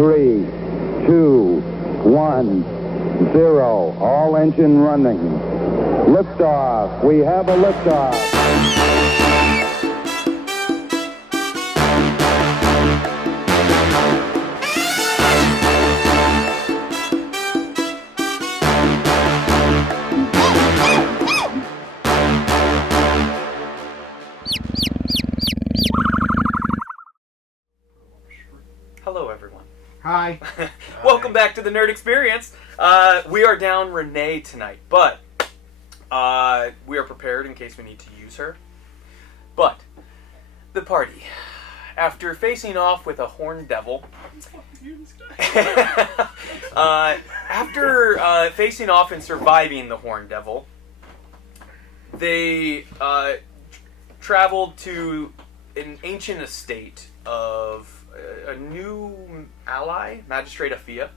3, 2, 1, 0. All engine running. Liftoff. We have a liftoff. Hello, everyone. Hi. Welcome back to the Nerd Experience. We are down Renee tonight, but we are prepared in case we need to use her. But the party, after facing off with a horned devil, after facing off and surviving the horned devil, they traveled to an ancient estate of a new ally, Magistrate Afia,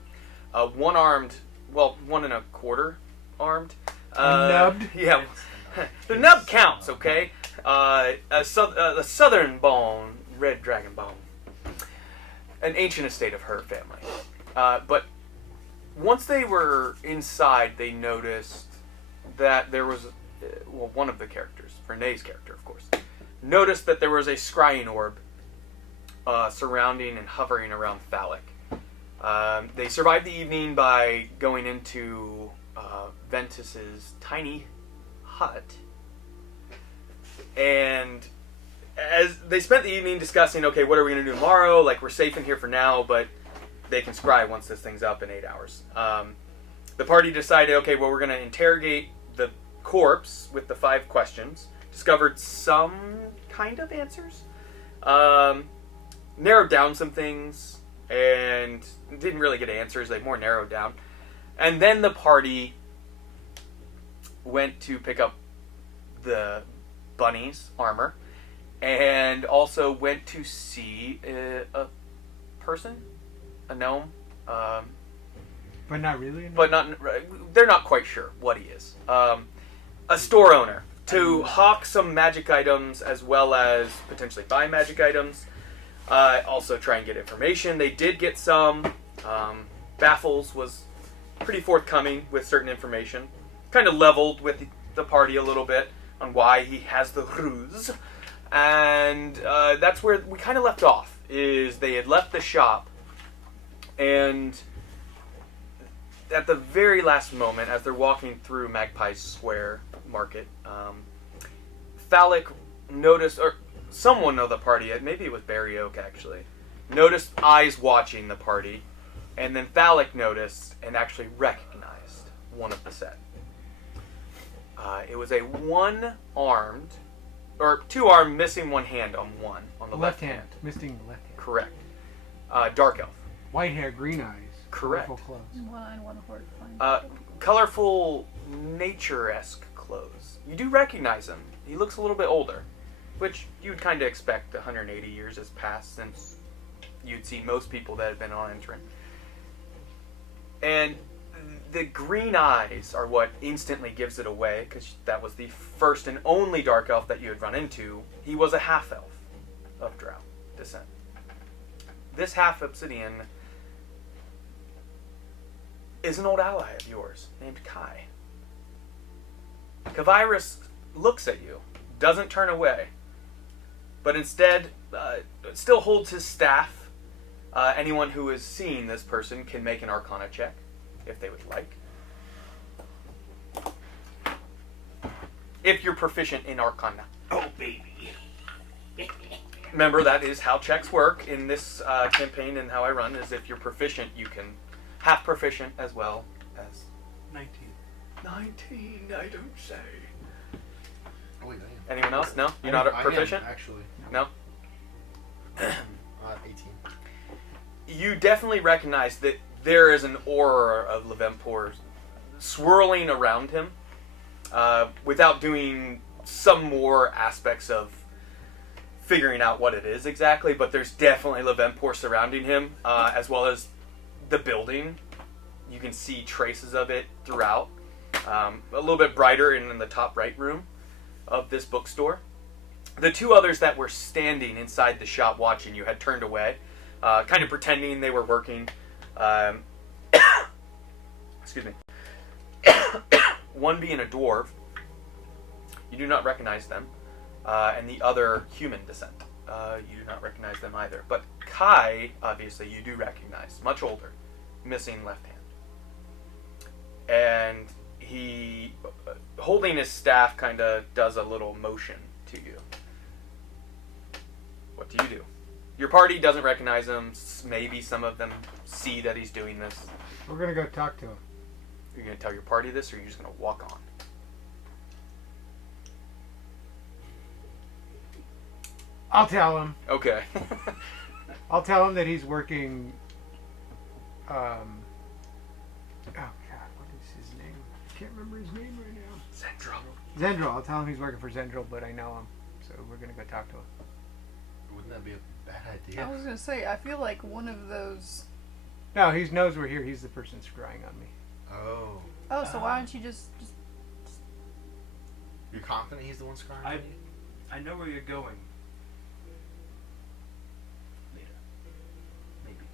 one-armed, well, 1 1/4 armed. Nubbed? Yeah. The nub counts, okay? A southern bone, red dragon bone. An ancient estate of her family. But once they were inside, they noticed that there was, one of the characters, Renee's character, of course, noticed that there was a scrying orb surrounding and hovering around Phallic. They survived the evening by going into Ventus's tiny hut, and as they spent the evening discussing, okay, what are we going to do tomorrow? Like, we're safe in here for now, but they can scry once this thing's up in 8 hours. The party decided, okay, well, we're going to interrogate the corpse with the 5 questions. Discovered some kind of answers. Narrowed down some things, and didn't really get answers. They more narrowed down. And then the party went to pick up the bunny's armor, and also went to see a person, a gnome. But not really? But they're not quite sure what he is. A store owner to hawk some magic items as well as potentially buy magic items. Also try and get information. They did get some. Baffles was pretty forthcoming with certain information. Kind of leveled with the party a little bit on why he has the ruse. And that's where we kind of left off, is they had left the shop, and at the very last moment, as they're walking through Magpie Square Market, Phallic noticed, or someone of the party, maybe it was Barry Oak actually, noticed eyes watching the party, and then Phallic noticed and actually recognized one of the set. It was a one-armed, or two-armed, missing one hand on the left hand. Missing the left hand. Correct. Dark elf. White hair, green eyes. Correct. Colorful clothes. One eye, one horrifying. Colorful, nature-esque clothes. You do recognize him. He looks a little bit older, which you'd kind of expect. 180 years has passed since you'd seen most people that had been on Entorin. And the green eyes are what instantly gives it away, because that was the first and only dark elf that you had run into. He was a half-elf of Drow descent. This half-obsidian is an old ally of yours named Kai. Kavirus looks at you, doesn't turn away, but instead still holds his staff. Anyone who is seeing this person can make an Arcana check, if they would like. If you're proficient in Arcana. Oh, baby. Remember, that is how checks work in this campaign, and how I run, is if you're proficient, you can half proficient as well as... 19. 19, I don't say. Oh, wait, I am. Anyone else? No? You're not proficient? I am, actually. No? 18. You definitely recognize that there is an aura of Levempor swirling around him, without doing some more aspects of figuring out what it is exactly, but there's definitely Levempor surrounding him, as well as the building. You can see traces of it throughout. A little bit brighter in the top right room of this bookstore. The two others that were standing inside the shop watching you had turned away. kind of pretending they were working. Excuse me. One being a dwarf, you do not recognize them, and the other human descent. You do not recognize them either. But Kai, obviously, you do recognize. Much older, missing left hand. And he, holding his staff, kind of does a little motion to you. What do you do? Your party doesn't recognize him. Maybe some of them see that he's doing this. We're gonna go talk to him. You're going to tell your party this, or you're just going to walk on? I'll tell him. Okay. I'll tell him that he's working. Oh God, what is his name? I can't remember his name right now. Zhendril. I'll tell him he's working for Zhendril, but I know him, so we're gonna go talk to him. Wouldn't that be a bad idea? I was gonna say, I feel like one of those. No, he knows we're here. He's the person scrying on me. Oh. Oh, so why don't you just You're confident he's the one scrying? I know where you're going. Later. Maybe.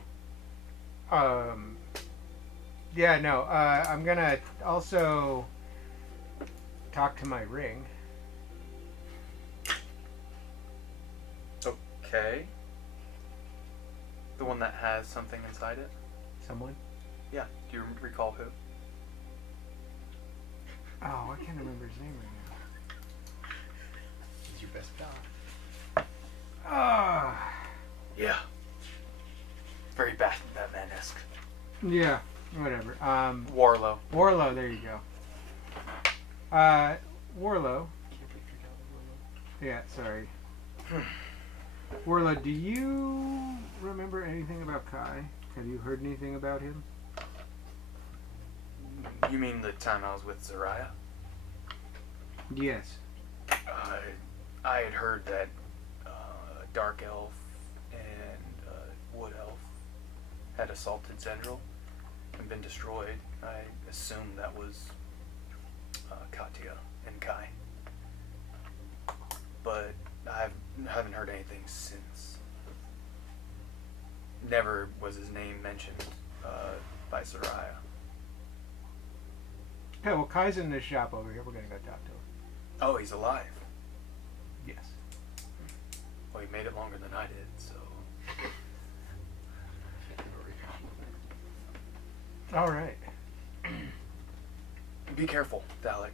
Yeah, no. I'm gonna also talk to my ring. Okay. The one that has something inside it? Someone? Yeah. Do you recall who? Oh, I can't remember his name right He's your best guy. now. Ah. Yeah. Very Batman-esque. Yeah. Whatever. Warlow. Warlow. There you go. Warlow. Yeah. Sorry. Warlow, do you remember anything about Kai? Have you heard anything about him? You mean the time I was with Zariah? Yes. I had heard that Dark Elf and Wood Elf had assaulted Zhendril and been destroyed. I assumed that was Katya and Kai. But I haven't heard anything since. Never was his name mentioned by Zariah. Okay, well, Kai's in this shop over here. We're going to go talk to him. Oh, he's alive. Yes. Well, he made it longer than I did, so... All right. Be careful, Dalek.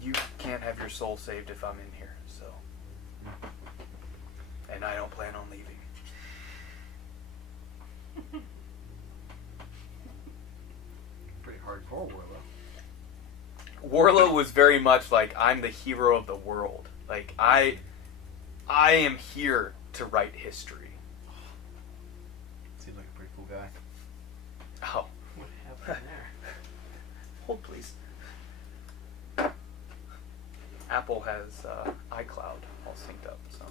You can't have your soul saved if I'm in here, so... And I don't plan on leaving. Pretty hardcore, Warlow. Warlow was very much like, I'm the hero of the world. Like, I am here to write history. Seems like a pretty cool guy. Oh. What happened there? Hold, please. Apple has iCloud all synced up, so...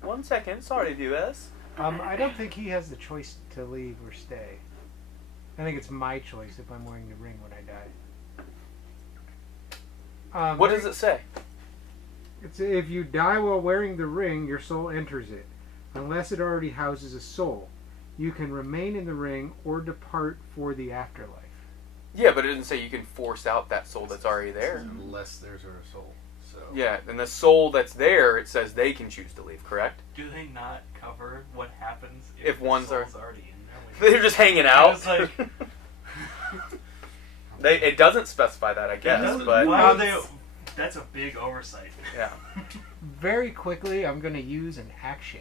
1 second, sorry viewers. I don't think he has the choice to leave or stay. I think it's my choice if I'm wearing the ring when I die. What does it say? It's if you die while wearing the ring, your soul enters it, unless it already houses a soul. You can remain in the ring or depart for the afterlife. Yeah, but it doesn't say you can force out that soul that's already there. Unless there's a soul. So. Yeah, and the soul that's there, it says they can choose to leave, correct? Do they not cover what happens If the one's soul's already in there? They're just hanging I out. was like... It doesn't specify that, I guess, but... Why would they... That's a big oversight. Yeah, Very quickly, I'm going to use an action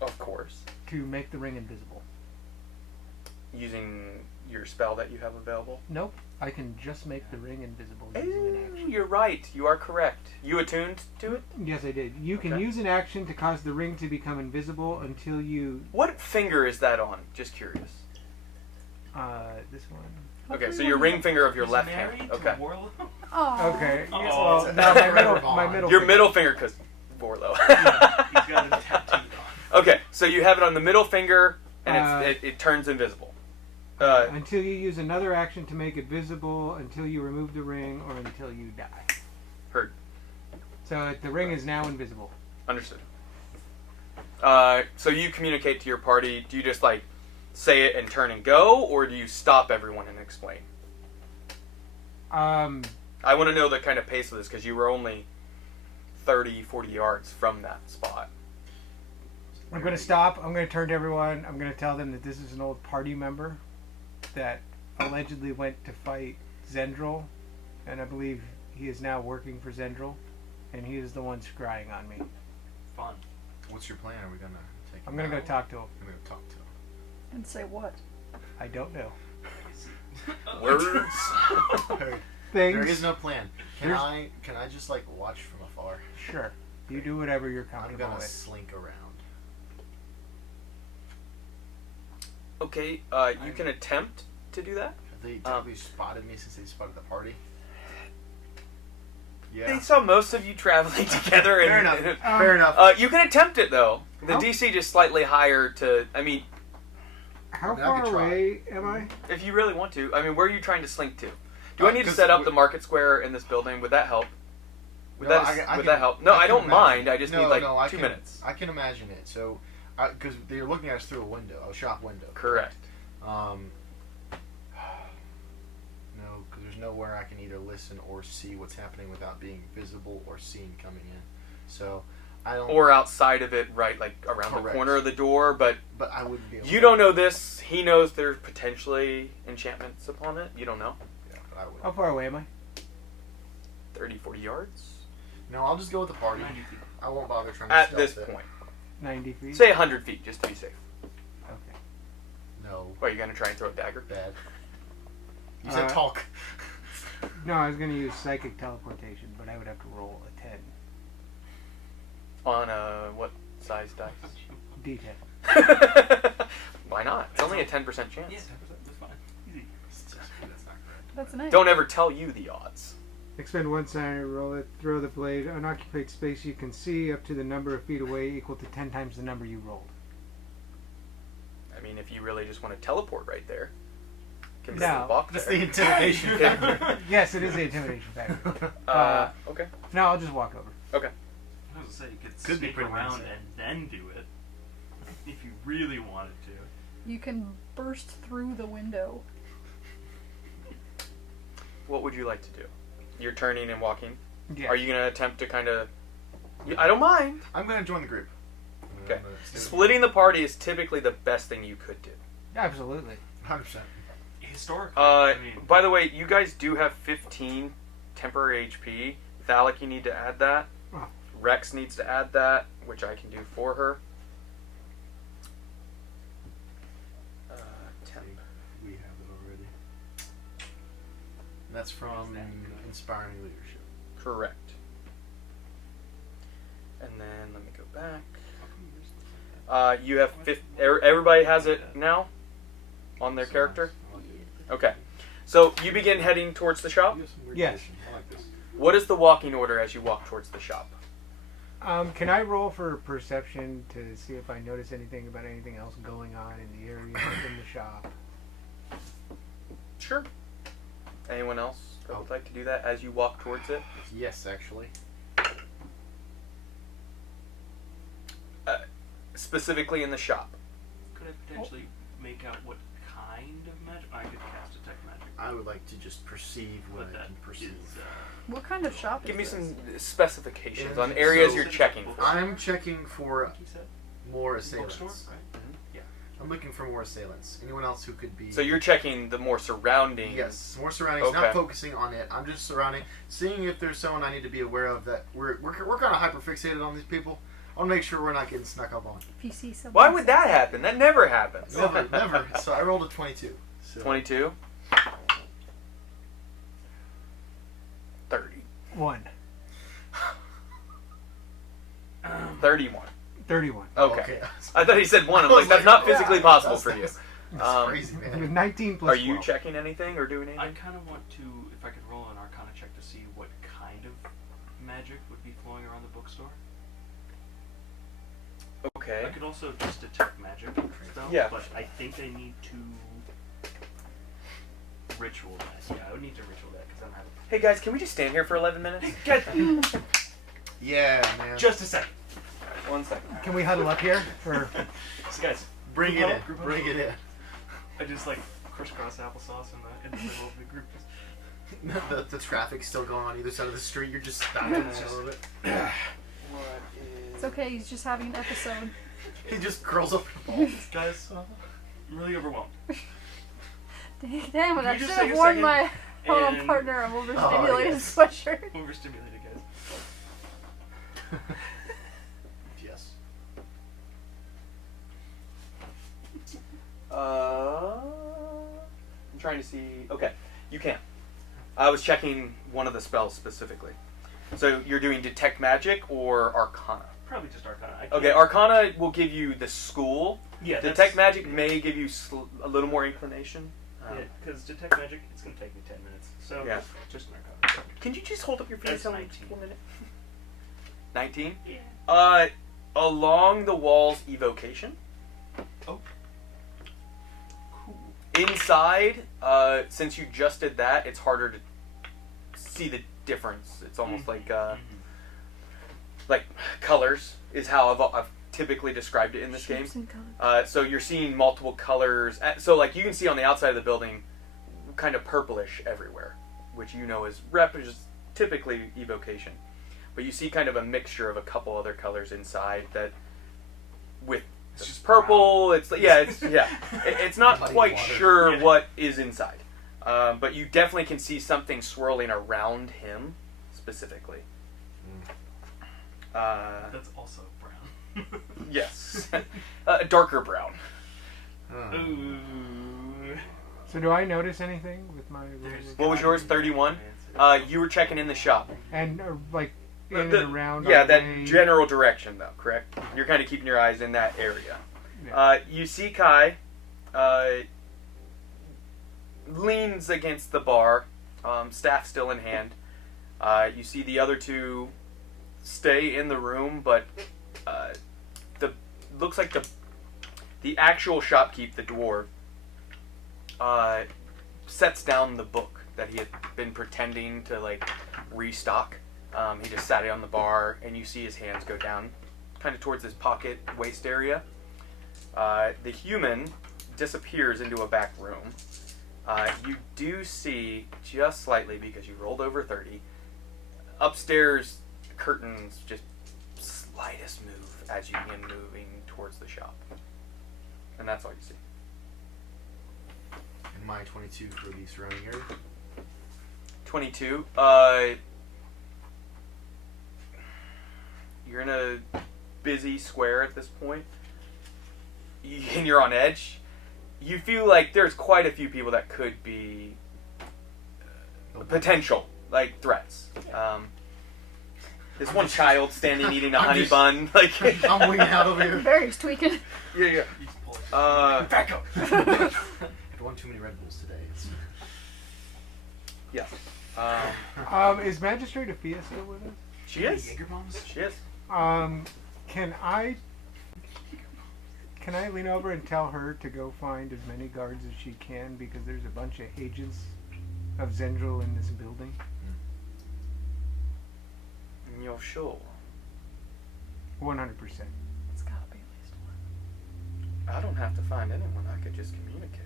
of course. to make the ring invisible. Using your spell that you have available? Nope, I can just make the ring invisible using an Oh, action. you're right. You are correct. You attuned to it? Yes, I did. You can Okay. use an action to cause the ring to become invisible until you... What finger is that on? Just curious. This one. Okay, so your ring finger of your He's left married hand. to Okay. Warlow? Oh. Okay. Oh. Well, no, my middle Your finger. middle finger, because Warlow. Yeah, he's got it tattooed on. Okay, so you have it on the middle finger, and it turns invisible. Until you use another action to make it visible, until you remove the ring, or until you die. Heard. So the ring is now invisible. Understood. So you communicate to your party. Do you just like say it and turn and go, or do you stop everyone and explain? I want to know the kind of pace of this because you were only 30, 40 yards from that spot. I'm going to stop. I'm going to turn to everyone. I'm going to tell them that this is an old party member that allegedly went to fight Zhendril, and I believe he is now working for Zhendril, and he is the one scrying on me. Fun. What's your plan? Are we gonna take? I'm going to go talk to him. I'm gonna talk to him. And say what? I don't know. Words. Things. There is no plan. Can There's- I just like watch from afar? Sure. You do whatever you're I'm comfortable gonna with. slink around. Okay, you can attempt to do that. Have they totally spotted me since they spotted the party? Yeah. They saw most of you traveling together. And, Fair enough. Fair enough. You can attempt it though. The How- DC just slightly higher to. I mean, How I mean, I far could try. away am I? if you really want to. I mean, where are you trying to slink to? Do I need to 'cause set up we- the market square in this building? Would that help? Would No, that I would can- that help? No, I don't can mind. imagine. I just No, need like no, I 2 can- minutes. I can imagine it. So, because they're looking at us through a window, a shop window. Correct. No, because there's nowhere I can either listen or see what's happening without being visible or seen coming in. So, I don't. Or outside of it, right, like around the Correct. corner of the door. But But I wouldn't be able. you don't know this. He knows there's potentially enchantments upon it. You don't know. Yeah, but I would. How far away am I? 30, 40 yards No, I'll just go with the party. 90 feet. I won't bother trying to. at stealth this it. point. 90 feet? Say 100 feet, just to be safe. Okay. No, What, are you gonna try and throw a dagger? bad. You said Uh, talk. No, I was going to use psychic teleportation, but I would have to roll a 10. On what size dice? D10. Why not? It's only a 10% chance. Yeah, that's fine. Easy. That's not correct. That's nice. Don't ever tell you the odds. Expend one side, roll it, throw the blade, unoccupied space you can see up to the number of feet away equal to 10 times the number you rolled. I mean, if you really just want to teleport right there, can No. walk That's there. the intimidation factor. Yes, it is the intimidation factor. Okay. No, I'll just walk over. Okay. I was gonna say you could Could be sneak pretty around nice. and then do it if you really wanted to. You can burst through the window. What would you like to do? You're turning and walking. Yeah. Are you gonna attempt to kind of? I don't mind. I'm gonna join the group. Okay. I'm gonna stay with Splitting the party is typically the best thing you could do. Absolutely. you. 100%. Historically, I mean, By the way, you guys do have 15 temporary HP. Thalic, you need to add that. Oh. Rex needs to add that, which I can do for her. Temp. We have it already. And that's from Inspiring Leadership. Correct. And then let me go back. You have everybody has it now on their character. Okay. So you begin heading towards the shop. Yes. I like this. What is the walking order as you walk towards the shop? Can I roll for perception to see if I notice anything about anything else going on in the area in the shop? Sure. Anyone else that would like to do that as you walk towards it? Yes, actually. Specifically in the shop. could I potentially make out what kind of magic? I could cast detect magic, I would like to just perceive what but I that can perceive. is, What kind of shop Give is me this? some specifications Yeah, on areas so- you're checking for. I'm checking for you said more assailants. bookstore, right? I'm looking for more assailants. Anyone else who could be. So you're checking the more surrounding. Yes, more surroundings. Okay. Not focusing on it. I'm just surrounding, seeing if there's someone I need to be aware of that we're kind of hyper fixated on these people. I'll make sure we're not getting snuck up on. If you see someone. Why would that happen? That never happens. Never, never. So I rolled a 22. So 22. 30. 1. 31. 31. Okay. I thought he said 1. I'm I like, was that's not yeah, physically possible that's- for you. That's crazy, With man. 19 plus Are you 12. checking anything or doing I anything? kind of want to, if I could roll an Arcana check to see what kind of magic would be flowing around the bookstore. Okay. I could also just detect magic spells, Yeah. but I think I need to ritual that. Yeah, I would need to ritual that because I'm having. Hey guys, can we just stand here for 11 minutes? Guys, Yeah, man. just a second. 1 second. Can we huddle up here? Or So guys, Bring it in. Bring it in. I just like crisscross applesauce in the middle of the group. The traffic's still going on either side of the street. You're just stopping in the middle of it. It's okay. He's just having an episode. He just curls up the ball. Guys, I'm really overwhelmed. Damn it! I you should just have take a worn second my and- partner an overstimulated yes. sweatshirt. Overstimulated, guys. Yes. I'm trying to see. Okay, you can. I was checking one of the spells specifically. So you're doing Detect Magic or Arcana? Probably just Arcana. Okay, Arcana will give you the school. Yeah, Detect Magic may give you a little more inclination. Yeah, because Detect Magic, it's going to take me 10 minutes. So, Yeah. just an Arcana. Can you just hold up your face That's on 19. 1 minute? 19? Yeah. Along the walls, Evocation. Oh. Cool. Inside, since you just did that, it's harder to see the difference. It's almost like colors is how I've typically described it in this game. Shapes and colors. So you're seeing multiple colors. So like you can see on the outside of the building, kind of purplish everywhere, which you know is typically Evocation. But you see kind of a mixture of a couple other colors inside that, with It's just purple. It's it's not Muddy quite water. sure Yeah. what is inside, but you definitely can see something swirling around him specifically. That's also brown. Yes, darker brown. Ooh. so, do I notice anything with my? What was yours? 31. You were checking in the shop. And like in The- and around. Yeah, our that way. general direction, though, correct? You're kind of keeping your eyes in that area. Yeah. You see Kai leans against the bar, staff still in hand. You see the other two stay in the room, but looks like the actual shopkeep, the dwarf, sets down the book that he had been pretending to like restock. He just sat it on the bar, and you see his hands go down, kind of towards his pocket waist area. The human disappears into a back room. You do see, just slightly because you rolled over 30, upstairs curtains just slightest move as you begin moving towards the shop. And that's all you see. And my 22 for the surrounding area. 22. You're in a busy square at this point, and you're on edge. You feel like there's quite a few people that could be potential, like threats. This one child standing eating a I'm honey just- bun, like I'm winging out over here. Barry's tweaking. yeah. You just pull it. Back up. Had one too many Red Bulls today. Yes. Is Magistrate Aphia still with us? She is. Jaeger bombs? She is. Can I lean over and tell her to go find as many guards as she can, because there's a bunch of agents of Zhendril in this building? You're sure? 100%. It's gotta be at least one. I don't have to find anyone. I could just communicate.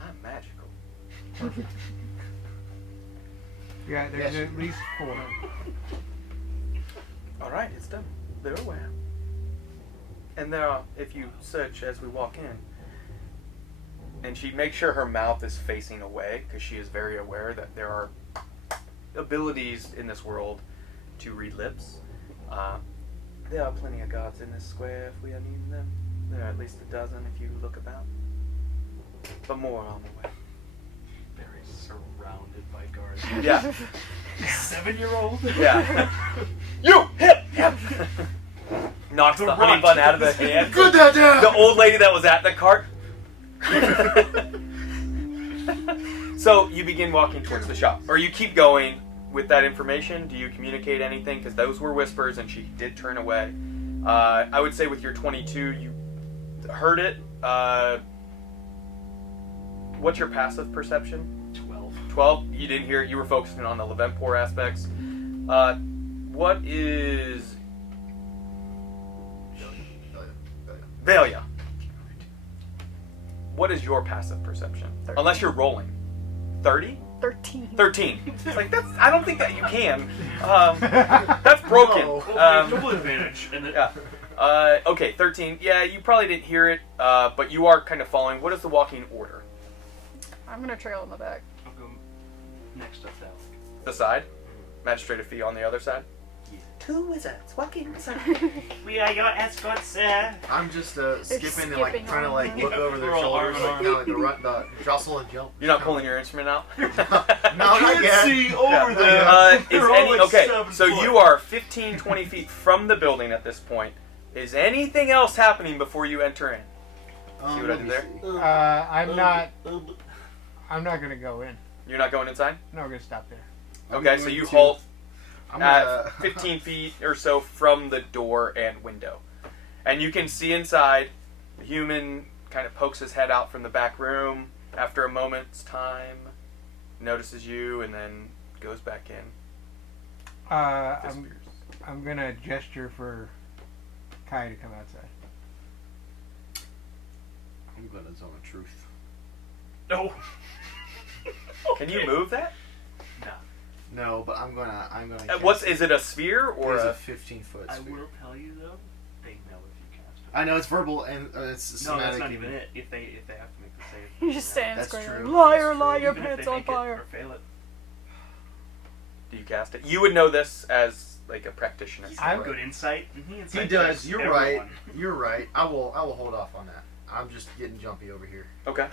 I'm magical. Yeah, there's Yes. at least 4. All right, it's done. They're aware. And there are, if you search as we walk in, and she makes sure her mouth is facing away, because she is very aware that there are abilities in this world to read lips. There are plenty of guards in this square if we are needing them. There are at least a dozen if you look about. But more are on the way. Very surrounded by guards. Yeah. 7-year-old? Yeah. You! Him! Knocks the honey runt. bun out of the hand. Good that down! The old lady that was at the cart. So you begin walking towards the shop, or you keep going with that information. Do you communicate anything? Because those were whispers, and she did turn away. I would say with your 22, you heard it. What's your passive perception? 12. 12. You didn't hear it. You were focusing on the Levenpor aspects. What is Velia. What is your passive perception? 13. Unless you're rolling. 30? 13. 13. It's like, that's, I don't think that you can. That's broken. No. Double advantage. And then, Yeah. Okay, 13. Yeah, you probably didn't hear it, but you are kind of following. What is the walking order? I'm gonna trail in the back. I'll go next up that. The side? Magistrate of Fee on the other side? Yeah. 2 wizards walking beside. We are your escorts, sir. I'm just skipping and like skipping trying to like on. look over their We're all shoulders, arm in like kind of like the jostle and jump. You're not pulling your instrument out? No, not yet. See over Yeah. there. Is They're all any, like okay, 7 so foot. you are 15, 20 feet from the building at this point. Is anything else happening before you enter in? See what I did there? I'm not gonna go in. You're not going inside? No, we're gonna stop there. Okay, so you halt I'm at gonna 15 feet or so from the door and window. And you can see inside. The human kind of pokes his head out from the back room after a moment's time, notices you, and then goes back in. Disappears. I'm gonna gesture for Kai to come outside. I'm gonna zone of truth. No. Can you move that? No, but I'm gonna. What's is it a sphere or It's a? a 15-foot I sphere. will tell you though, they know if you cast it. I know it's verbal and it's No, somatic. that's not even it. If they have to make the save. You just stand That's square. true. Liar, That's liar, true. your Even if pants they on make it fire. or fail it. Do you cast it? You would know this as like a practitioner. He's I'm got good insight. And He insight does. checks You're everyone. right. You're right. I will hold off on that. I'm just getting jumpy over here. Okay.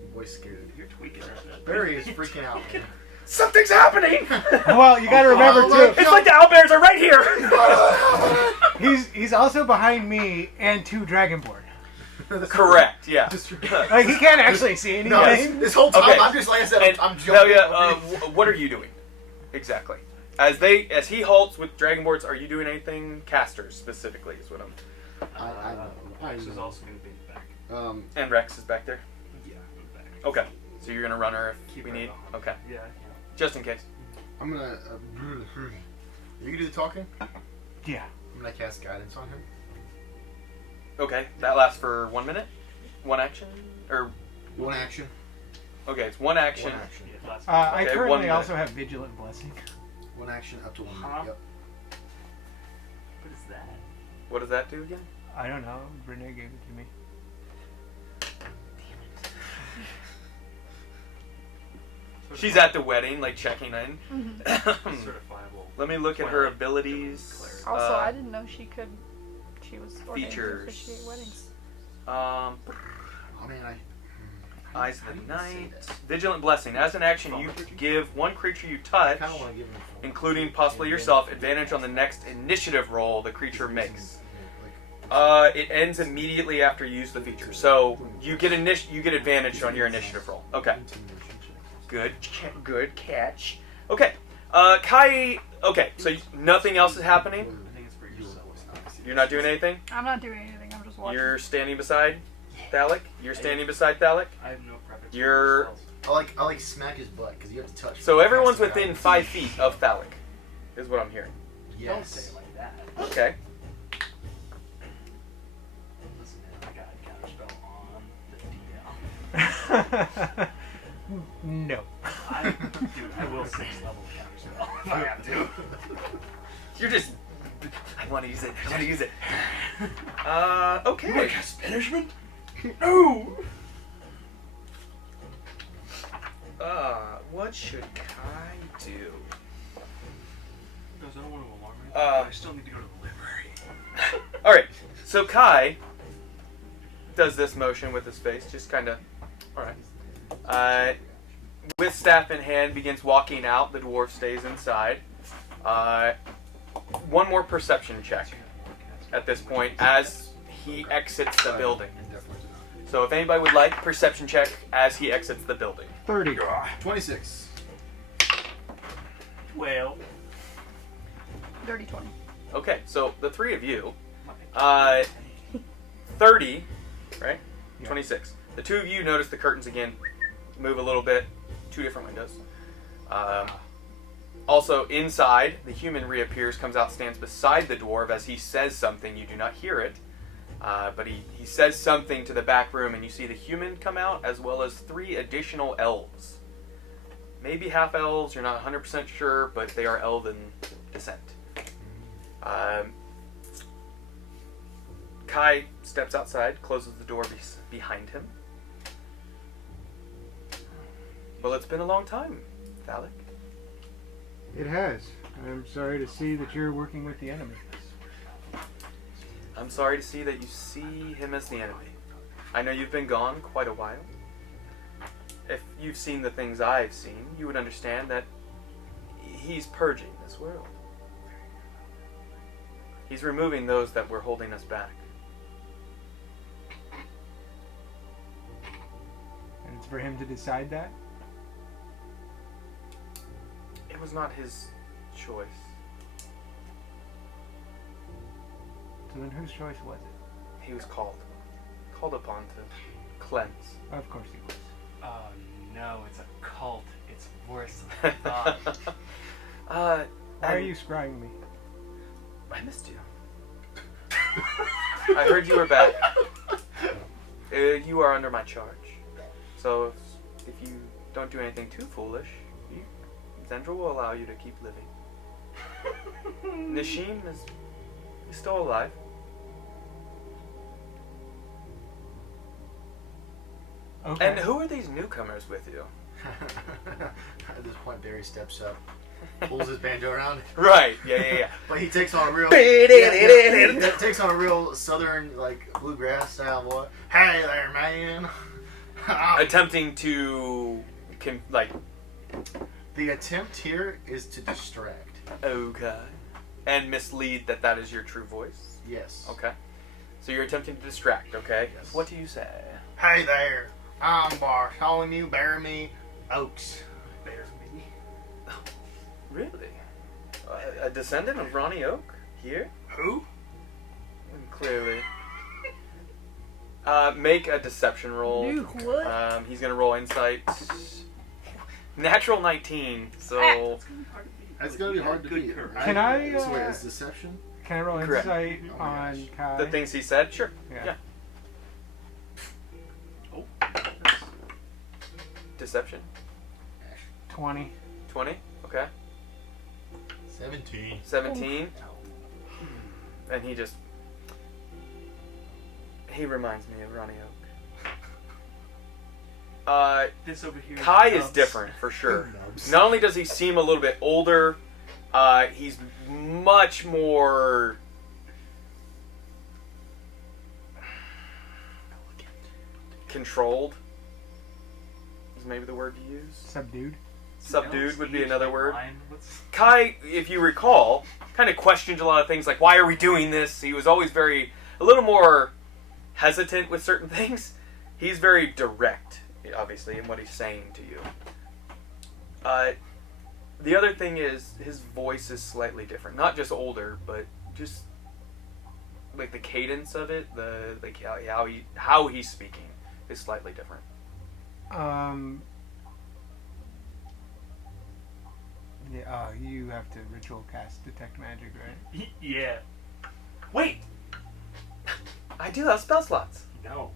You boy's scared. You're tweaking right now. Barry is freaking out, man. Something's happening. Well, you gotta remember too. It's like the owlbears are right here. He's also behind me and 2 dragonborn. Correct. Yeah. Like he can't actually see anything. No, this whole time Okay. I'm just like I said. And I'm jumping. Velia, over here. what are you doing exactly? As he halts with dragonboards, are you doing anything? Casters specifically is what I'm. I know. Rex is also going to be in the back. And Rex is back there. Yeah, in the back. Okay. So you're gonna run her if Keep we her need. behind. Okay. Yeah, I can. Just in case. I'm gonna. You can do the talking. Yeah. I'm gonna cast guidance on him. Okay. That lasts for 1 minute. 1 action or. One action. Okay, it's 1 action. One action. Yeah, last I Okay, 1 currently minute. also have Vigilant Blessing. One action up to 1 minute. Huh? Yep. What is that? What does that do again? I don't know. Renee gave it to me. She's at the wedding, like checking in. Certifiable. Let me look at her abilities. Also, I didn't know she was ordained to Features. officiate weddings. Oh man, Eyes of the Night. Vigilant Blessing. As an action, you give one creature you touch, kind of want to give him. including possibly yourself, advantage on the next initiative roll the creature makes. It ends immediately after you use the feature, so you get advantage on your initiative roll. Okay. Good catch. Okay. Kai. Okay, so nothing else is happening. I think it's for yourself. You're not doing anything. I'm not doing anything. I'm just watching. You're standing beside Thalic. You're standing beside Thalic. I have no preference. You're- For I like smack his butt because you have to touch. So everyone's Casting within guidance. 5 feet of Thalic, is what I'm hearing. Don't Yes. say it like that. Okay. Listen, man, I got a counterspell on the DL. No. I will 6th level counterspell if I have to. You're just. I want to use it. I want to use it. Okay. cast banishment? No! What should Kai do? Because I don't want to alarm you. I still need to go to the library. Alright, so Kai does this motion with his face, just kind of. Alright. With staff in hand, begins walking out. The dwarf stays inside. One more perception check at this point as he exits the building. So if anybody would like, perception check as he exits the building. 30. 26. Well, Dirty 20. Okay, so the three of you, 30, right? Yeah. 26. The two of you notice the curtains again move a little bit. 2 different windows. Also, inside, the human reappears, comes out, stands beside the dwarf as he says something. You do not hear it. But he says something to the back room, and you see the human come out, as well as 3 additional elves. Maybe half elves, you're not 100% sure, but they are elven descent. Kai steps outside, closes the door behind him. Well, it's been a long time, Thalik. It has. I'm sorry to see that you're working with the enemy. I'm sorry to see that you see him as the enemy. I know you've been gone quite a while. If you've seen the things I've seen, you would understand that he's purging this world. He's removing those that were holding us back. And it's for him to decide that? It was not his choice. So then whose choice was it? He was called upon to cleanse. Of course he was. Oh no, it's a cult. It's worse than I thought. Why are you scrying me? I missed you. I heard you were back. You are under my charge. So if you don't do anything too foolish, Zhendril will allow you to keep living. Nishim is still alive. Okay. And who are these newcomers with you? At this point, Barry steps up, pulls his banjo around. Right. Yeah. But he takes on a real takes on a real southern like bluegrass style boy. Hey there, man. Attempting to The attempt here is to distract. Okay. And mislead that is your true voice. Yes. Okay. So you're attempting to distract. Okay. Yes. What do you say? Hey there, I'm Bartholomew Bearme Oaks. Bearme. Really? A descendant of Ronnie Oak here? Who? Clearly. Make a deception roll. Dude, what? He's gonna roll insight. Natural 19. So That's gonna be hard to beat. Can I, So wait, is deception? Can I roll Correct. insight Oh my on gosh. Kai? the things he said. Sure. Yeah. Yeah. Oh. Deception. 20. 20. Okay. 17. 17. And he reminds me of Ronnie Oak. This over here. Kai is nubs. different for sure. Nubs. Not only does he seem a little bit older, he's much more controlled. Is maybe the word to use. Subdued. Subdued would be another word. Line. What's... Kai, if you recall, kind of questioned a lot of things like, why are we doing this? He was always a little more hesitant with certain things. He's very direct, obviously, in what he's saying to you. The other thing is, his voice is slightly different. Not just older, but just like the cadence of it, how he's speaking is slightly different. Yeah, you have to ritual cast detect magic, right? Yeah. Wait. I do have spell slots. No,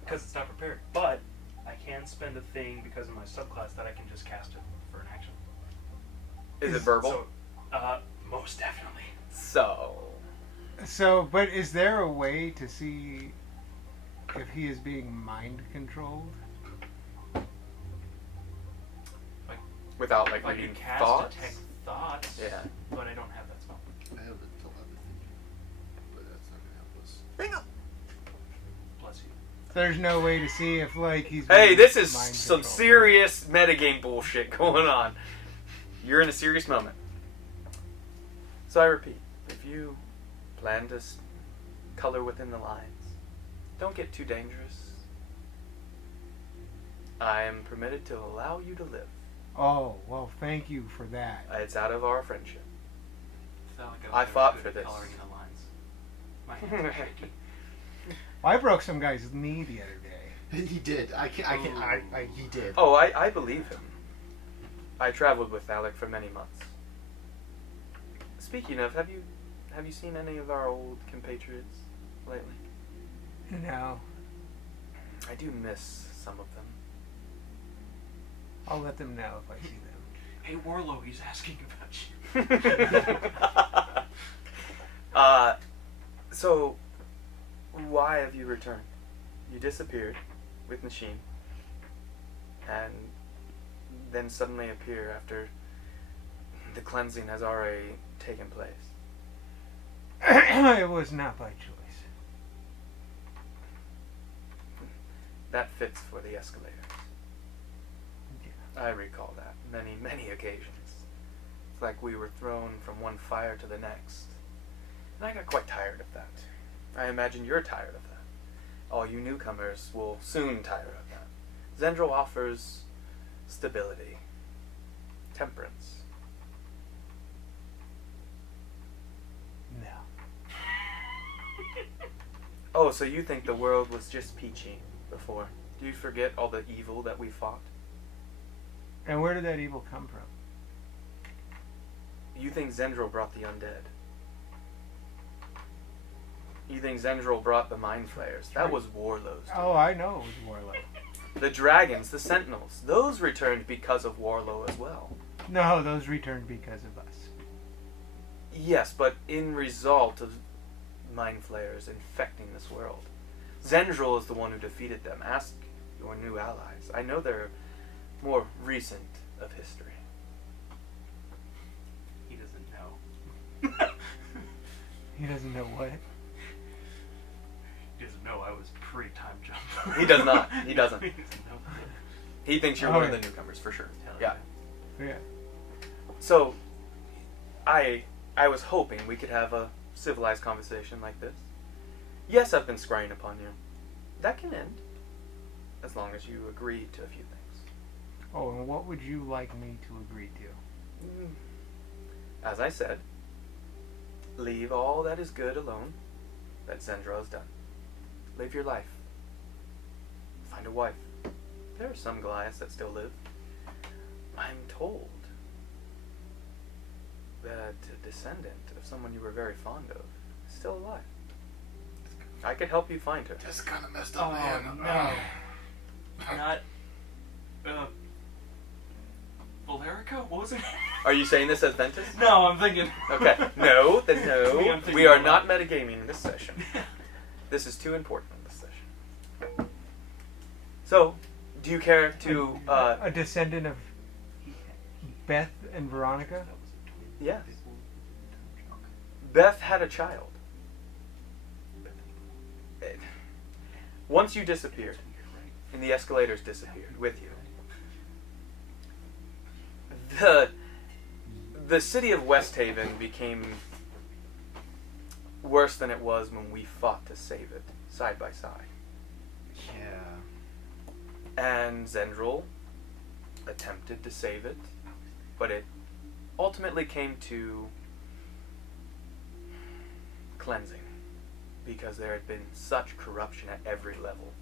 because it's not prepared. But I can spend a thing because of my subclass that I can just cast it for an action. Is it verbal? So, most definitely. So, but is there a way to see if he is being mind controlled? Without I reading can cast thoughts. detect thoughts. Yeah. But I don't have that spell. I have a telepathy, but that's not gonna help us. Bless you. There's no way to see if he's. Hey, being this is mind some controlled. serious metagame bullshit going on. You're in a serious moment. So I repeat, if you plan to color within the lines, don't get too dangerous. I am permitted to allow you to live. Oh, well, thank you for that. It's out of our friendship. Felt like I was fought very for good at this. Coloring the lines. My hands are shaky. I broke some guy's knee the other day. He did. He did. Oh, I believe him. I traveled with Alec for many months. Speaking of, have you seen any of our old compatriots lately? No. I do miss some of them. I'll let them know if I see them. Hey, Warlow, he's asking about you. So, why have you returned? You disappeared with Machine, and then suddenly appear after the cleansing has already taken place. It was not by choice. That fits for the Escalators. Yeah. I recall that many, many occasions. It's like we were thrown from one fire to the next. And I got quite tired of that. I imagine you're tired of that. All you newcomers will soon tire of that. Zhendril offers stability, temperance. No. Oh, so you think the world was just peachy before? Do you forget all the evil that we fought? And where did that evil come from? You think Zhendril brought the undead? You think Zhendril brought the mind flayers? That was Warlow's. Oh, I know it was Warlow. The dragons, the sentinels, those returned because of Warlow as well. No, those returned because of us. Yes, but in result of mind flayers infecting this world. Zhendril is the one who defeated them. Ask your new allies. I know they're more recent of history. He doesn't know. He doesn't know what? He doesn't know I was pre-time jump. He does not. He doesn't. He doesn't know. He thinks you're one of the newcomers for sure. Hell Yeah. Yeah. So, I was hoping we could have a civilized conversation like this. Yes, I've been scrying upon you. That can end, as long as you agree to a few things. Oh, and what would you like me to agree to? As I said, leave all that is good alone that Zhendril has done. Live your life. Find a wife. There are some Goliaths that still live. I'm told that a descendant of someone you were very fond of is still alive. I could help you find her. Just kind of messed up, man. No. Not. Valerica? What was it? Are you saying this as Ventus? No, I'm thinking. Okay. No, Me, I'm no. thinking We are about not metagaming in this session. This is too important in this session. So, do you care to, A descendant of Beth and Veronica? yes. Beth had a child. Once you disappeared, and the Escalators disappeared with you, the city of West Haven became worse than it was when we fought to save it, side by side. Yeah. And Zhendril attempted to save it, but it ultimately came to cleansing, because there had been such corruption at every level.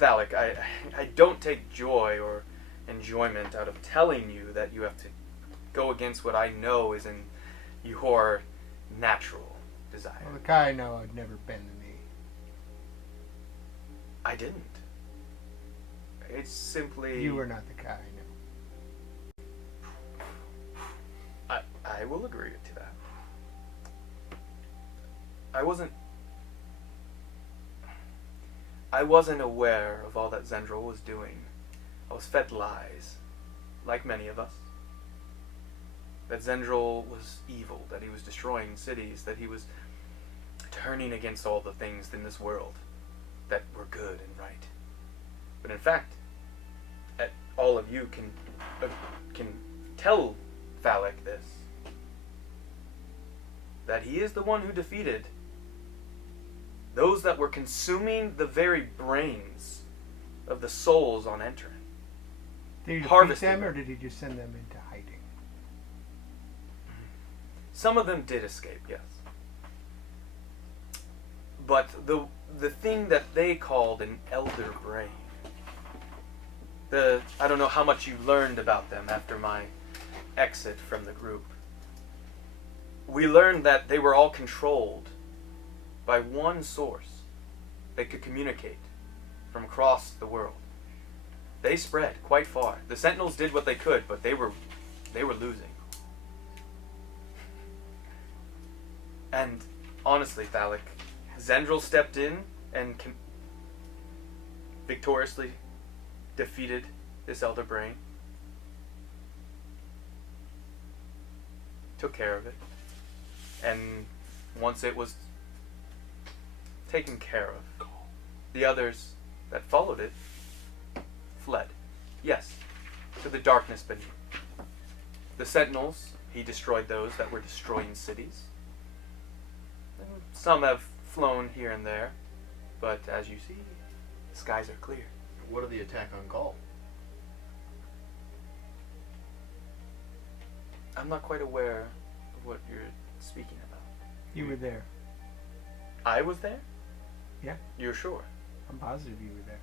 Thalic, I don't take joy or enjoyment out of telling you that you have to go against what I know is in your natural desire. Well, the guy I know I'd never bend the knee. I didn't. It's simply... You were not the guy I know. I will agree to that. I wasn't aware of all that Zhendril was doing. I was fed lies, like many of us. That Zhendril was evil, that he was destroying cities, that he was turning against all the things in this world that were good and right. But in fact, all of you can tell Thalic this, that he is the one who defeated those that were consuming the very brains of the souls on Entorin. Did he defeat Harvesting them, or them. did he just send them into hiding? Some of them did escape, yes. But the thing that they called an elder brain, I don't know how much you learned about them after my exit from the group. we learned that they were all controlled by one source. They could communicate from across the world. They spread quite far. The Sentinels did what they could, but they were losing. And honestly, Thalic, Zhendril stepped in and victoriously defeated this Elder Brain. Took care of it. And once it was taken care of, the others that followed it fled. Yes, to the darkness beneath. The Sentinels, he destroyed those that were destroying cities. And some have flown here and there, but as you see, the skies are clear. What of the attack on Gaul? I'm not quite aware of what you're speaking about. You were there. I was there? Yeah. You're sure? I'm positive you were there.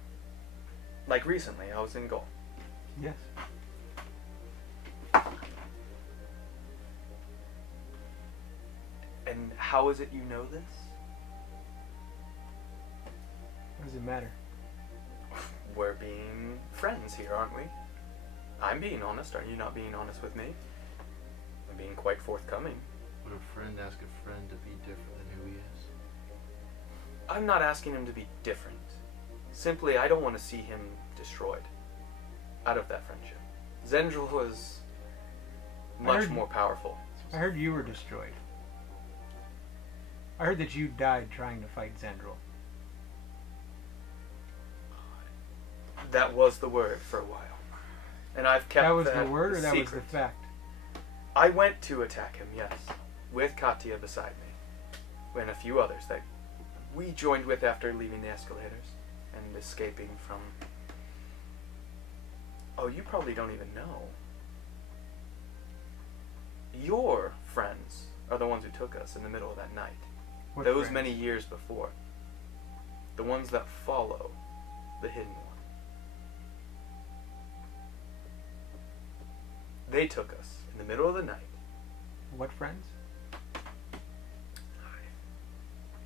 Like recently, I was in Gaul. Yes. And how is it you know this? What does it matter? We're being friends here, aren't we? I'm being honest. Are you not being honest with me? I'm being quite forthcoming. Would a friend ask a friend to be different than who he is? I'm not asking him to be different. Simply, I don't want to see him destroyed out of that friendship. Zhendril was much more powerful. I heard you were destroyed. I heard that you died trying to fight Zhendril. That was the word for a while. And I've kept that was that the word, or that was secret. the fact? I went to attack him, yes, with Katya beside me, and a few others that we joined with after leaving the escalators and escaping from... Oh, you probably don't even know. Your friends are the ones who took us in the middle of that night. What Those friends? many years before. The ones that follow the hidden one. They took us in the middle of the night. What friends?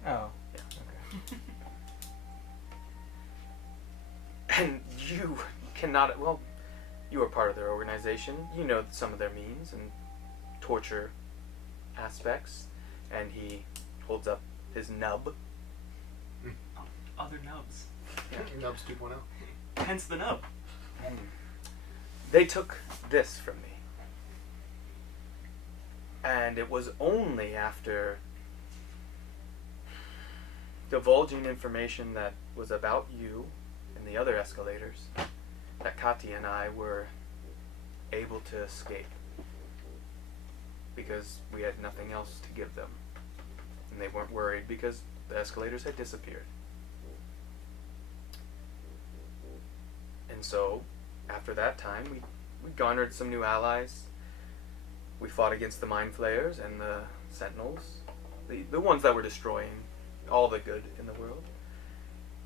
Oh. Yeah. Okay. And you cannot, well, you are part of their organization. You know some of their means and torture aspects. And he holds up his nub. Other nubs. Yeah. Nubs 2.0. Hence the nub. They took this from me. And it was only after divulging information that was about you and the other escalators that Katya and I were able to escape. Because we had nothing else to give them. And they weren't worried because the escalators had disappeared. And so, after that time, we garnered some new allies. We fought against the Mind Flayers and the Sentinels, the ones that were destroying all the good in the world.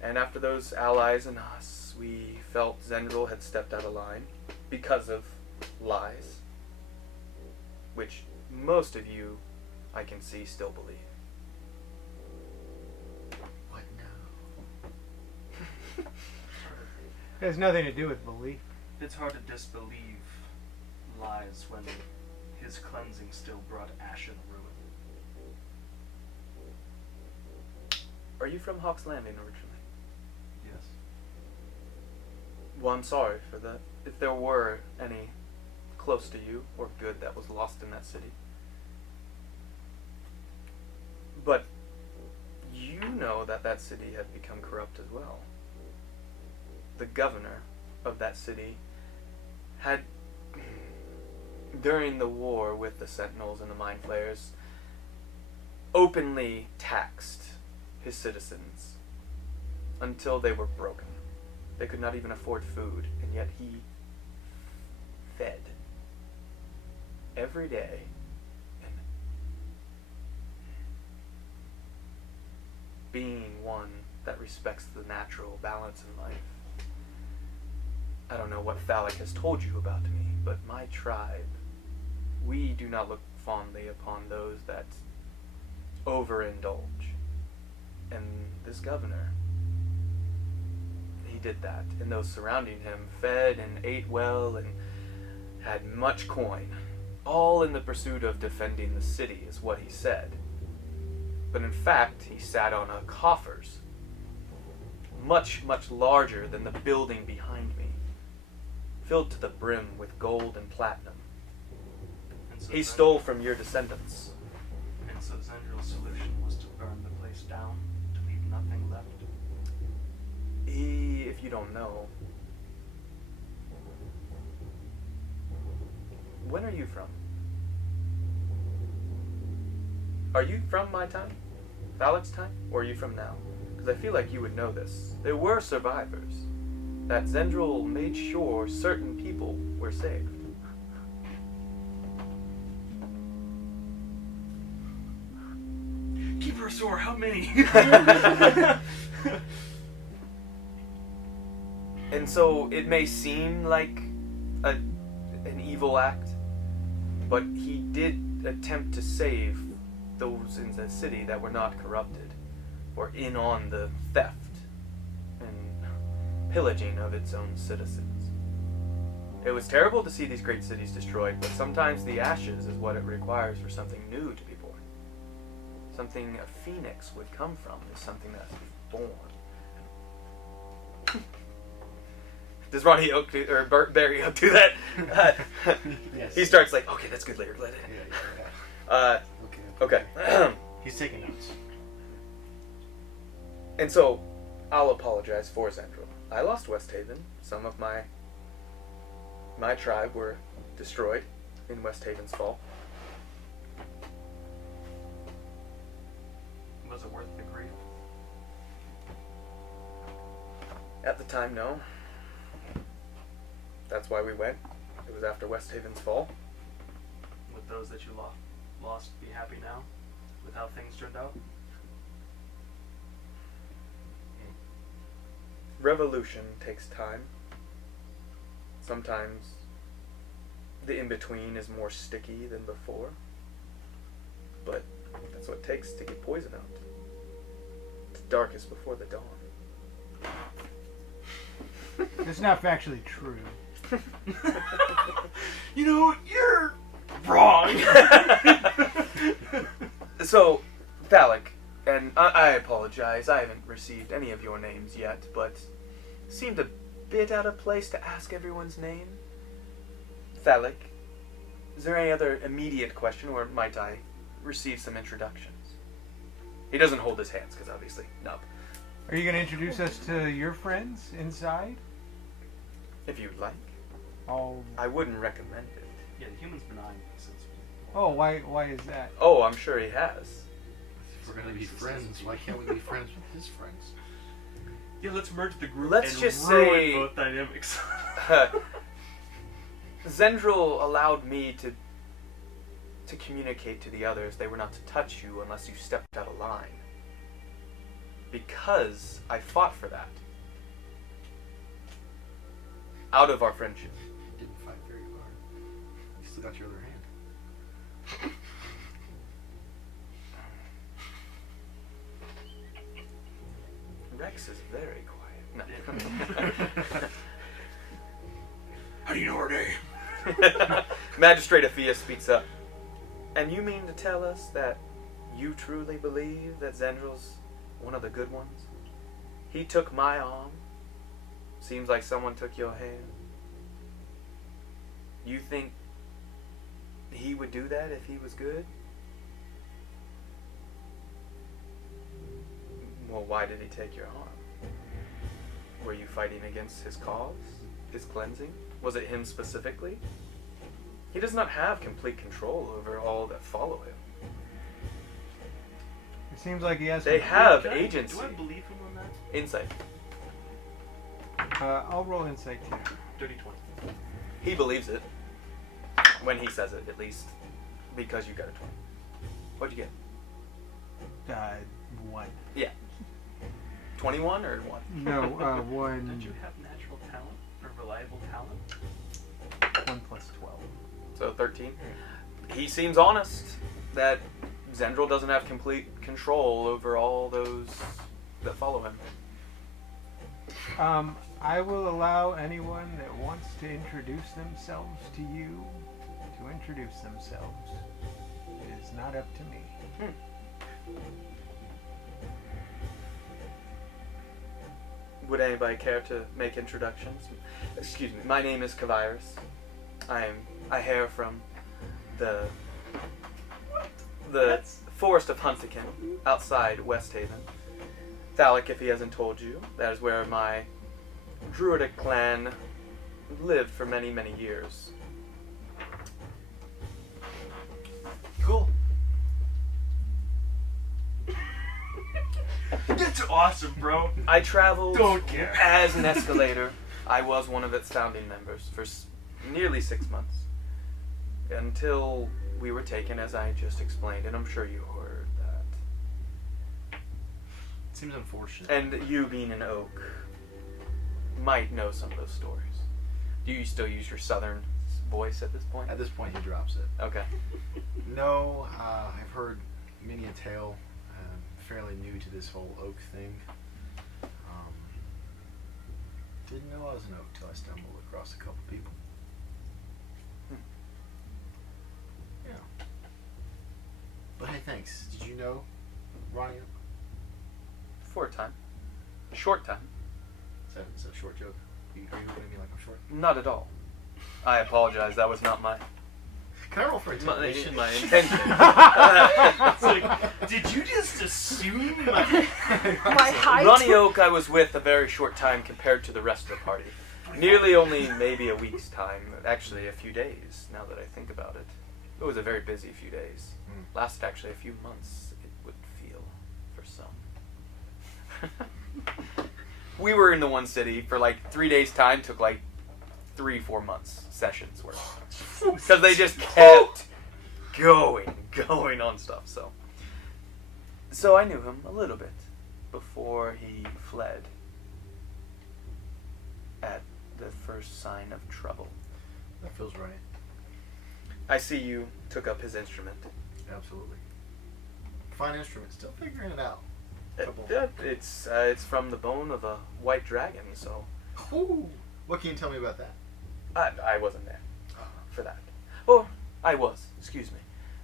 And after those allies and us, we felt Zhendril had stepped out of line because of lies, which most of you, I can see, still believe. What now? It has nothing to do with belief. It's hard to disbelieve lies when his cleansing still brought ash and ruin. Are you from Hawk's Landing originally? Yes. Well, I'm sorry for that. If there were any close to you or good that was lost in that city. But you know that that city had become corrupt as well. The governor of that city had, during the war with the Sentinels and the Mind Flayers, openly taxed his citizens until they were broken. They could not even afford food, and yet he fed every day. And being one that respects the natural balance in life. I don't know what Thalic has told you about me, but my tribe, we do not look fondly upon those that overindulge. And this governor, he did that. And those surrounding him fed and ate well and had much coin, all in the pursuit of defending the city, is what he said. But in fact, he sat on a coffers, much, much larger than the building behind me, filled to the brim with gold and platinum. And so He stole from your descendants. And so Zhendril's solution was to burn the place down, to leave nothing left. If you don't know, when are you from? Are you from my time? Valak's time? Or are you from now? Because I feel like you would know this. There were survivors. That Zhendril made sure certain people were saved. Keep her sore, how many? And so it may seem like an evil act, but he did attempt to save those in the city that were not corrupted, or in on the theft and pillaging of its own citizens. It was terrible to see these great cities destroyed, but sometimes the ashes is what it requires for something new to be born. Something a phoenix would come from is something that has to be born. Does Ronnie Oak do, or Barry Oak do that? Yes. He starts like, okay, that's good lyric. Let it. Yeah. Okay. He's taking notes. And so, I'll apologize for Zhendril. I lost West Haven. Some of my tribe were destroyed in West Haven's fall. Was it worth the grief? At the time, no. That's why we went. It was after West Haven's fall. Would those that you lost be happy now with how things turned out? Revolution takes time. Sometimes the in-between is more sticky than before. But that's what it takes to get poison out. It's darkest before the dawn. It's not factually true. You know, you're wrong. So, Valak, and I apologize, I haven't received any of your names yet, but seemed a bit out of place to ask everyone's name. Valak, is there any other immediate question, or might I receive some introductions? He doesn't hold his hands, because obviously, no. Are you going to introduce us to your friends inside? If you'd like. Oh, I wouldn't recommend it. Yeah, the human's been eyeing me since. oh, why is that? Oh, I'm sure he has. If we're gonna be friends, why can't we be friends with his friends? Yeah, let's merge the group Let's and just ruin say- both dynamics. Zhendril allowed me to communicate to the others they were not to touch you unless you stepped out of line. Because I fought for that. Out of our friendship. You didn't fight very hard. You still got your other hand. Rex is very quiet. No. How do you know her name? Magistrate Aphia speaks up. And you mean to tell us that you truly believe that Zhendril's one of the good ones? He took my arm. Seems like someone took your hand. You think he would do that if he was good? Well, why did he take your arm? Were you fighting against his cause? His cleansing? Was it him specifically? He does not have complete control over all that follow him. It seems like he has. They some- have Do agency. I believe him on that? Insight. I'll roll insight too. Dirty 20. He believes it. When he says it, at least. Because you got a 20. What'd you get? 1. Yeah. 21 or 1? No, Don't 1. you have natural talent or reliable talent? 1 plus 12. So 13. he seems honest that Zhendril doesn't have complete control over all those that follow him. I will allow anyone that wants to introduce themselves to you to introduce themselves. It is not up to me. Would anybody care to make introductions? Excuse me. My name is Kavirus. I hail from the forest of Huntikin outside West Haven. Thalic, if he hasn't told you, that is where my druidic clan lived for many, many years. Cool. That's awesome, bro. I traveled Don't care. as an escalator. I was one of its founding members for nearly 6 months. Until we were taken, as I just explained, and I'm sure you heard that. Seems unfortunate. And you being an oak might know some of those stories. Do you still use your southern voice at this point? At this point, he drops it. Okay. No, I've heard many a tale. I'm fairly new to this whole oak thing. Didn't know I was an oak till I stumbled across a couple people. Yeah. But hey, thanks. Did you know Ronnie Oak? For a time. Short time. Is that a short joke? Are you looking at me like I'm short? Not at all. I apologize. That was not my Can I roll for intimidation? my intention. It's like, did you just assume my height? Ronnie Oak I was with a very short time compared to the rest of the party. Nearly only maybe a week's time. Actually, a few days, now that I think about it. It was a very busy few days. Lasted actually a few months, it would feel, for some. We were in the one city for like 3 days' time, took like 3-4 months sessions worth. Because they just kept going on stuff. So I knew him a little bit before he fled at the first sign of trouble. That feels right. I see you took up his instrument. Absolutely. Fine instrument. Still figuring it out. It's from the bone of a white dragon, so... Ooh. What can you tell me about that? I wasn't there for that. Oh, I was. Excuse me.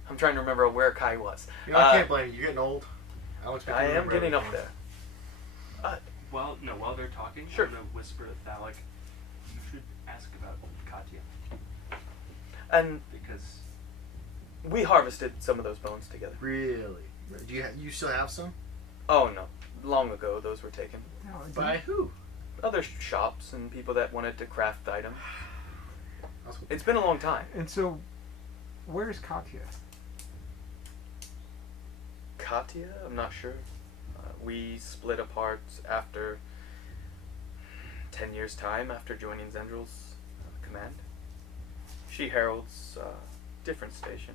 I'm trying to remember where Kai was. You know, I can't blame you. You're getting old. I am getting up there. While they're talking, Sure. I'm going to whisper to Thalic, you should ask about Katya. And Because... we harvested some of those bones together. Really? Do you still have some? Oh, no. Long ago, those were taken. By who? Other shops and people that wanted to craft items. That's what- It's been a long time. And so, where's Katya? Katya? I'm not sure. We split apart after 10 years' time after joining Zhendril's command. She heralds a different station.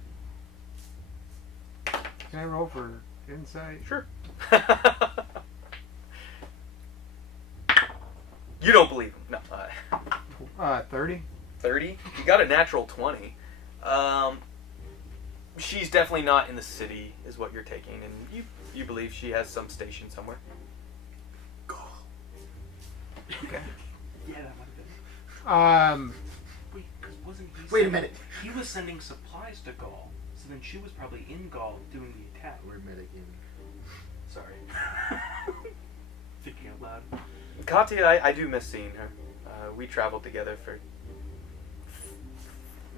Can I roll for insight? Sure. You don't believe him. No. 30. 30? You got a natural 20. She's definitely not in the city, is what you're taking, and you believe she has some station somewhere. Okay. Yeah, that might have been. Wait, 'cause wasn't he... Wait a minute. He was sending supplies to Gaul, so then she was probably in Gaul doing the attack. We're metagaming. Sorry. Thinking out loud. Katya, I do miss seeing her. We traveled together for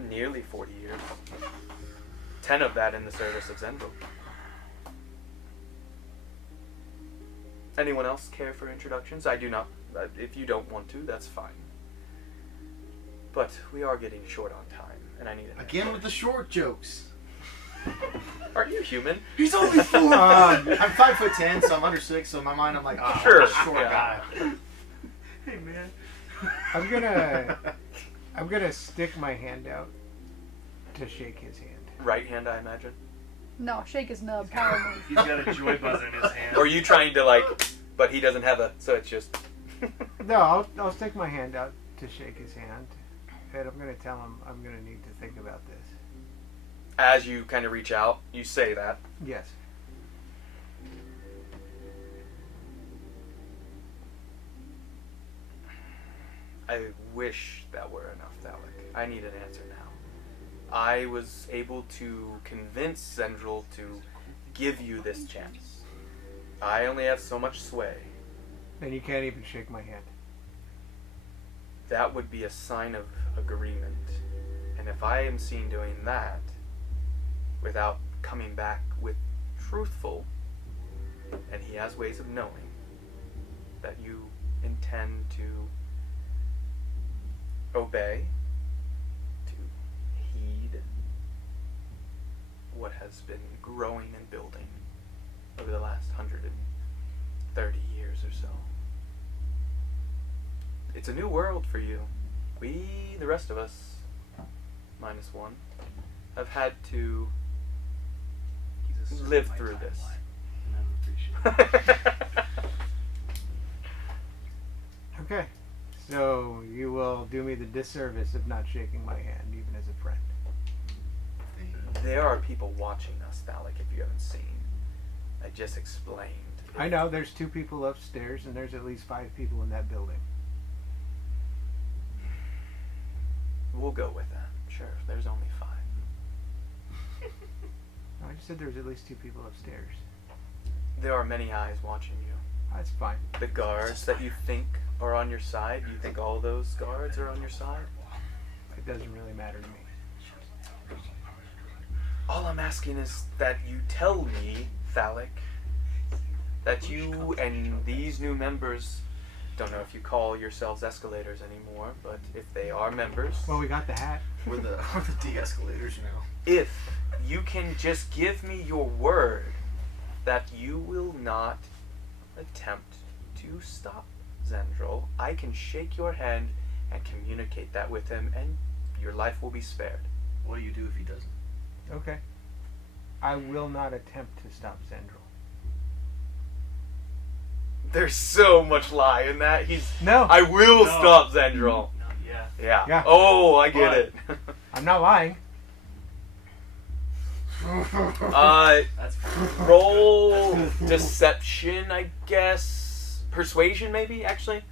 nearly 40 years. 10 of that in the service of Zhendril. Anyone else care for introductions? I do not. If you don't want to, that's fine. But we are getting short on time, and I need an Again with the short jokes. Are you human? He's only 4. I'm 5'10", so I'm under 6. So in my mind, I'm like, oh, Sure, I'm a short yeah. guy. Hey, man. I'm gonna stick my hand out to shake his hand. Right hand, I imagine. No, shake his nub. Power move. He's got a joy buzz in his hand. Or are you trying to but he doesn't have so it's just... No, I'll stick my hand out to shake his hand, and I'm gonna tell him I'm gonna need to think about this. as you kind of reach out, you say that. Yes. I wish that were enough, Thalik. I need an answer now. I was able to convince Zhendril to give you this chance. I only have so much sway. And you can't even shake my hand. That would be a sign of agreement. And if I am seen doing that without coming back with truthful, and he has ways of knowing that you intend to obey, to heed what has been growing and building over the last 130 years or so. It's a new world for you. We, the rest of us, minus one, have had to live through this. Okay. So you will do me the disservice of not shaking my hand, even as a friend. There are people watching us, Thalik, if you haven't seen. I just explained. I know there's 2 people upstairs, and there's at least 5 people in that building. We'll go with that. Sure, there's only 5. I just said there's at least 2 people upstairs. There are many eyes watching you. That's fine. The guards that you think are on your side, you think all those guards are on your side? It doesn't really matter to me. All I'm asking is that you tell me, Thalik, that you and these new members, don't know if you call yourselves Escalators anymore, but if they are members, Well, we got the hat. We're the de-escalators now. if you can just give me your word that you will not attempt to stop Zhendril, I can shake your hand and communicate that with him, and your life will be spared. What do you do if he doesn't? Okay. I will not attempt to stop Zhendril. There's so much lie in that. No. I will No. stop Zhendril. No, yeah. Yeah. Oh, I get it. I'm not lying. That's Roll deception, I guess. Persuasion, maybe, actually.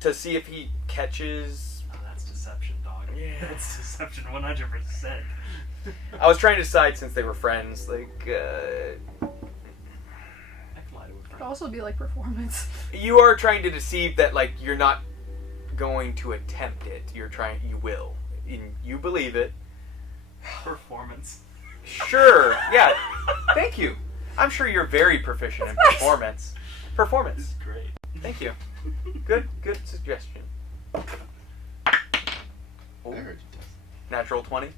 To see if he catches. Oh, that's deception, dog. Yeah. That's deception 100%. I was trying to decide since they were friends. Like, I can lie to a Could friend. also be like performance. you are trying to deceive that, like, you're not going to attempt it. You will. You believe it. Performance. Sure. Yeah. Thank you. I'm sure you're very proficient in performance. This Performance. is great. Thank you. Good suggestion. I Ooh. heard you. Natural 20.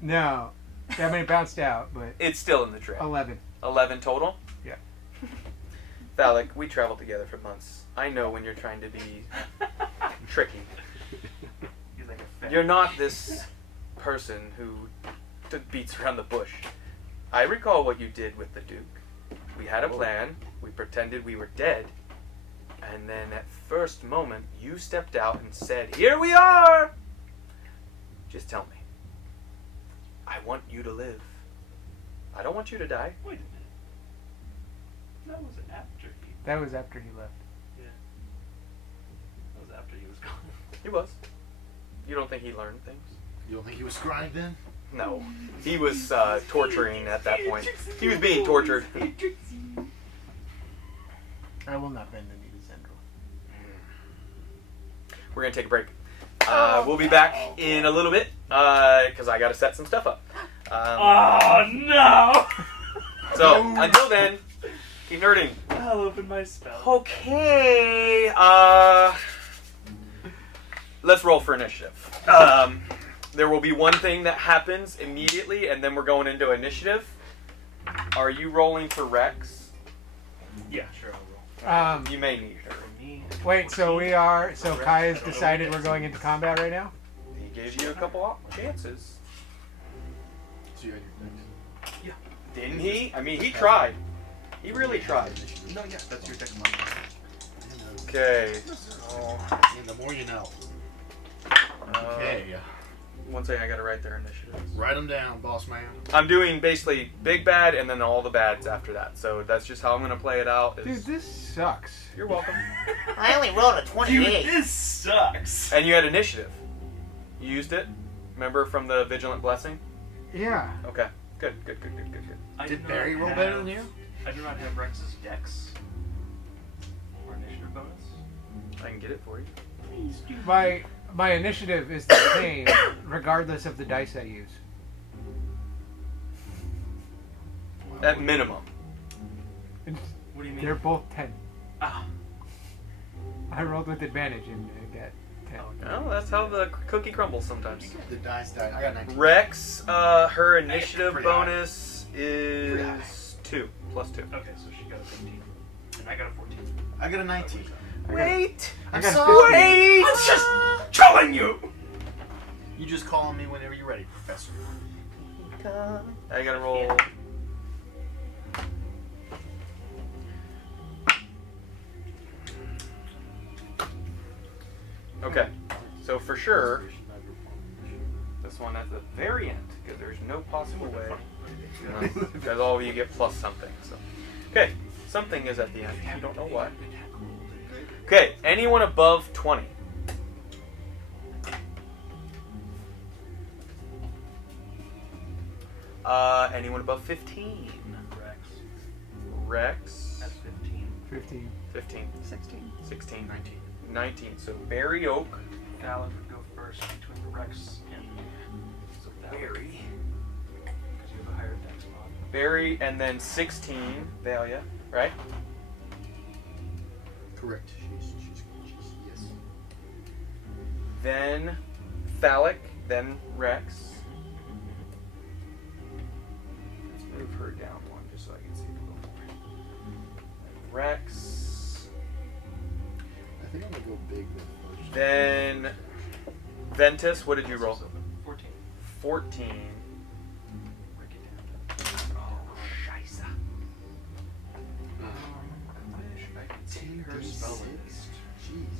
No. I mean, it bounced out, but It's still in the trail. 11. 11 total? Yeah. Thalik, we traveled together for months. I know when you're trying to be tricky. He's like a fan. You're not this person who beats around the bush. I recall what you did with the Duke. We had a plan. We pretended we were dead. And then at first moment, you stepped out and said, "Here we are!" Just tell me. I want you to live. I don't want you to die. Wait a minute. That was after he. That was after he left. Yeah. That was after he was gone. He was. You don't think he learned things? You don't think he was scrying then? No. He was torturing at that point. He was being tortured. I will not bend the knee to Zhendril. We're going to take a break. We'll be back in a little bit because I got to set some stuff up. Oh no! So, until then, keep nerding. I'll open my spell. Okay. Let's roll for initiative. There will be one thing that happens immediately, and then we're going into initiative. Are you rolling for Rex? Yeah, sure, I'll roll. You may need her. For me. Wait, so we are. So Kai has decided we're going into combat right now? He gave you a couple chances. So you had your things. Didn't he? I mean, he tried. He really tried. No, yeah, that's your deck of money. Okay. And the more you know. Okay. One second, I gotta write their initiatives. Write them down, boss man. I'm doing basically big bad and then all the bads after that. So that's just how I'm gonna play it out. Dude, this sucks. You're welcome. I only rolled a Dude, 28. this sucks. And you had initiative. You used it? Remember from the Vigilant Blessing? Yeah. Okay. Good. I Did do Barry not roll better have- than you? I do not have Rex's dex or initiative bonus. I can get it for you. My initiative is the same, regardless of the dice I use. At minimum. What do you mean? They're both 10. Ah. I rolled with advantage and I got 10. Well, that's how the cookie crumbles sometimes. The dice died. I got 19. Rex, her initiative Pretty high. bonus is 2 plus 2. Okay, so she got a 15. And I got a 14. I got a 19. Wait! I I'm got sorry. 15. Wait! I'm just telling you! You just call on me whenever you're ready, Professor. I gotta roll. Okay, so for sure, this one at the very end, because there's no possible way. Because all of you get plus something. So, okay, something is at the end. You don't know what. Okay, anyone above 20. Anyone above 15? Rex. Rex. That's 15. 15. 15. 16. 16. 19. 19. So Barry Oak. Fallon would go first between the Rex and So Barry. Barry. Because you have a higher dex mod. Barry, and then 16. Valia, right? Correct. She's yes. Then Phallic. Then Rex. Let's move her down one just so I can see a little more. Rex. I think I'm gonna go big with first. Then Ventus. What did you roll? 14. 14. Break it down. Oh, scheisse. I wish I could see her spell list. Jeez.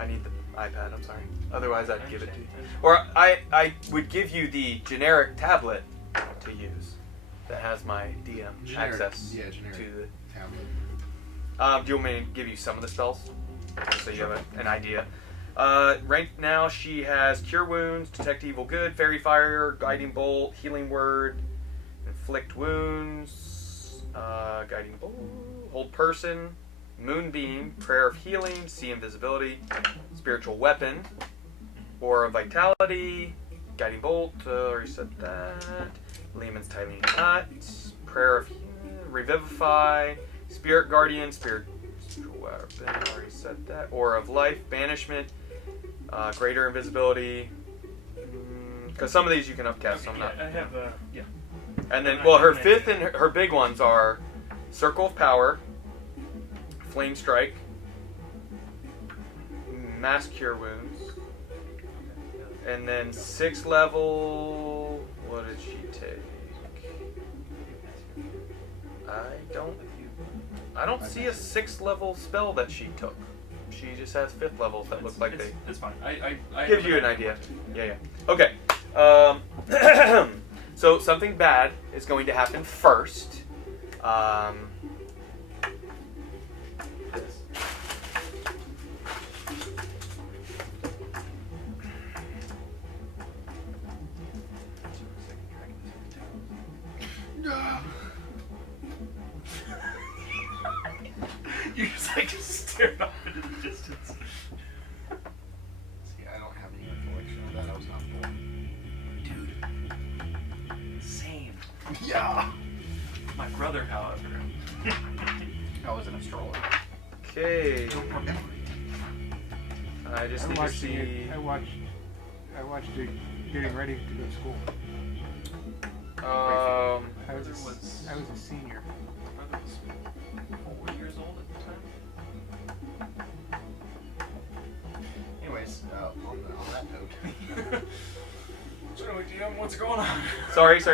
I need the iPad, I'm sorry. Otherwise I'd give it to you. Or I would give you the generic tablet to use that has my DM Generic, access yeah, generic. to the... Tablet. do you want me to give you some of the spells? Just so you have an idea. Right now she has Cure Wounds, Detect Evil Good, Fairy Fire, Guiding Bolt, Healing Word, Inflict Wounds, Guiding Bolt, Hold Person, Moonbeam, Prayer of Healing, See Invisibility, Spiritual Weapon, Aura of Vitality, Guiding Bolt, already said that, Lehman's Tiny Knot, Prayer of Revivify, Spirit Guardian, Spiritual Weapon, already said that, Aura of Life, Banishment, Greater Invisibility, because some of these you can upcast, some not. I have, yeah. And then, well, her fifth and her big ones are Circle of Power, Flame Strike, Mass Cure Wounds, and then 6th level. What did she take? I don't see a 6th level spell that she took. She just has 5th levels that look like they. It's fine. I Gives you an idea. Yeah. Okay. So something bad is going to happen first. This. You just like stared off into the distance. See, I don't have any recollection of that. I was not born. Dude. Same. Yeah. My brother, however. I was an astrologer. Okay. Don't remember. I just I need to watched see. it. I watched it getting ready to go to school. I was a senior. My brother was 4 years old at the time. Anyways, on that note. So, DM, what's going on? Sorry. No,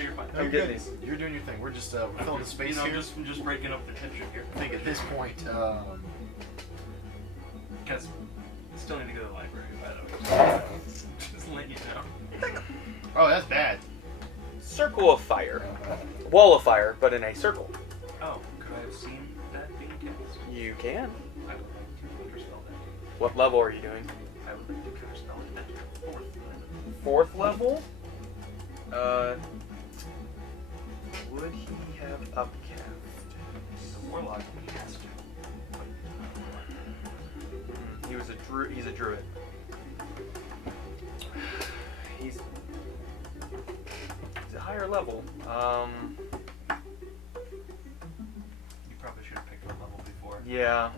you're fine. I'm getting these. You're doing your thing. We're just filling the space I'm here. just breaking up the tension here. I think at this point, Because Still need to go to the library, by the way. Just letting you know. Oh, that's bad. Circle of fire. Wall of fire, but in a circle. Oh, could I have seen that being cast? You can. I would like to counterspell that. What level are you doing? I would like to counterspell it at 4th. Fourth level? Would he have upcast? He's a warlock, he has to. He was he's a druid. He's a higher level. You probably should have picked that level before. Yeah.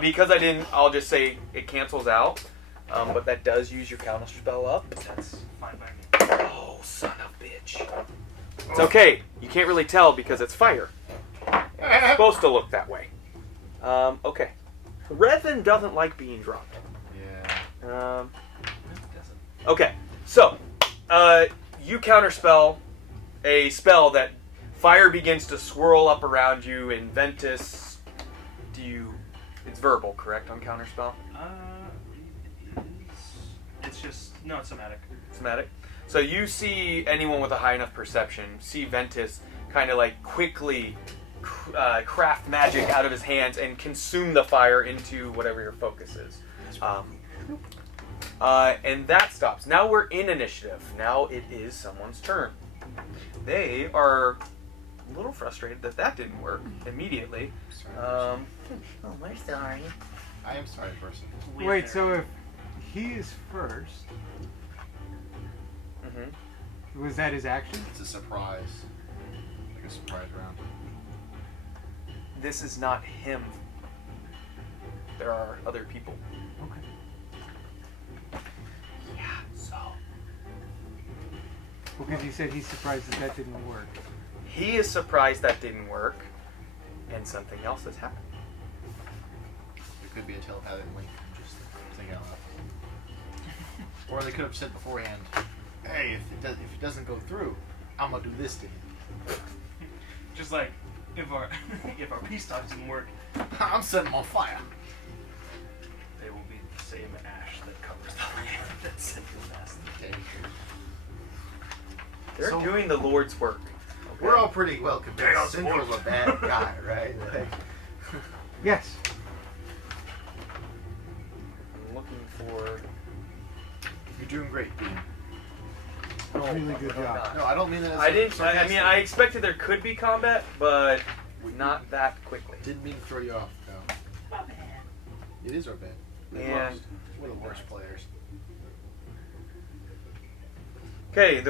Because I didn't, I'll just say it cancels out. But that does use your counter spell up. That's fine by me. Oh, son of a bitch. It's okay. You can't really tell because it's fire. It's supposed to look that way. Okay. Rethan doesn't like being dropped. Yeah. Okay. So, you counterspell a spell that fire begins to swirl up around you in Ventus. It's verbal, correct, on counterspell? It's just, no, it's somatic. Somatic. So you see anyone with a high enough perception, see Ventus kind of like quickly craft magic out of his hands and consume the fire into whatever your focus is. And that stops. Now we're in initiative. Now it is someone's turn. They are a little frustrated that didn't work immediately. Sorry, we're sorry. I am sorry, person. Wait, so if he is first, was that his action? It's a surprise. Like a surprise round. This is not him. There are other people. Okay. Yeah, so. Because he said he's surprised that didn't work. He is surprised that didn't work, and something else has happened. It could be a telepathic link. Just thinking out loud. Or they could have said beforehand, "Hey, if it doesn't go through, I'm gonna do this to him." Just like if our peace talk doesn't work, I'm setting him on fire. they will be the same ash that covers the land that sent you last. Okay. They're So- doing the Lord's work. Okay? We're all pretty well convinced. Chaos Zhendril's a bad guy, right? Like, Yes. I'm looking for. you're doing great, Dean. Really good job. No, I don't mean that as I didn't. I sarcastic. mean, I expected there could be combat, but not that quickly. Didn't mean to throw you off, though. It is our bad. And We're the worst players. okay,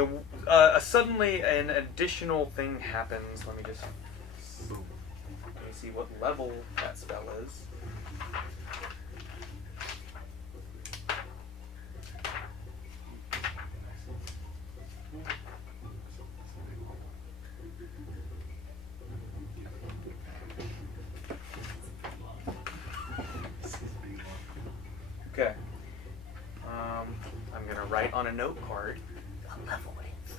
suddenly an additional thing happens. Let me just see what level that spell is. Okay. I'm gonna write on a note card. A level is.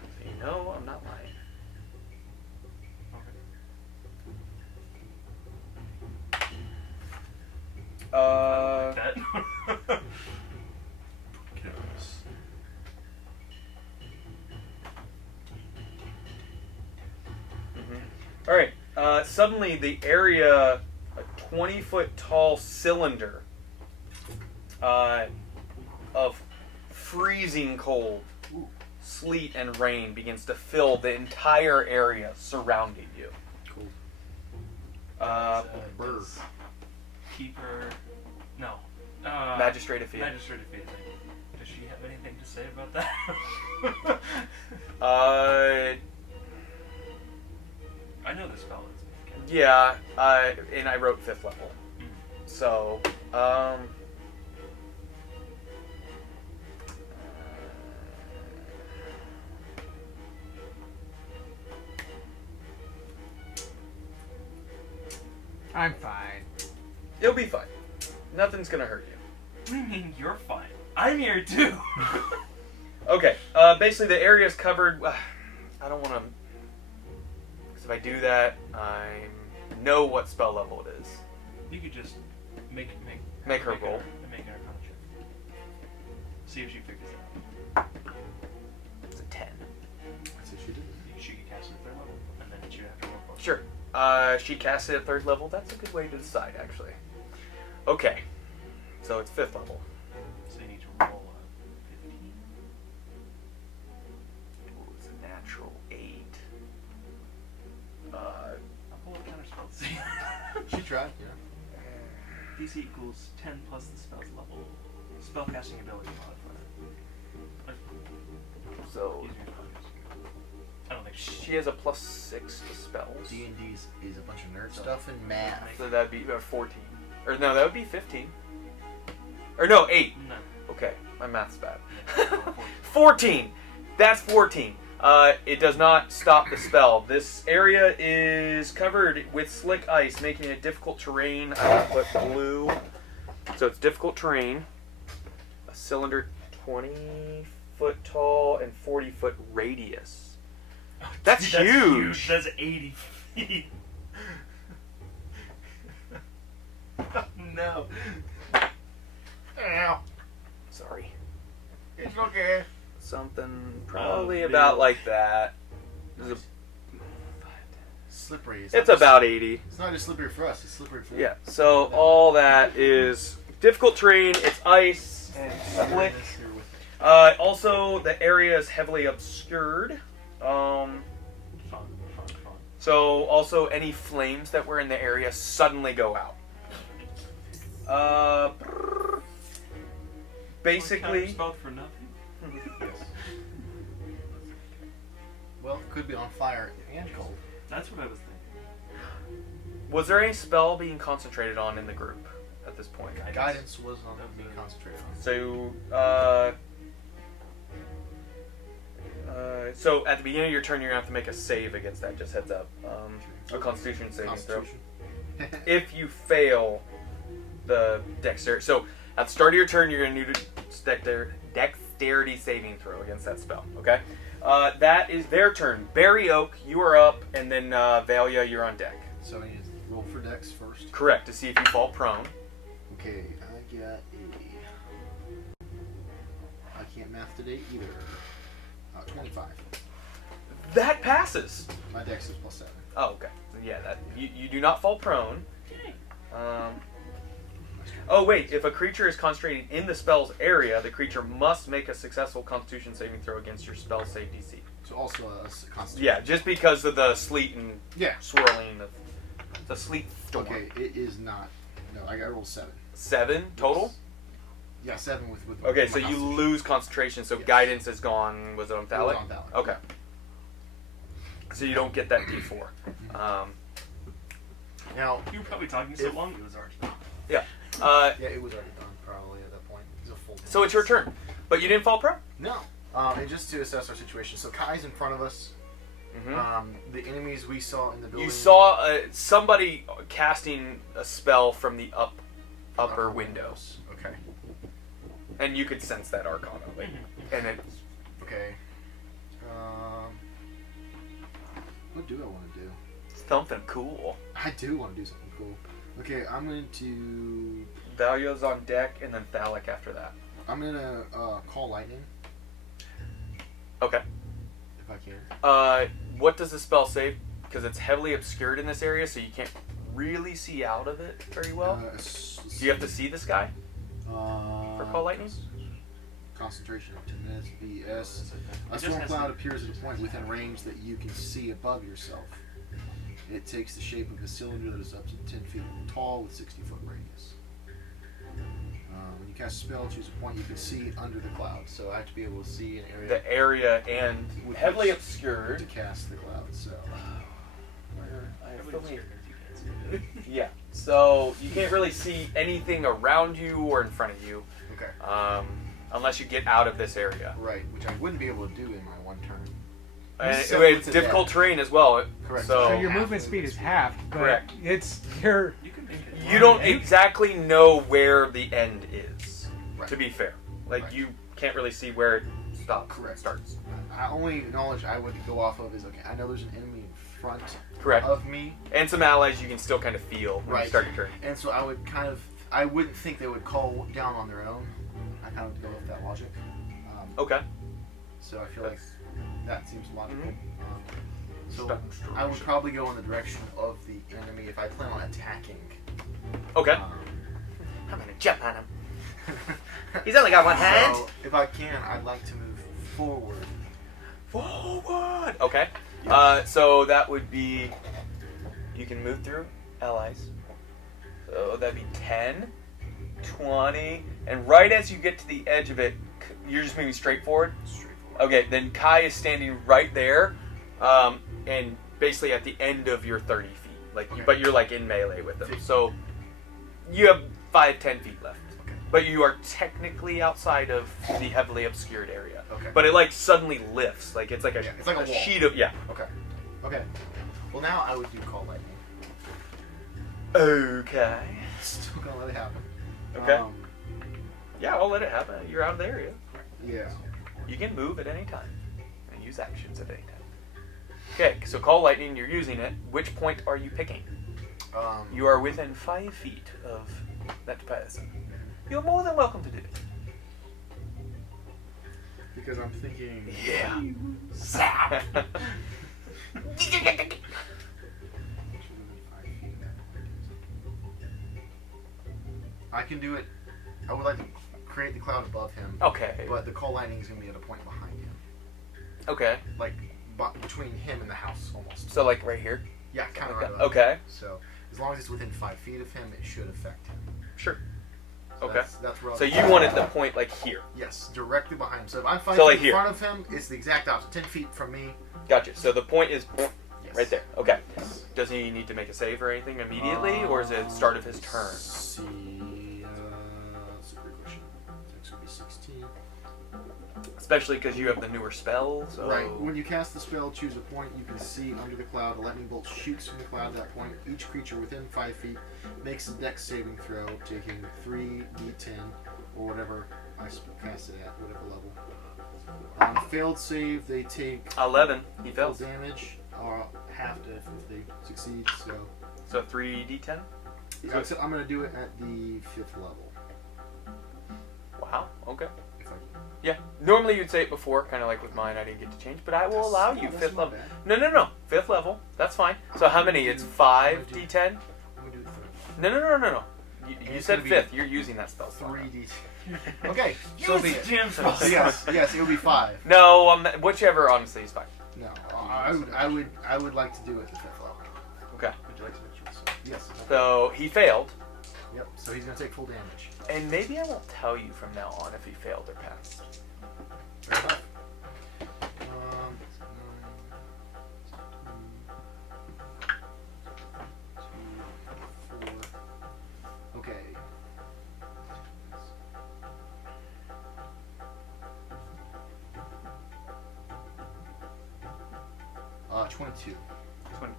So you know I'm not lying. That. All right. Suddenly, the area, a 20-foot tall cylinder of freezing cold, sleet and rain begins to fill the entire area surrounding you. Cool. Does Keeper. No. Magistrate of Field. Magistrate of Field. Does she have anything to say about that? I know this spell is. Yeah, and I wrote 5th level. So, I'm fine. it'll be fine. Nothing's gonna hurt you. What do you mean you're fine? I'm here too. Okay, basically the area is covered. I don't want to. Because if I do that, I know what spell level it is. You could just make her roll. Make her Arcana check. See if she figures it out. It's a 10. That's what she did. She could cast it at 3rd level, and then she would have to roll both. Sure. She casts it at 3rd level. That's a good way to decide, actually. Okay. So it's 5th level. So you need to roll a 15. Ooh, it's a natural 8. I'll pull up counter spell to see. She tried, yeah. DC equals 10 plus the spell's level. Spellcasting ability modifier. So Use your spellcasting. I don't think she has a +6 to spells. D&D is a bunch of nerd stuff and math. So that'd be 14. Or no, that would be 15. Or no, 8. No. Okay, my math's bad. Yeah, 14! That's 14. It does not stop the spell. This area is covered with slick ice, making it difficult terrain. I will put blue. So it's difficult terrain. A cylinder 20 foot tall and 40 foot radius. That's huge. That's 80 feet. No. Ow. Sorry. It's okay. Something probably Oh, about man. like that. This is Slippery. it's not just- about 80. It's not just slippery for us, it's slippery for Yeah, so all that is difficult terrain, it's ice and slick. Also, the area is heavily obscured. Fun. So also any flames that were in the area suddenly go out. Basically, Spelled for nothing. Well, could be on fire and cold. That's what I was thinking. was there any spell being concentrated on in the group at this point? Guidance was on being concentrated on. So at the beginning of your turn, you're gonna have to make a save against that. Just heads up. A Constitution saving throw. Constitution. If you fail the dexterity, so at the start of your turn, you're gonna need a dexterity saving throw against that spell. Okay. That is their turn. Barry Oak, you are up, and then Valia, you're on deck. So I need to roll for dex first. Correct, to see if you fall prone. Okay, I got a... I can't math today either. 25. That passes. My dex is +7. Oh, okay. So yeah, that you do not fall prone. Oh wait, if a creature is concentrating in the spell's area, the creature must make a successful Constitution saving throw against your spell save DC. So also a constitution. Yeah, just because of the sleet and Yeah. swirling of the sleet storm. Okay, it is not. No, I got rolled 7. 7 total? Yeah, 7 with Okay, with so my you constitution. lose concentration, so Yes. guidance is gone. Was it on It was Thalic? on Thalic. Okay. So you don't get that D4. Now, You were probably talking so long it was already done. Yeah. yeah, it was already done probably at that point. It was a full So it's your turn. But you didn't fall prone? No. And just to assess our situation, so Kai's in front of us. The enemies we saw in the building. You saw somebody casting a spell from the upper windows. Okay. And you could sense that Arcana. Like, and it's Okay. What do I want to do? something cool. I do want to do something cool. Okay, I'm going to. Valio's on deck, and then Thalic after that. I'm going to call lightning Okay. if I can. What does the spell say? Because it's heavily obscured in this area, so you can't really see out of it very well. Do you have to see this guy for call lightning? Concentration of 10 minutes. BS. A It just storm has cloud to- appears at a point within range that you can see above yourself. It takes the shape of a cylinder that is up to 10 feet tall with 60-foot radius. When you cast a spell, choose a point you can see under the cloud. So I have to be able to see an area The area and With heavily which- obscured. to cast the cloud. So Everybody's scared if you can't see it. Yeah. So you can't really see anything around you or in front of you, okay, unless you get out of this area. right, which I wouldn't be able to do in my one turn. And set it's to difficult that. terrain as well. Correct. So So your half movement speed is half, but Correct. it's your You can make it. you don't exactly know where the end is. Right. To be fair, like Right. you can't really see where it stops. Correct. Starts. only knowledge I would go off of is, okay, I know there's an enemy in front Correct. of me. And some allies you can still kind of feel when you start your turn. And so I wouldn't think they would call down on their own. I kind of go with that logic. Okay. So I feel like that seems logical. Mm-hmm. So I would probably go in the direction of the enemy if I plan on attacking. Okay. I'm gonna jump on him. He's only got one hand. So if I can, I'd like to move forward. Forward. Okay. Yeah. So that would be. You can move through allies. So that'd be 10, 20, and right as you get to the edge of it, you're just moving straight forward. Okay. Then Kai is standing right there, and basically at the end of your 30 feet. But you're like in melee with them. So you have 5-10 feet left. But you are technically outside of the heavily obscured area. Okay. But it like suddenly lifts. Like it's like a wall. sheet of Okay. Okay. Well, now I would do call lightning. Okay. Still gonna let it happen. Okay. Yeah, I'll let it happen. You're out of the area. Yeah. You can move at any time and use actions at any time. Okay, so call lightning. You're using it. Which point are you picking? You are within 5 feet of that person. You're more than welcome to do it. Because I'm thinking. Yeah. Zap. I can do it. I would like to create the cloud above him. Okay. But the call lightning is going to be at a point behind him. Okay. Like between him and the house, almost. So like right here? Yeah, kind of okay. right above Okay. him. So as long as it's within 5 feet of him, it should affect him. Sure. So okay. That's where so you wanted the point like here? Yes, directly behind him. So if I'm 5 like feet in front of him, it's the exact opposite. 10 feet from me. Gotcha. So the point is yes. right there. Okay. Yes. Does he need to make a save or anything immediately, or is it start of his turn? See, that's a great question. Next would be 16. Especially because you have the newer spell. So. Right. When you cast the spell, choose a point you can see under the cloud. A lightning bolt shoots from the cloud at that point. Each creature within 5 feet makes a dex saving throw, taking 3d10 or whatever I cast it at, whatever level. Failed save, they take 11. He full fails. damage, or half if they succeed. So 3d10. So I'm gonna do it at the 5th level. Wow. Okay. If I can. Yeah. Normally you'd say it before, kind of like with mine. I didn't get to change, but I will allow you 5th level. Bad. No. 5th level. That's fine. So how many? It's 5 d10. I'm gonna do the 3rd. No. You said 5th. You're using that spell. 3d10. Okay. So be it. Yes, it would be 5. No, whichever honestly is fine. No, I would like to do it at the 5th level. Okay. Would you like to make sure? Yes. So he failed, Yep. So he's gonna take full damage. and maybe I won't tell you from now on if he failed or passed. Fair enough. 2, 4. Okay. 22. 22.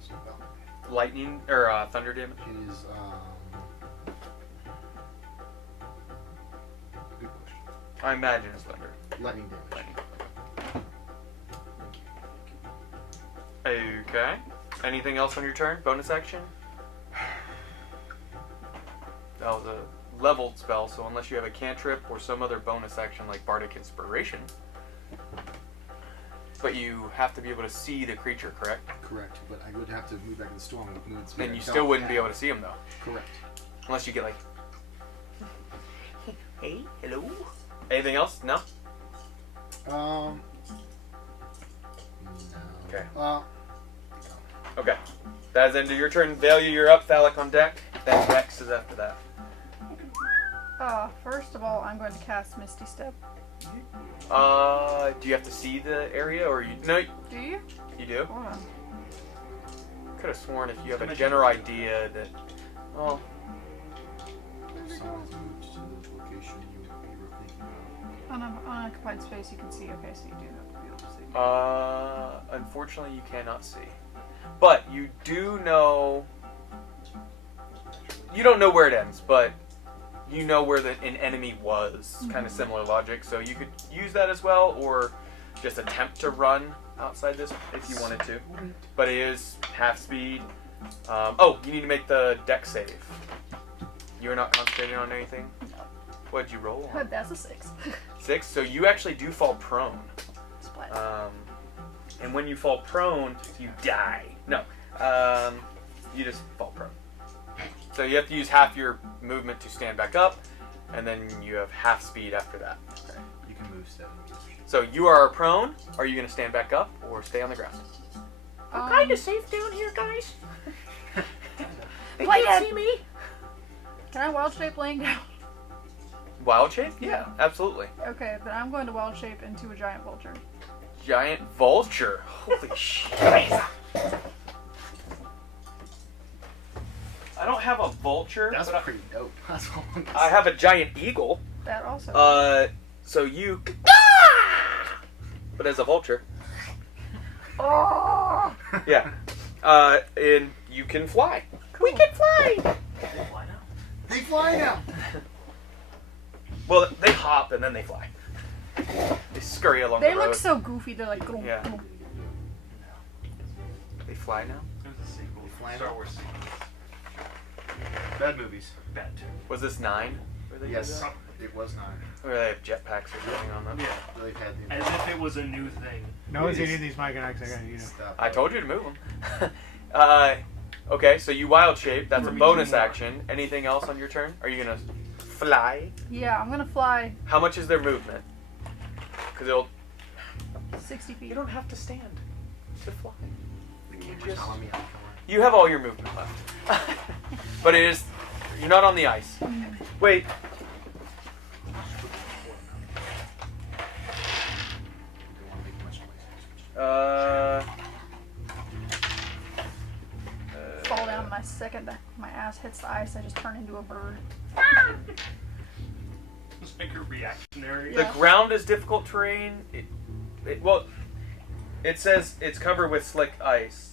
So, well, Lightning or thunder damage. it is good question. I imagine it's thunder. Lightning damage. Lightning. Okay. Anything else on your turn? Bonus action? That was a leveled spell, so unless you have a cantrip or some other bonus action like Bardic Inspiration. But you have to be able to see the creature, correct? Correct, but I would have to move back in the storm with movement speed. Then you I still don't wouldn't be have. able to see him, though. Correct. Unless you get like... Hey, hello? Anything else? No? No. Okay. Okay. That's the end of your turn. Value, you're up. Phallic on deck. Then Rex is after that. First of all, I'm going to cast Misty Step. Do you have to see the area, or you... No, Do you? you do? Hold on. Could have sworn if you have a general idea that... Well, If someone's moved to the location you were thinking of. On unoccupied space, you can see. Okay, so you do have to be able to see. unfortunately you cannot see. But you do know... You don't know where it ends, but you know where an enemy was. Kind of similar logic. So you could use that as well, or just attempt to run outside this if you wanted to. But it is half speed. Oh, you need to make the dex save. You're not concentrating on anything? What'd you roll? That's a 6. 6? So you actually do fall prone. Splat. And when you fall prone, you die. No. You just fall prone. So you have to use half your movement to stand back up, and then you have half speed after that. Okay. You can move 7 meters. So you are prone. Are you going to stand back up or stay on the ground? I'm kind of safe down here, guys. They Play can't it. see me. Can I wild shape laying down? Wild shape? Yeah, absolutely. Okay, then I'm going to wild shape into a giant vulture. Giant vulture. Holy shit. I don't have a vulture. That's but pretty dope. That's all I'm gonna I have a giant eagle. That also. So you. But as a vulture. Oh! Yeah. And you can fly. We can fly. Why not? They fly now! Well, they hop and then they fly. They scurry along They the road. look so goofy. They're like. Yeah. They fly now. There's a sequel. Flying Star up. Wars sequel. Bad movies. Bad too. Was this 9? Where they Yes, did that? it was 9. Or they have jetpacks or something on them? Yeah. They've had the As if it was a new thing. No one's eating these mechanics. I gotta eat them. stuff. I told you to move them. Okay, so you wild shape. That's a bonus action. Anything else on your turn? Are you gonna fly? Yeah, I'm gonna fly How much is their movement? Because it'll. 60 feet. You don't have to stand to fly. The camera's just- telling me I'm You have all your movement left. But it is. You're not on the ice. Wait. Don't want to make much noise. Fall down. My second my ass hits the ice, I just turn into a bird. Just make it reactionary. The Yeah. ground is difficult terrain. It says it's covered with slick ice.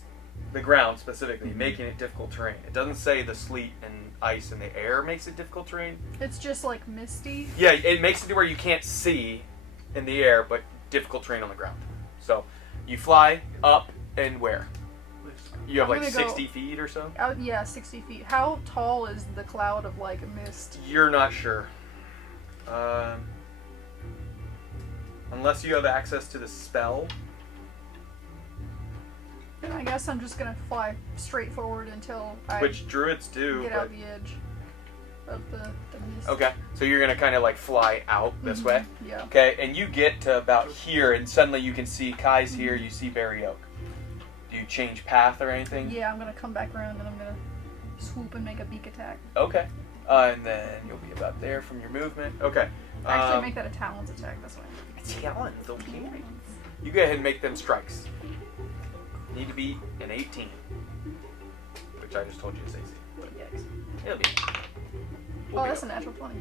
The ground specifically, making it difficult terrain. It doesn't say the sleet and ice in the air makes it difficult terrain. It's just like misty. Yeah, it makes it to where you can't see in the air, but difficult terrain on the ground. So you fly up and where? You have I'm like gonna go- 60 feet or so? Yeah, 60 feet. How tall is the cloud of like mist? You're not sure. Unless you have access to the spell. And I guess I'm just gonna fly straight forward until I Which druids do. get but- out the edge of the mist. Okay, so you're gonna kind of like fly out this way. Yeah. Okay, and you get to about here, and suddenly you can see Kai's here. You see Barry Oak. Do you change path or anything? Yeah, I'm gonna come back around and I'm gonna swoop and make a beak attack. Okay, and then you'll be about there from your movement. Okay. Actually, make that a talons attack. That's why. talons. Okay. You go ahead and make them strikes. Need to be an 18, which I just told you is AC. Yikes. It'll be. Oh, that's a natural 20.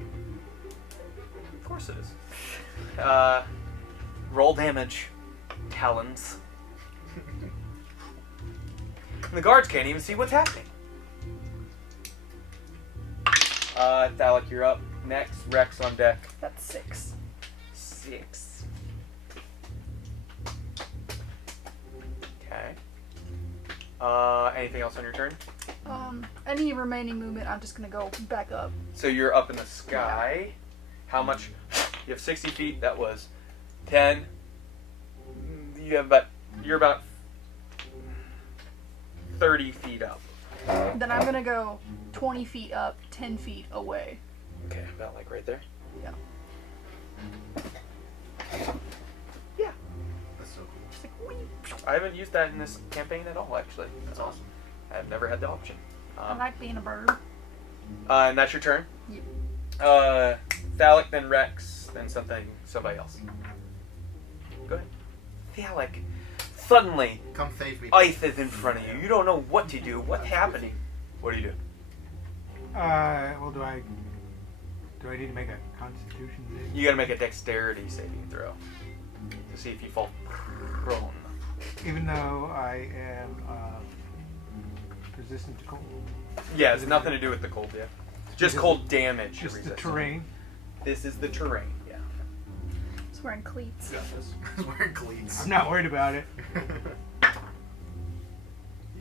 Of course it is. Roll damage. Talons. And the guards can't even see what's happening. Thalic, you're up. Next, Rex on deck. That's 6. 6. Okay. Anything else on your turn? Any remaining movement, I'm just gonna go back up. So you're up in the sky. How much? You have 60 feet. That was 10. You're about 30 feet up. Then I'm gonna go 20 feet up, 10 feet away. Okay, about like right there. Yeah. That's so cool. Just like, whee! I haven't used that in this campaign at all, actually. That's awesome. I've never had the option. I like being a bird. And that's your turn? Yep. Thalic, then Rex, then somebody else. Go ahead. Thalic, suddenly, Come save me. ice is in front of you. You don't know what to do. What's happening? What do you do? Well, do I need to make a Constitution save? You gotta make a dexterity saving throw to see if you fall prone. Even though I am resistant to cold. Yeah, it's nothing to do with the cold, yeah. It's Just cold damage. Just the resistance. terrain. This is the terrain. Yeah. He's wearing cleats. He's wearing cleats. I'm not worried about it. You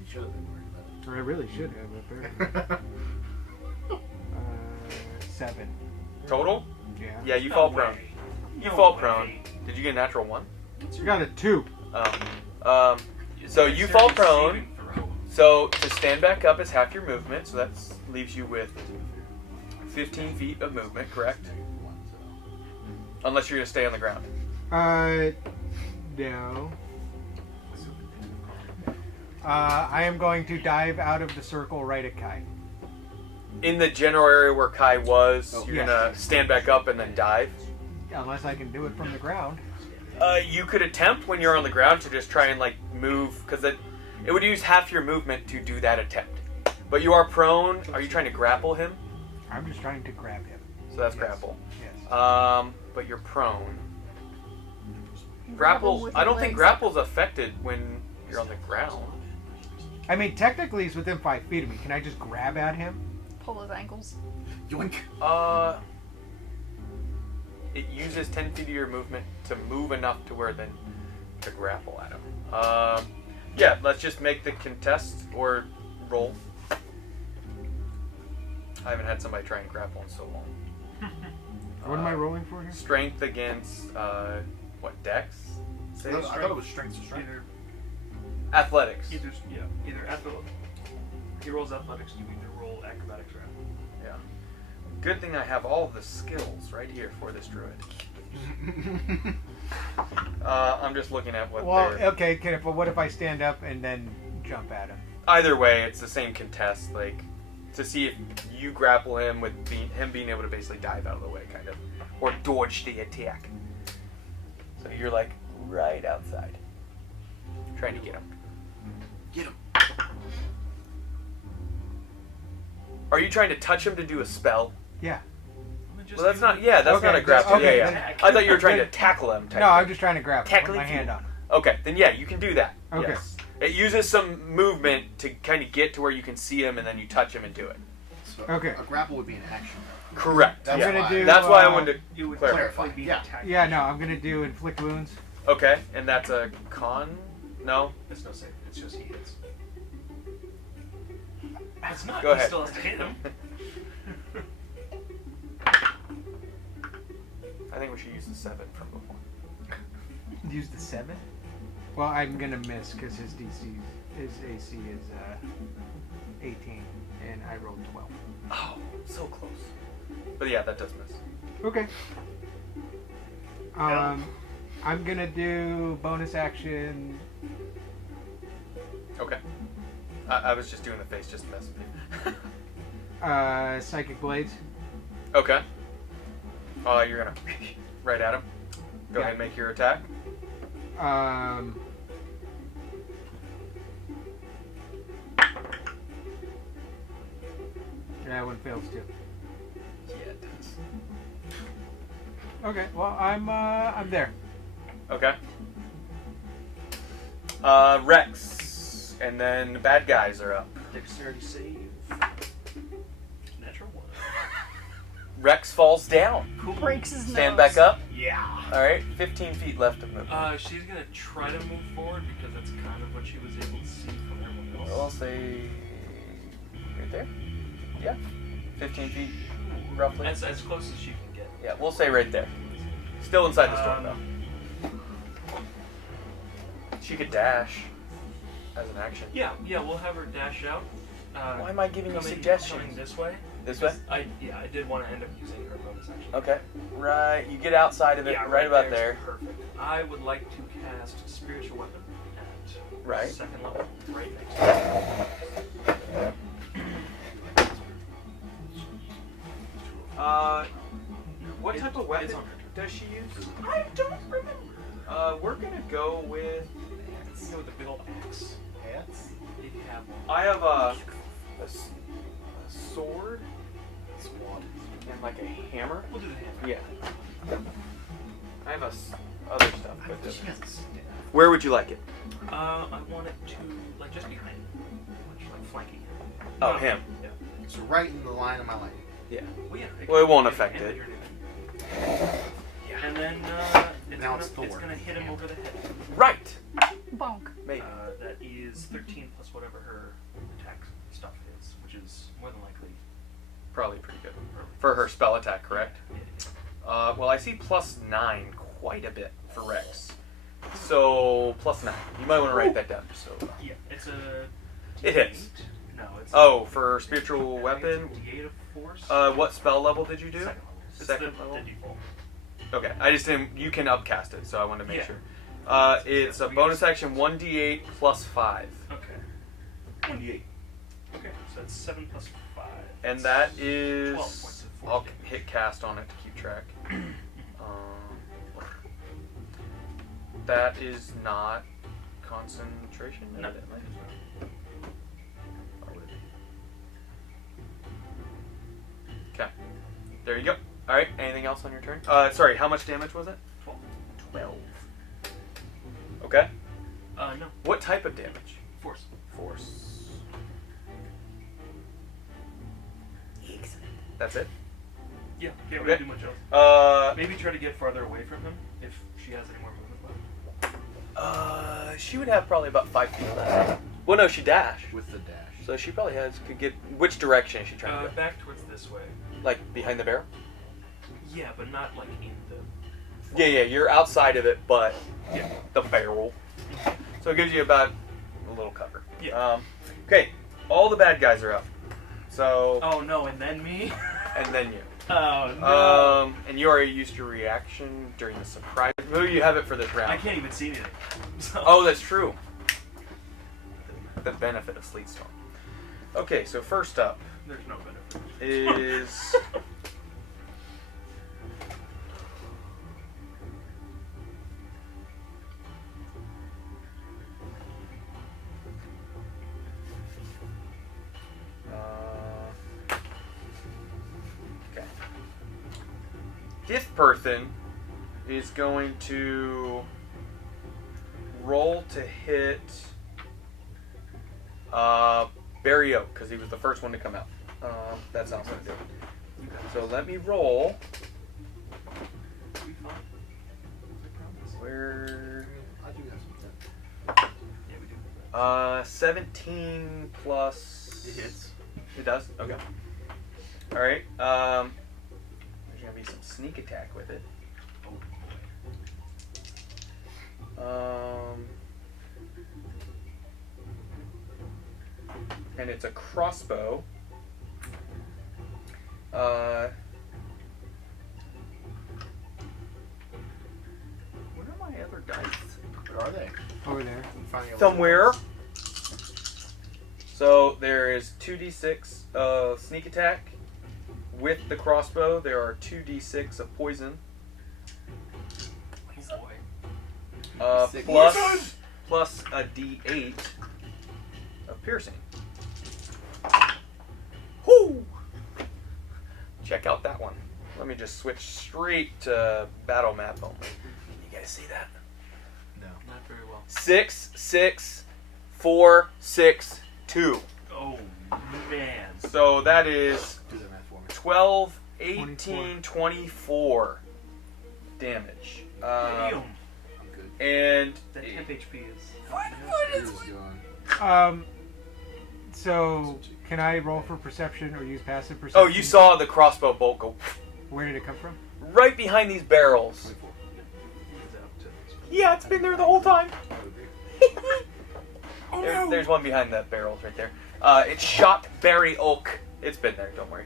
should have been worried Or I really should have, apparently. about it. 7. Total? Yeah. Yeah, you No fall way. prone. You No fall way. prone. Did you get a natural 1? You got a 2. So you It's fall a prone. saving throw. So to stand back up is half your movement. So that leaves you with 15 feet of movement, correct? Unless you're going to stay on the ground. No. I am going to dive out of the circle right at Kai. In the general area where Kai was, Oh, you're yes. going to stand back up and then dive. Unless I can do it from the ground. You could attempt when you're on the ground to just try and like move, because it would use half your movement to do that attempt. But you are prone. Are you trying to grapple him? I'm just trying to grab him. So that's Yes. grapple. Yes. But you're prone. Grab him Grapple. with I your don't think legs. grapple's affected when you're on the ground. I mean, technically he's within 5 feet of me. Can I just grab at him? Pull his ankles. Yoink. It uses 10 feet of your movement to move enough to where then to grapple at him. Yeah, let's just make the contest or roll. I haven't had somebody try and grapple in so long. What am I rolling for here? Strength against what, dex? I Save thought strength? it was strength to strength. Athletics. Either athletics. He rolls athletics. You either roll acrobatics or athletics. Yeah. Good thing I have all of the skills right here for this druid. I'm just looking at what Well, they're... okay, but what if I stand up and then jump at him? Either way, it's the same contest, like, to see if you grapple him with him being able to basically dive out of the way, kind of. Or dodge the attack. So you're, like, right outside. Trying to get him. Get him. Are you trying to touch him to do a spell? Yeah. Well, that's not... Yeah, that's Okay, not a grapple. okay, yeah. then- I thought you were trying to tackle him. No, I'm just trying to grab him. Put Tackling my hand you. on him. Okay, then yeah, you can do that. Okay. Yes. It uses some movement to kind of get to where you can see him, and then you touch him and do it. So Okay. A grapple would be an action. Correct. That's yeah. gonna why. do- That's why I uh, wanted You to would clarify. clarify be Yeah. attacked. Yeah, no, I'm going to do inflict wounds. Okay, and that's a con? No? It's no save. It's just he hits. It's not. Go he ahead. still has to hit him. I think we should use the 7 from before. Use the 7? Well, I'm going to miss because his AC is 18, and I rolled 12. Oh, so close. But yeah, that does miss. Okay. I'm going to do bonus action. Okay. I was just doing the face just to mess with you. Psychic Blades. Okay. You're gonna right at him. Go Yeah. ahead and make your attack. That one fails too. Yeah, it does. Okay, well, I'm there. Okay. Rex. And then the bad guys are up. Dexterity save. Natural 1. Rex falls down. Breaks his Stand nose. back up. Yeah. Alright, 15 feet left of movement. She's gonna try to move forward because that's kind of what she was able to see from everyone else. I'll say right there. Yeah. 15 feet roughly. That's as close as she can get. Yeah, we'll say right there. Still inside the storm though. She could dash as an action. Yeah, we'll have her dash out. Why am I giving you Coming suggestions? this way. This way? I did want to end up using her bonus action. Okay. Right. You get outside of it, Yeah, right about there's there. Perfect. I would like to cast Spiritual Weapon at Right. second level, right next to What type of weapon it's on her turn. does she use? I don't remember. We're gonna go with. You know, with the big old axe. Hats? If you have one. I have a sword Squad. and like a hammer. We'll do the hammer. Yeah. I have other stuff. I But think she has a staff. where would you like it? I want it to, like, just behind him. Like flanking him. Oh, him. Yeah. So right in the line of my lightning. Yeah. Well, yeah. Well, it won't can affect hit it. or anything. And then Now it's Thor. it's gonna hit him over the head. Right. Bonk. Maybe. That is 13 plus whatever her attack stuff is, which is more than likely. Probably pretty good. For her spell attack, correct? Well, I see +9 quite a bit for Rex. So, +9. You might want to write that down. So. Yeah, it's a. It hits. No, it's. Oh, for spiritual weapon? D8 of force. What spell level did you do? Second level. It's Second the level? default. Okay, I just didn't. You can upcast it, so I wanted to make Yeah. sure. It's a bonus action 1d8 plus 5. Okay. 1d8. Okay, so that's 7 plus 5. And that 12 is. points of force I'll damage. hit cast on it to keep track. That is not concentration, No. evidently. Or would it be? Okay. There you go. Alright, anything else on your turn? Sorry, how much damage was it? 12. 12. Okay. No. What type of damage? Force. Force. That's it? Yeah, can't Okay. really do much else. Maybe. Maybe try to get farther away from him if she has any more movement left. She would have probably about 5 feet left. Well, no, she dashed. With the dash. So she probably could get. Which direction is she trying to go? Back towards this way. Like behind the barrel? Yeah, but not like in the. Yeah, you're outside of it, but Yeah. the barrel. So it gives you about a little cover. Yeah. Okay, all the bad guys are up. So. Oh no, and then me? And then you. Oh no. And you already used your reaction during the surprise. Maybe you have it for this round. I can't even see anything. So. Oh, that's true. The benefit of Sleet Storm. Okay, so first up There's no benefit. is. Okay. This person is going to roll to hit Barry Oak because he was the first one to come out. That sounds like good. So let me roll. We fine. I promise. Where? I do have some. Yeah, we do. 17 plus. It hits. It does? Okay. Alright. There's gonna be some sneak attack with it. And it's a crossbow. Where are my other dice? What are they? Over there. I'm finding out Somewhere. So there is 2d6 sneak attack. With the crossbow, there are 2d6 of poison. Oh boy. Six. Plus a d8 of piercing. Whoo! Check out that one. Let me just switch straight to battle map only. Can you guys see that? No. Not very well. 6, 6, 4, 6, 2. Oh man. So that is Do that math for me. 12, 18, 24 damage. Damn. I'm good. And That temp HP is. It is gone. So can I roll for perception or use passive perception? oh, you saw the crossbow bolt go Where did it come from? right behind these barrels. 24. Yeah, it's been there the whole time. Oh There's one behind that barrels right there. It shot Barry Oak. It's been there, don't worry.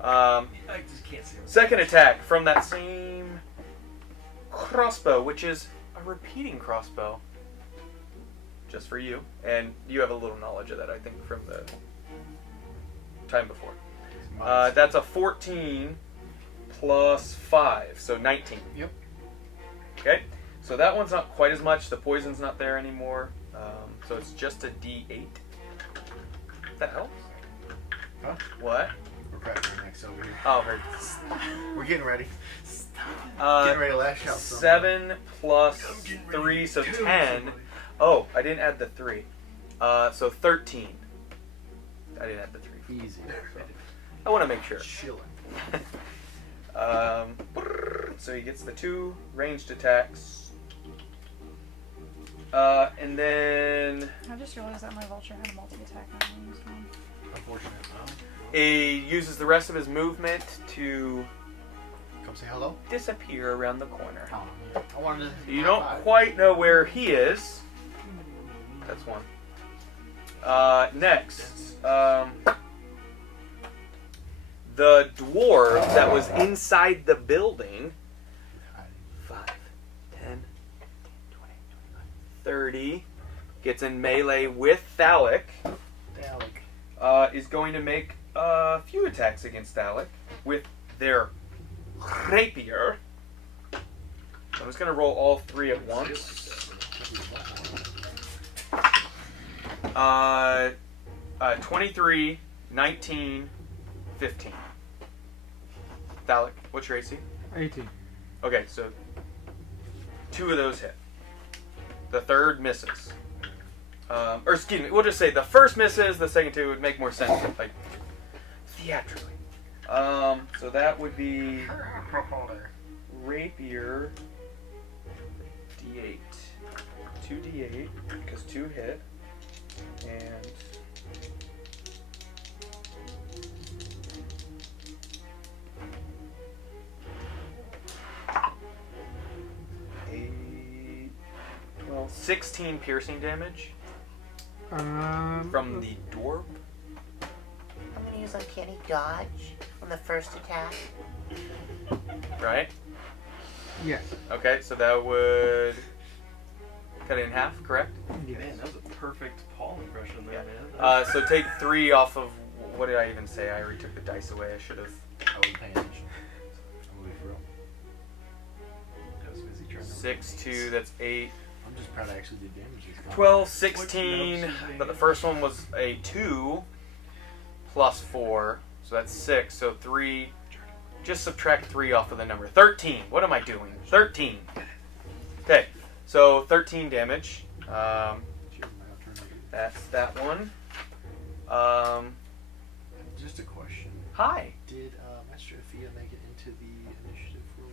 I just can't see him. Second attack from that same crossbow, which is a repeating crossbow. Just for you. And you have a little knowledge of that, I think, from the time before. That's a 14 plus 5, so 19. Yep. Okay, so that one's not quite as much. The poison's not there anymore. So it's just a D8. That helps? Huh? What? We're cracking our necks over here. Oh, heard. We're getting ready. Getting ready to lash out. 7 plus 3, so 10. Oh, I didn't add the 3. So 13. I didn't add the 3. Easy. I want to make sure. Chilling. So he gets the 2 ranged attacks. And then I just realized that my vulture had a multi-attack on me. So. Unfortunate. he uses the rest of his movement to Come say hello. disappear around the corner. Oh, I wanted to. You don't quite know where he is. That's one. Next, the dwarf that was inside the building. 5, 10, 20, 25, 30. Gets in melee with Thalic. Is going to make a few attacks against Thalic with their rapier. I'm just going to roll all 3 at once. 23, 19, 15. Thalic, what's your AC? 18. Okay, so 2 of those hit. The third misses. Or excuse me, we'll just say the first misses, the second 2 would make more sense, like, theatrically. So that would be rapier, D8. 2d8, because 2 hit. And eight, 12, 16 piercing damage from the dwarf. I'm going to use Uncanny Dodge on the first attack. Right? Yes. Okay, so that would cut it in half, correct? Yes. Man, that was a perfect Paul impression there, Yeah. man. So take 3 off of, what did I even say? I already took the dice away. I should have. I wasn't paying attention. I'm gonna be for real. I was busy trying to 6, 2, that's 8. I'm just proud I actually did damage this time. 12, 16, but the first one was a 2 plus 4, so that's 6. So 3, just subtract 3 off of the number. 13. What am I doing? 13. Okay, so 13 damage. That's that one. Just a question. Hi. Did Master Athea make it into the initiative rules?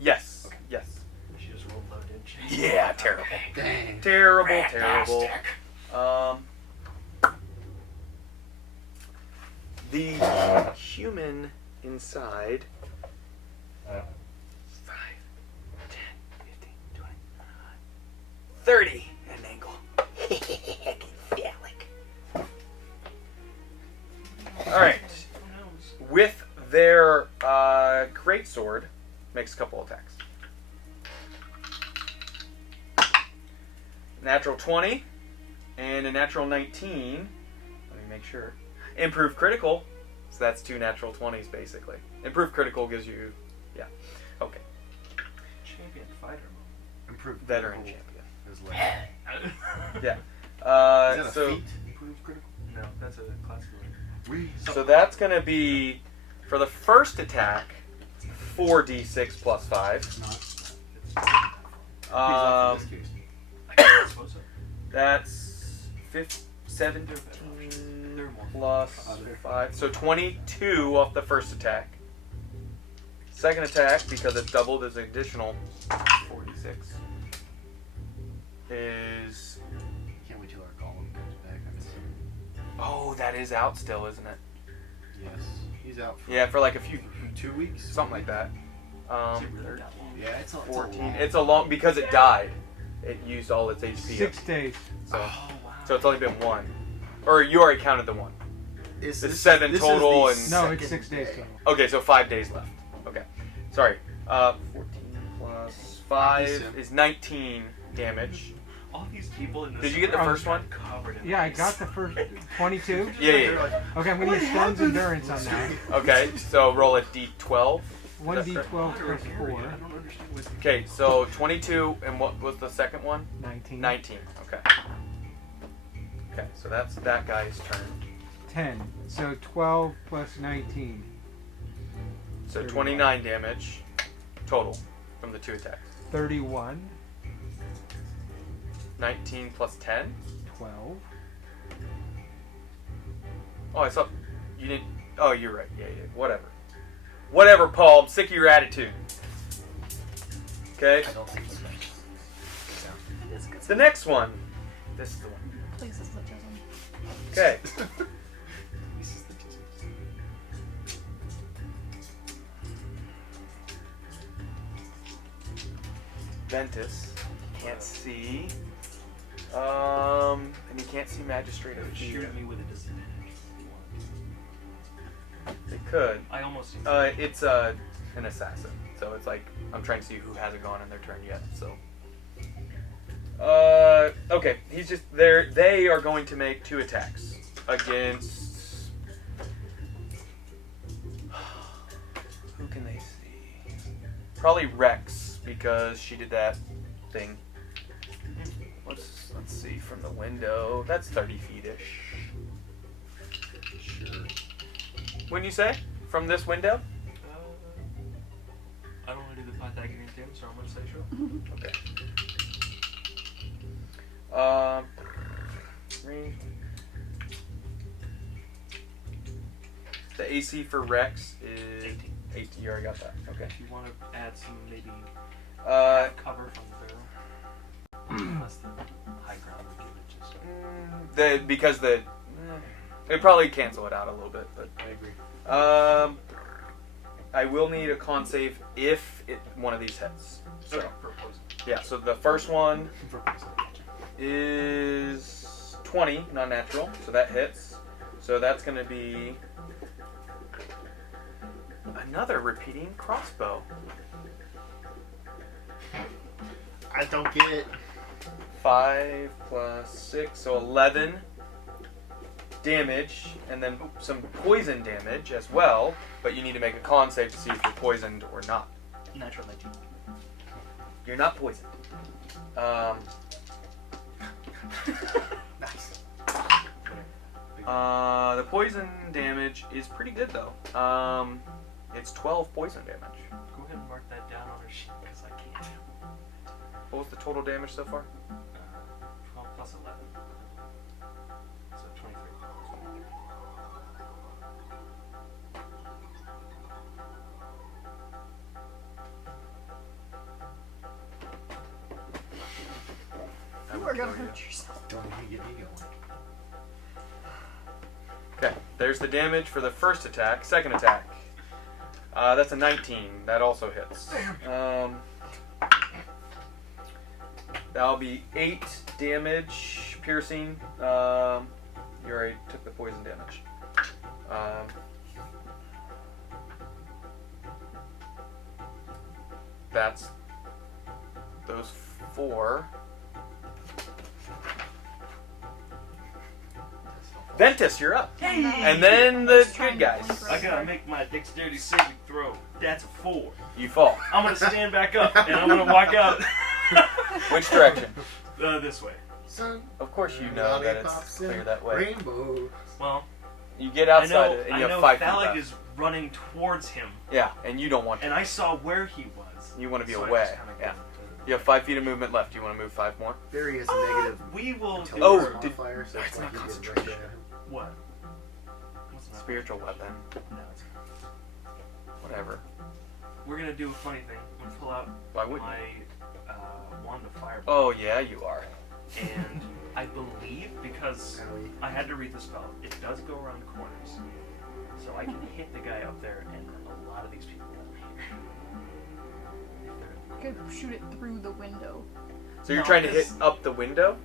Yes. Okay. Yes. She just rolled low, didn't she? Yeah, terrible. Dang. Terrible, terrible. The human inside. 5, 10, 15, 20, 30 at an angle. Alright. With their greatsword, makes a couple attacks. Natural 20 and a natural 19. Let me make sure. Improved critical. So that's 2 natural 20s basically. Improved critical gives you, yeah. Okay. Champion fighter Improved Veteran critical champion. is level. Yeah. Is that a So feat? Improved critical? No, that's a class ability. so that's gonna be for the first attack 4d6 plus 5. Not. Um, In this case. I suppose so. that's 17 plus 5, so 22 off the first attack. Second attack, because it's doubled, is additional 46. Is Can't wait till our golem comes back. I miss him. oh, that is out still, isn't it? Yes. He's out for Yeah, for like a few, 2 weeks. something like that. Is it really that long? Yeah, it's a 14. long. It's a long because it died. It used all its HP. 6 days. So, Oh, wow. so it's only been 1, or you already counted the 1. It's It's 7 total and No, it's 6 days total. okay, so 5 days left. Okay, sorry. 14 plus 5 is 19 damage. All these people in this. Did you get the first one? Covered in Yeah, I ice. got the first 22. Yeah. Okay, I'm gonna use Stone's Endurance on that. Okay, so roll a d12. 1d12 They're plus here, 4. I don't understand what's Okay, so 22, and what was the second one? 19. 19. Okay. Okay, so that's that guy's turn. 10. So 12 plus 19. So 29 damage total from the 2 attacks. 31. 19 plus 10. 12. Oh, I saw you didn't. Oh, you're right. Yeah, whatever. Whatever, Paul. I'm sick of your attitude. Okay. I don't think it's nice. The next one. This is the one. Please, this is a dozen. Okay. Ventus. Can't see. And you can't see Magistrate of Fear. Shoot me with a disadvantage. They could. I almost. It's an assassin, so it's like I'm trying to see who hasn't gone in their turn yet. So, okay, he's just there. They are going to make 2 attacks against. Who can they see? Probably Rex because she did that thing. Let's see from the window. That's 30 feet-ish. Sure. Wouldn't you say? From this window? I don't want to do the Pythagorean theorem, so I'm going to say sure. Okay. Range. The AC for Rex is 18. You already got that. Okay. If you want to add some maybe cover from the barrel. That's the high ground we give it just. Because it probably cancel it out a little bit, but I agree. I will need a con save if one of these hits. So For poison. yeah, so the first one For poison. is 20, non-natural, so that hits. So that's going to be another repeating crossbow. I don't get it. 5 plus 6, so 11 damage, and then some poison damage as well, but you need to make a con save to see if you're poisoned or not. Natural 19. You're not poisoned. Nice. The poison damage is pretty good though. It's 12 poison damage. Go ahead and mark that down on her sheet, because I can't. What was the total damage so far? 12 plus 11. So 23. You are gonna hurt yourself. Don't even get me going. Okay, there's the damage for the first attack. Second attack. That's a 19. That also hits. That'll be 8 damage, piercing. You already took the poison damage. That's those 4. Ventus, you're up. Hey! And then the good guys. I gotta make my dexterity saving throw. That's a 4. You fall. I'm gonna stand back up and I'm gonna walk out. Which direction? This way. Son, Of course you know that it's clear that way. Rainbow. Well, You get I outside and know you have 5 feet Thalag left. is running towards him, Yeah, and you don't want to. and I saw where he was. You want to be So I away. just kinda Yeah. go to- You have 5 feet of movement left. You want to move 5 more? Barry has a negative. We will do Oh, intelligence did- modifier, so it's it's not like you get concentration. right at him. what? What's that? Spiritual weapon. No, it's Whatever. We're gonna do a funny thing. I'm gonna pull out Why wouldn't my you? wand of fire, Oh, yeah, you are. and I believe because Owie. I had to read the spell, it does go around corners, so I can hit the guy up there, and a lot of these people won't hear. You could shoot it through the window. So you're No, trying to hit this- up the window?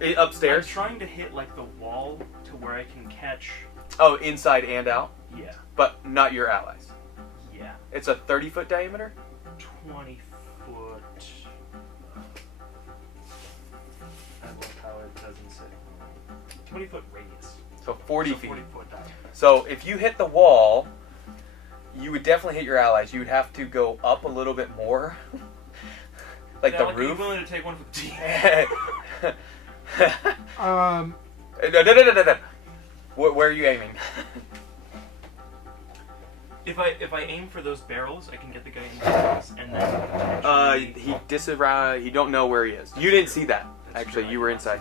I'm Upstairs? trying to hit like the wall to where I can catch. Oh, inside and out? Yeah, But not your allies. yeah. It's a 30-foot diameter? 20 foot. I love how it doesn't say. 20-foot radius. So 40 So feet. 40-foot diameter. So if you hit the wall, you would definitely hit your allies. You would have to go up a little bit more. Like Now, the are roof. you willing to take one for the team? No. Where are you aiming? If I aim for those barrels, I can get the guy in the face, and then He disavow. You don't know where he is. You didn't see that. That's Actually, true, I you were did not see inside.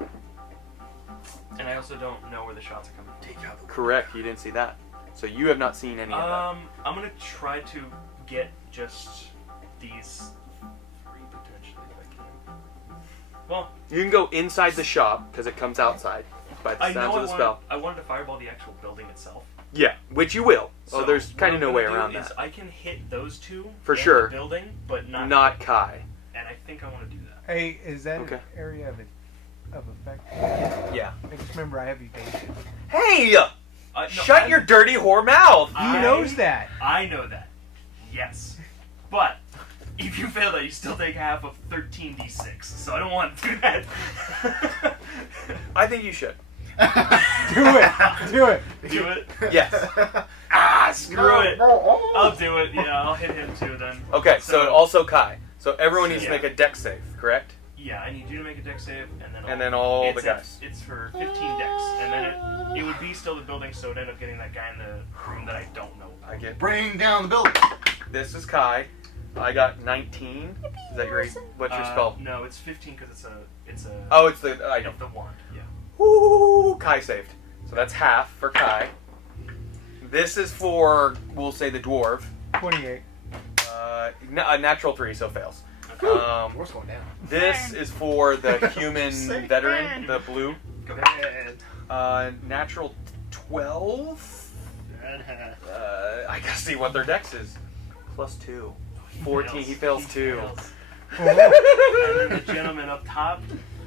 that. And I also don't know where the shots are coming from. Take out the Correct. You didn't see that. So you have not seen any of that. I'm gonna try to get just these 3 potentially if I can. Well, You can go inside the shop because it comes outside by the I sounds know of the spell. I wanted to fireball the actual building itself. Yeah, which you will. So There's what kind of I'm no way gonna do around is that. I can hit those 2 For in sure. the building, but Not Kai. And I think I want to do that. Hey, is that Okay. an area of effect? Yeah. I just remember I have evasion. Hey! No, Shut your dirty whore mouth! He knows that. I know that. Yes. But if you fail that, you still take half of 13d6. So I don't want to do that. I think you should. Do it. Do it. Do it? Yes. Screw it. I'll do it. Yeah, I'll hit him too then. Okay, so also Kai. So everyone needs to Yeah. make a dex save, correct? Yeah, I need you to make a dex save, And then all it's the guys. It's for 15 dex, and then it would be still the building, so it ended up getting that guy in the room that I don't know. I get. Bring down the building. This is Kai. I got 19. Is that your? What's your spell? No, it's 15 because it's a. Oh, it's the. I know. It's the wand. Yeah. Ooh, Kai saved. So that's half for Kai. This is for, we'll say, the dwarf. 28. A natural 3, so fails. We're going down. This is for the human veteran, the blue. Go ahead. Natural 12. I gotta see what their dex is. Plus 2. 14. He fails 2. And then the gentleman up top.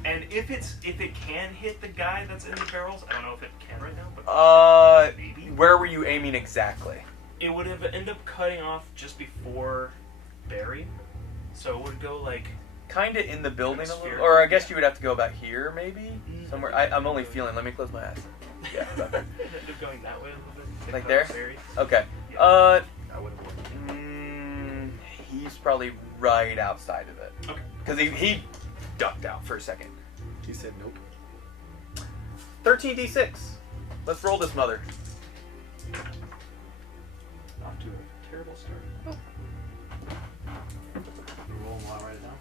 And if it can hit the guy that's in the barrels, I don't know if it can right now, but maybe. Where were you aiming exactly? It would have ended up cutting off just before Barry, so it would go like Kinda in the building a Sphere. little, or I guess you would have to go about here, maybe somewhere. I'm only feeling. Let me close my eyes. Yeah, about there. it ended up going that way a little bit. Like Cut there? off Barry. Okay. Yeah. I would have worked. He's probably right outside of it. Okay. Because he ducked out for a second. He said nope. 13d6. Let's roll this mother. Off to a terrible start. Roll while I write it down.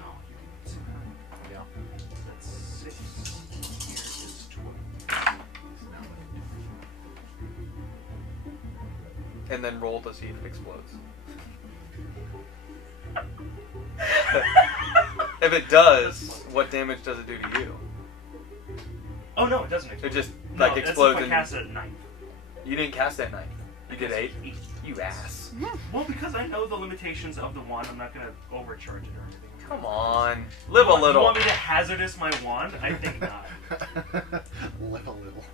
Oh, you too high. Yeah. That's 6. Here is 12. And then roll to see if it explodes. If it does, what damage does it do to you? Oh no, it doesn't explode. It just No, like that's explodes if I and cast it at 9. you didn't cast that 9. You did 8. 8. You ass. Well, because I know the limitations of the wand, I'm not gonna overcharge it or anything. Come on, live a You little. want me to hazardous my wand? I think not. Live a little.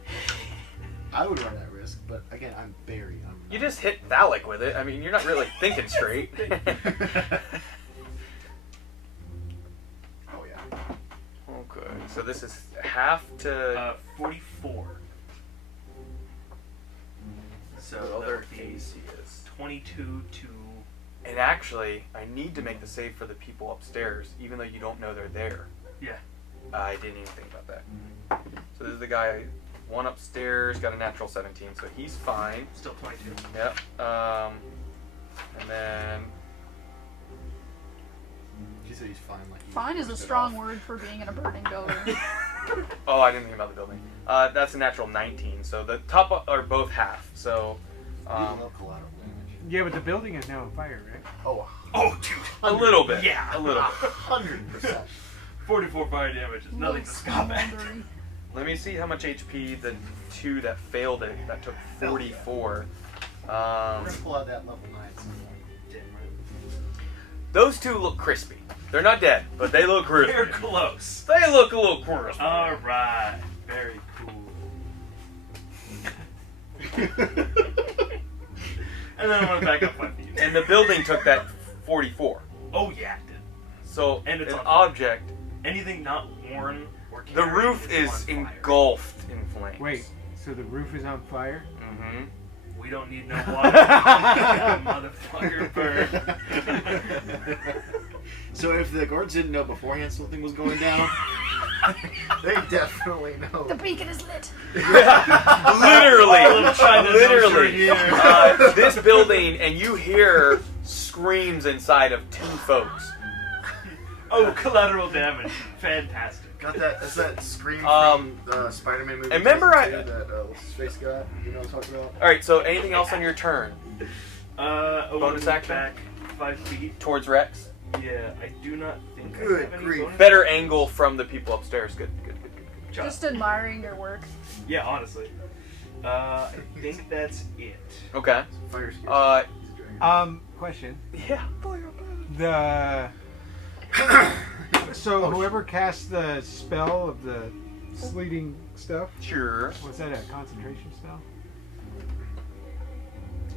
I would run that risk, but again, I'm Barry. You just hit phallic with it. I mean, you're not really thinking straight. Oh yeah. Okay, so this is half to 44. So well, that their would be AC is. 22 to. And actually, I need to make the save for the people upstairs, even though you don't know they're there. Yeah. I didn't even think about that. So this is the guy, one upstairs, got a natural 17, so he's fine. Still 22. Yep. And then She said he's fine. Like you Fine is a pushed it strong off. word for being in a burning building. oh, I didn't think about the building. That's a natural 19, so the top are both half. So You love collateral damage. Yeah, but the building is now on fire, right? Oh, Oh, dude. a little bit. Yeah. a little bit. 100%. 44 fire damage is nothing to scoff at. Smoldery. Let me see how much HP the 2 that failed it. That took 44. We're gonna pull out that level 9 somewhere. Damn right. Those 2 look crispy. They're not dead, but they look crispy. They're close. They look a little crispy. Alright. Very cool. And then I went back up 5 feet. And the building took that 44. Oh, yeah, it did. So And it's an on- object, Anything not worn or the carried roof is on fire. engulfed in flames. Wait, so the roof is on fire? Mm-hmm. We don't need no water. Motherfucker burn. So if the guards didn't know beforehand something was going down, they definitely know. The beacon is lit. Literally, Trying to literally. know sure This building, and you hear screams inside of 2 folks. Oh, collateral damage. Fantastic. Got that? That's that scream Um, from the Spider-Man movie. remember 2002 that what's his face got? You know what I'm talking about? All right. So anything else on your turn? Bonus action? back 5 feet. Towards Rex. Yeah, I do not think I Good have any grief. bonus Better action. angle from the people upstairs. Good. Good job. Just admiring your work. Yeah, honestly. I think that's it. Okay. Fire scare. Question. Yeah. The so whoever casts the spell of the sleeting stuff, Sure. was that a concentration spell?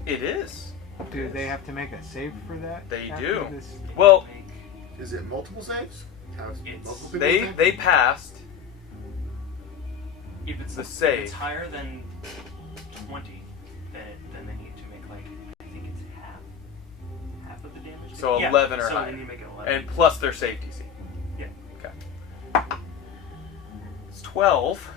It is. Do they have to make a save for that? They after do. this? Well, Is it multiple saves? Have It's- multiple people they save? they passed. If it's The if save. it's higher than 20, then they need to make like I think it's half of the damage. So Yeah, 11 or so higher. then you make it 11. And plus their save DC. Yeah. Okay. It's 12.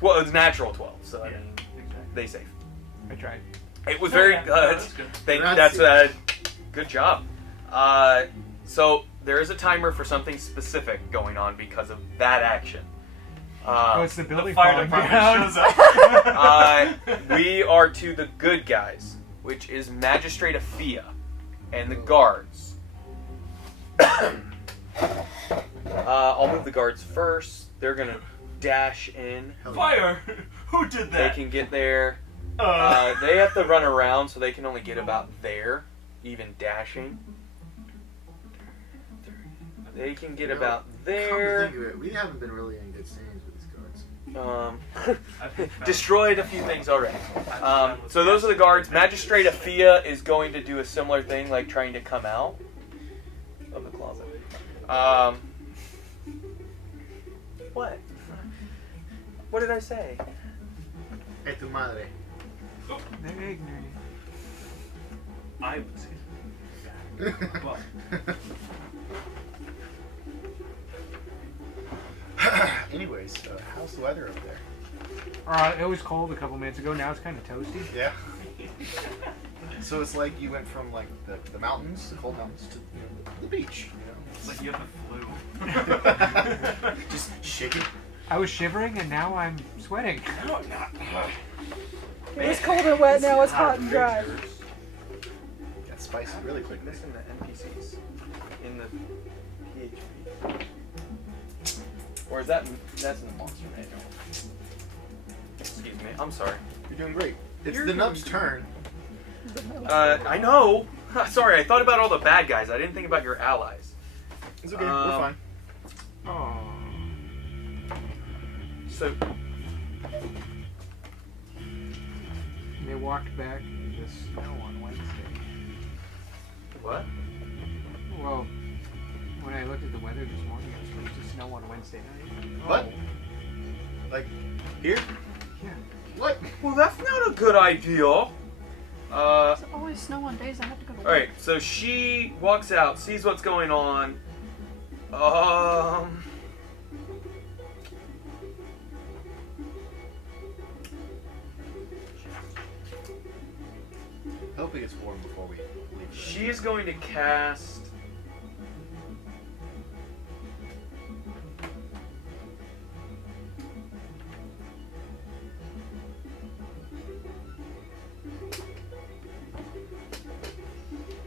Well, it's natural 12, so I Yeah, mean, exactly. they save. I tried. It was Oh, very yeah, good. no, that's good. That's good job. So there is a timer for something specific going on because of that action. Oh, it's the building Fire falling department down. shows up. We are to the good guys, which is Magistrate Aphia and the guards. I'll move the guards first. They're gonna dash in. Fire! Who did They that? can get there. They have to run around, so they can only get about there, even dashing. They can get about Come to there. think of it, we haven't been really in good standings with these cards. I've been found- Destroyed a few things already. I've been found with So those are the guards. magic Magistrate stuff. Aphia is going to do a similar thing, like trying to come out of the closet. What? What did I say? Hey, tu madre. They're ignorant. I would say but Anyways, how's the weather over there? It was cold a couple minutes ago. Now it's kind of toasty. Yeah. So it's like you went from like the mountains, the cold mountains, to the beach. it's like you have the flu. Just shaking. I was shivering and now I'm sweating. No, not. It was cold and wet, now it's hot and dry. Got spicy really quick. Missing the NPCs in the PHP. Or is that's in the monster manual? Excuse me. I'm sorry. You're doing great. It's You're the doing nub's turn. I know. Sorry, I thought about all the bad guys. I didn't think about your allies. It's okay. We're fine. Oh. So They walked back to the snow on Wednesday. what? Well, when I looked at the weather this morning, it was supposed to snow on Wednesday night. What? Like here? Yeah. What? Well, that's not a good idea. There's always snow on days I have to go to work. Alright, so she walks out, sees what's going on. I hope it gets warm before we leave. She's going to cast.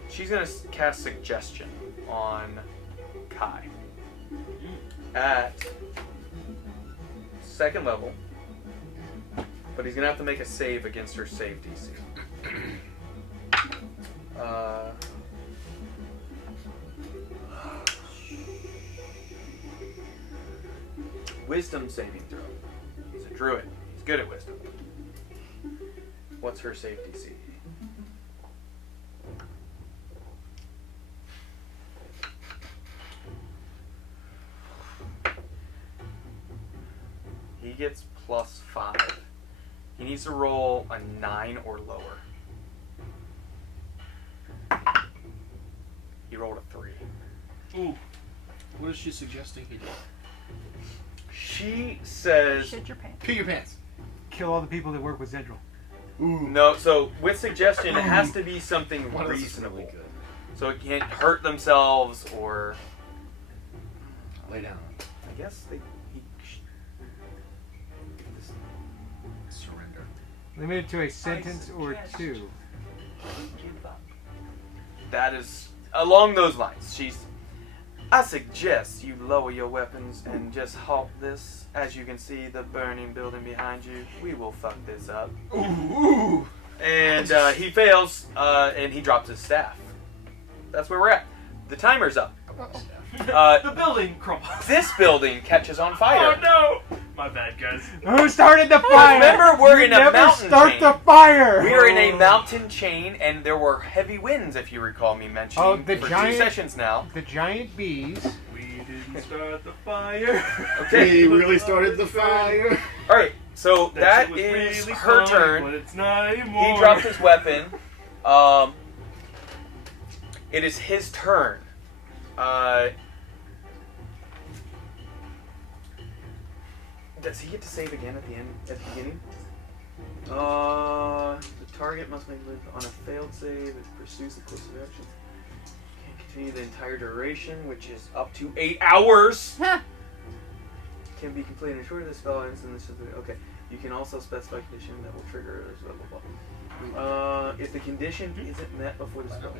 She's going to cast Suggestion on Kai. At second level. But he's going to have to make a save against her save DC. Wisdom saving throw. He's a druid. He's good at wisdom. What's her save DC? He gets +5. He needs to roll a 9 or lower. He rolled a 3. Ooh. What is she suggesting he do? She says Shit your pants. Pee your pants. Kill all the people that work with Zhendril. Ooh. no. So with suggestion, it has to be something One of those is reasonable. really good. So it can't hurt themselves or... Lay down. I guess they... Surrender. Limited to a sentence or two. That is along those lines. I suggest you lower your weapons and just halt this. As you can see, the burning building behind you. We will fuck this up. Ooh. And he fails, and he drops his staff. That's where we're at. The timer's up. The building crumbles. This building catches on fire. Oh no! My bad, guys. Who started the fire? Remember, we're You in a never mountain start chain. the fire. We are in a mountain chain, and there were heavy winds, if you recall me mentioning, Oh, the for giant- 2 sessions now. The giant bees. We didn't start the fire. Okay. We really started the fire. All right, so that shit was is really her fun, turn. But it's not anymore. He dropped his weapon. It is his turn. Does he get to save again at the end? At the beginning? The target must make on a failed save. It pursues the course of action. Can't continue the entire duration, which is up to 8 hours. Can be completed in short of the spell ends and this is okay. You can also specify a condition that will trigger blah blah blah. If the condition isn't met before the spell,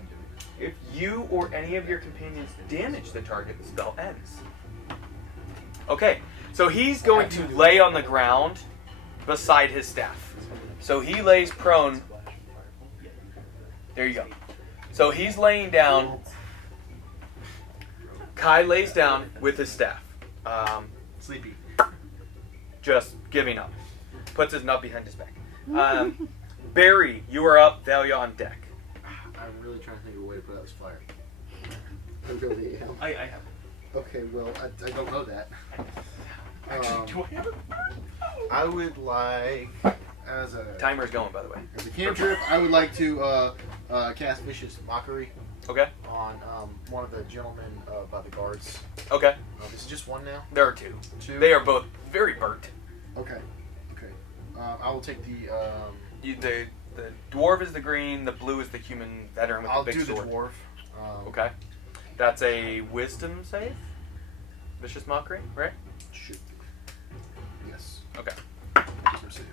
if you or any of your companions damage the target, the spell ends. Okay, so he's going to lay on the ground beside his staff. So he lays prone. There you go. So he's laying down. Kai lays down with his staff. Sleepy. Just giving up. Puts his nut behind his back. Barry, you are up. Thalia on deck. I'm really trying to think of a way to put out this fire. I really am. I have. Okay, well, I don't know that. Actually, do I have it? I would like, as a Timer's going, by the way. as a cantrip, I would like to cast Vicious Mockery Okay. on one of the gentlemen by the guards. Okay. This is just one now? There are two. Two? They are both very burnt. Okay. Okay. I will take the... The dwarf is the green. The blue is the human veteran with I'll the big do the sword. dwarf. Okay. That's a wisdom save. Vicious mockery, right? Should be. Yes. Okay. Wisdom save.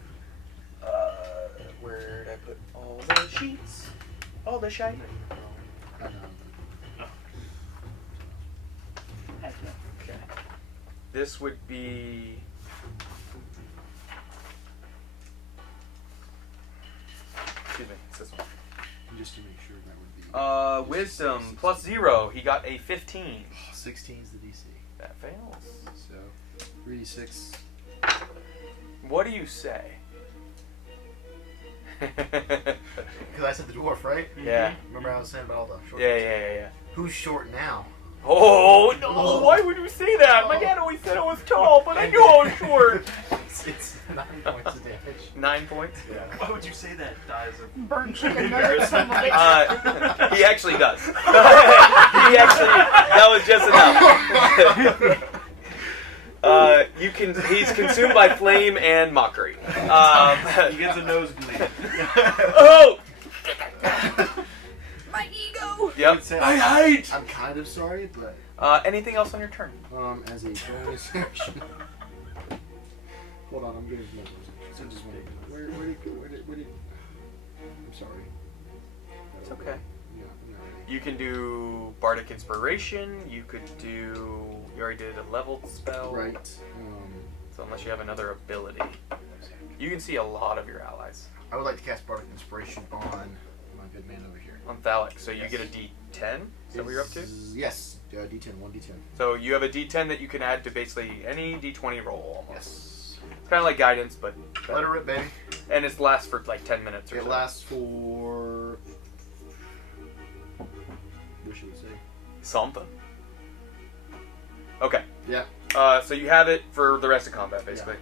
Where did I put all the sheets? All the shite. Okay. This would be. Excuse me. It's this one. Just to make sure that would be... Wisdom plus 0. He got a 15. 16 is the DC. That fails. So, 3d6. What do you say? Because I said the dwarf, right? Yeah. Remember I was saying about all the short Yeah. Who's short now? Oh, no. Why would you say that? My dad always said I was tall, but I knew I was short. It's 9 points of damage. 9 points? Yeah. Why would you say that? Dies of Burnt chicken nuggets. Son of a bitch. He actually does. That was just enough. He's consumed by flame and mockery. he gets a nosebleed. Oh! My ego. Yep. I'm kind of sorry, but Anything else on your turn? as a bonus action. Hold on, I'm getting some numbers. So just where did I'm sorry. It's okay. Yeah, I'm not ready. You can do Bardic Inspiration. You could do... You already did a leveled spell. Right. So unless you have another ability. You can see a lot of your allies. I would like to cast Bardic Inspiration on my good man over here. On Thalic. So you get a D10? Is that what you're up to? Yes. D10, 1d10. So you have a D10 that you can add to basically any D20 roll almost. Yes. It's kind of like guidance, but better. Let her rip, baby. And it lasts for like 10 minutes or It so. lasts for... What should we say? Something. Okay. Yeah. So you have it for the rest of combat, basically.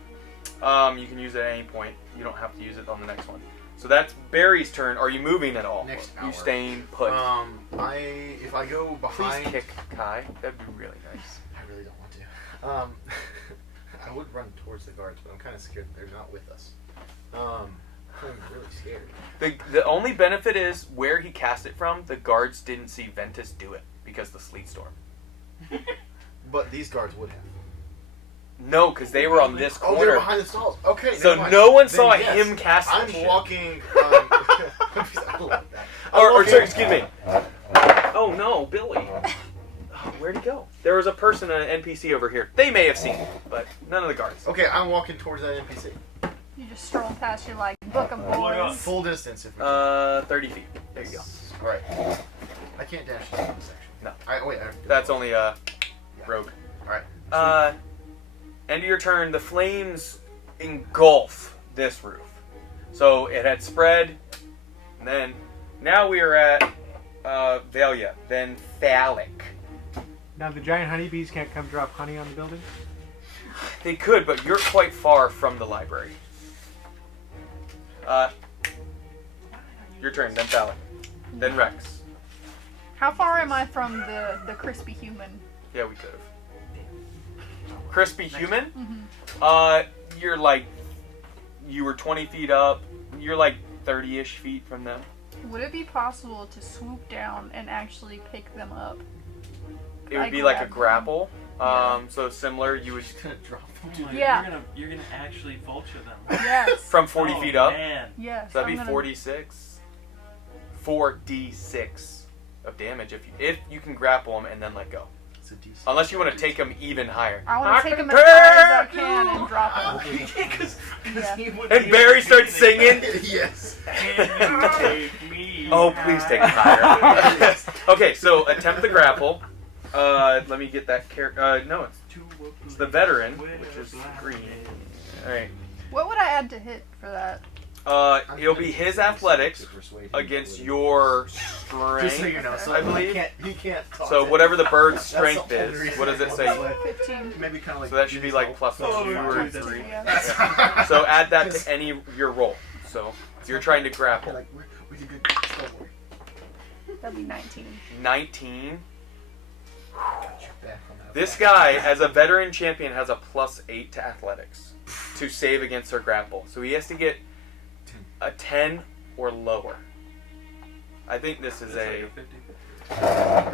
You can use it at any point. You don't have to use it on the next one. So that's Barry's turn. Are you moving at all? Next You hour. staying put? If I go behind... Please kick Kai. That'd be really nice. I really don't want to. I would run towards the guards, but I'm kind of scared that they're not with us. I'm really scared. The only benefit is where he cast it from, the guards didn't see Ventus do it because of the sleet storm. But these guards would have. No, because they were on this Oh, they corner. were behind the stalls. Okay. So never mind. no one Then saw yes, him cast I'm that shit. walking. I love that. Or sorry, excuse me. Oh no, Billy. Oh, where'd he go? There was a person, an NPC over here. They may have seen it, but none of the guards. Okay, I'm walking towards that NPC. You just stroll past. You're like, book 'em, boys. Full distance if we can. 30 feet. There you go. All right. I can't dash this section. No. Wait. That's only rogue. All right. End of your turn, the flames engulf this roof. So it had spread, and then now we are at Valia, then Phallic. Now the giant honeybees can't come drop honey on the building? They could, but you're quite far from the library. Your turn, then Phallic. Then Rex. How far am I from the crispy human? Yeah, we could have. Crispy human? Mm-hmm. You're like, you were 20 feet up. You're like 30-ish feet from them. Would it be possible to swoop down and actually pick them up? It would I be like a grab them. grapple. Yeah. So similar, you would Gonna drop them. Dude, Yeah. You're gonna actually vulture them. Yes. from 40 Oh, feet up. Man. Yes. So that'd I'm be gonna- 46. 4d6 of damage if you can grapple them and then let go. It's a decent. Unless you want to take them even higher. I want to take them as high as I can and drop them. Because Yeah. he would And be Barry able to starts take singing. Yes. Can you take me? Oh, please take it higher. Okay, so attempt the grapple. Let me get that character. No, it's the veteran, which is green. All right. What would I add to hit for that? It'll be his athletics against your strength. Just so you know, so I believe. he can't talk So to whatever the him. bird's That's strength the only is, reason what does I it want say? to play. 15. Maybe kind of like. So that should be like plus 2 Oh, or dude, 3. Yeah. So add that to any of your roll. So if you're trying to grapple. Like we can good. Don't worry. That'd be 19. 19. Got your back on that. This guy, as a veteran champion, has a +8 to athletics to save against her grapple. So he has to get a 10 or lower. I think this is a It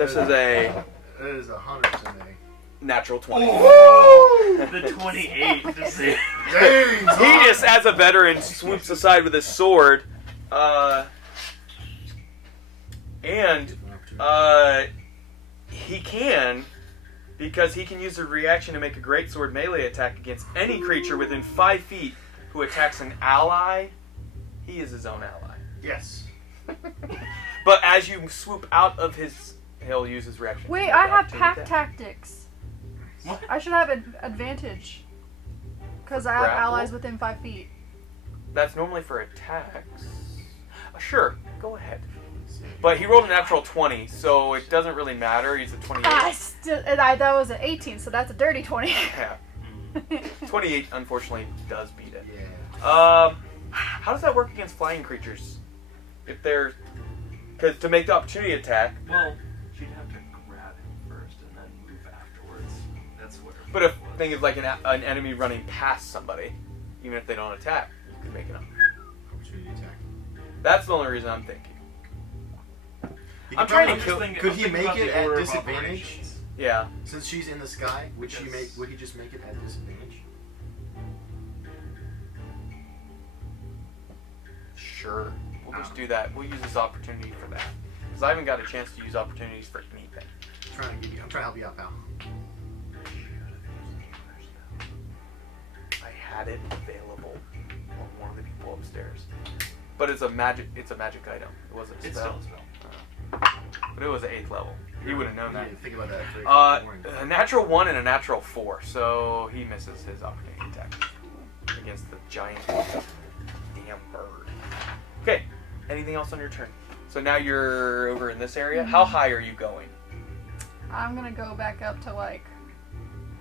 is 100 to me. natural 20. The 28 to see. Dang, He just, as a veteran, swoops aside with his sword, and he can, because he can use a reaction to make a greatsword melee attack against any creature within 5 feet who attacks an ally. He is his own ally. Yes. But as you swoop out of his, he'll use his reaction. Wait, to I make have opportunity pack attack. tactics. What? I should have an advantage. Because I have Grapple? allies within 5 feet. That's normally for attacks. Sure, go ahead. But he rolled a natural 20, so it doesn't really matter. He's a 28. That was an 18, so that's a dirty 20. Yeah. 28, unfortunately, does beat it. Yeah. How does that work against flying creatures? If they're... Because to make the opportunity attack... Well, she'd have to grab him first and then move afterwards. That's where. But if thing is like an enemy running past somebody, even if they don't attack, you can make it up. Opportunity attack. That's the only reason I'm thinking. He I'm could trying to probably- kill... Could he I'm thinking make about it the at order of disadvantage? operations. Yeah. Since she's in the sky, would Because- he just make it at disadvantage? Sure. We'll just do that. We'll use this opportunity for that. Because I haven't got a chance to use opportunities for anything. I'm trying to help you out, pal. I had it available on one of the people upstairs. But it's a magic item. It wasn't a It's spell. still a spell. But it was 8th level. He would have known that. Yeah, think about that. Very important. A natural 1 and a natural 4, so he misses his opportunity attack against the giant damn bird. Okay, anything else on your turn? So now you're over in this area. How high are you going? I'm gonna go back up to like...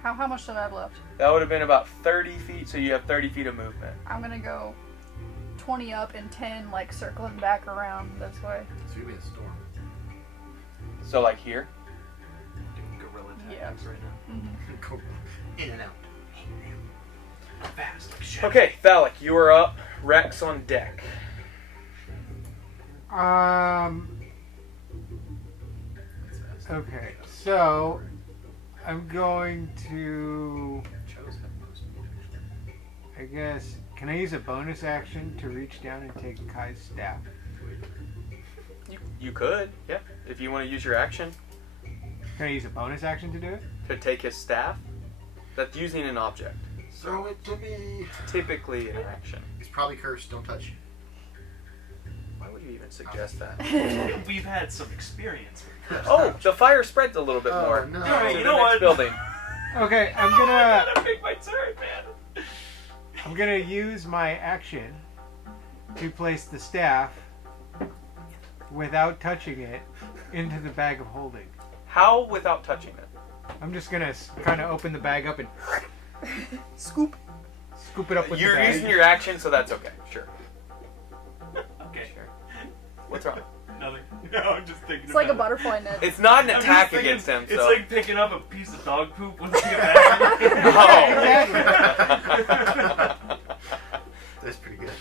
How much do I have left? That would have been about 30 feet, so you have 30 feet of movement. I'm gonna go 20 up and 10 like circling back around this way. So you'll be a storm. So like here? Doing gorilla Yeah. tactics right now. Mm-hmm. Go in and out. Fast like shit. Okay, Phallic, you are up. Rex on deck. Okay, so I'm going to. I guess. Can I use a bonus action to reach down and take Kai's staff? You could, yeah. If you want to use your action Can I use a bonus action to do it? to take his staff, that's using an object. Throw it to me. Typically an action. It's probably cursed. Don't touch. Why would you even suggest that? We've had some experience. Oh, the fire spreads a little bit Oh, more. no. To Alright, the you know next what? building. Okay, I'm I gonna gotta make my turn, man. use my action to place the staff without touching it into the bag of holding. How without touching it? I'm just gonna kind of open the bag up and Scoop. scoop it up with You're the bag. using your action, so that's okay. Sure. Okay. Sure. What's wrong? Nothing. No, I'm just thinking It's like a about it. butterfly net. It's not an I'm just attack thinking against him, so. It's like picking up a piece of dog poop with a bag. That's pretty good.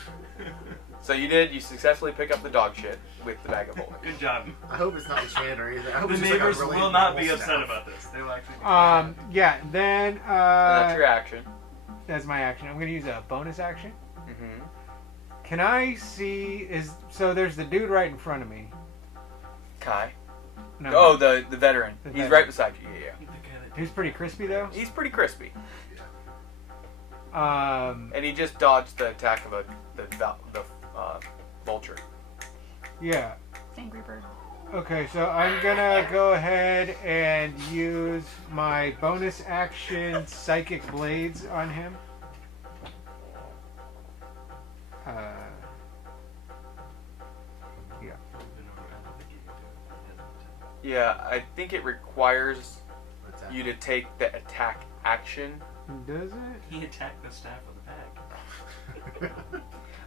So you successfully pick up the dog shit with the bag of holding. Good job. I hope it's not enchanted or anything. I hope The it's just like a neighbors really will not be normal upset staff. about this. They will actually. Yeah, then And that's your action. that's my action. I'm gonna use a bonus action. Mm-hmm. Can I see? So there's the dude right in front of me. Kai. No, Oh, the veteran. The He's veteran. right beside you. Yeah, he's pretty crispy though. yeah. He's pretty crispy, Um, and he just dodged the attack of the vulture. yeah. Angry bird. Okay, so I'm gonna go ahead and use my bonus action Psychic Blades on him. Yeah. Yeah, I think it requires What's that? you to take the attack action. Does it? He attacked the staff with a bag.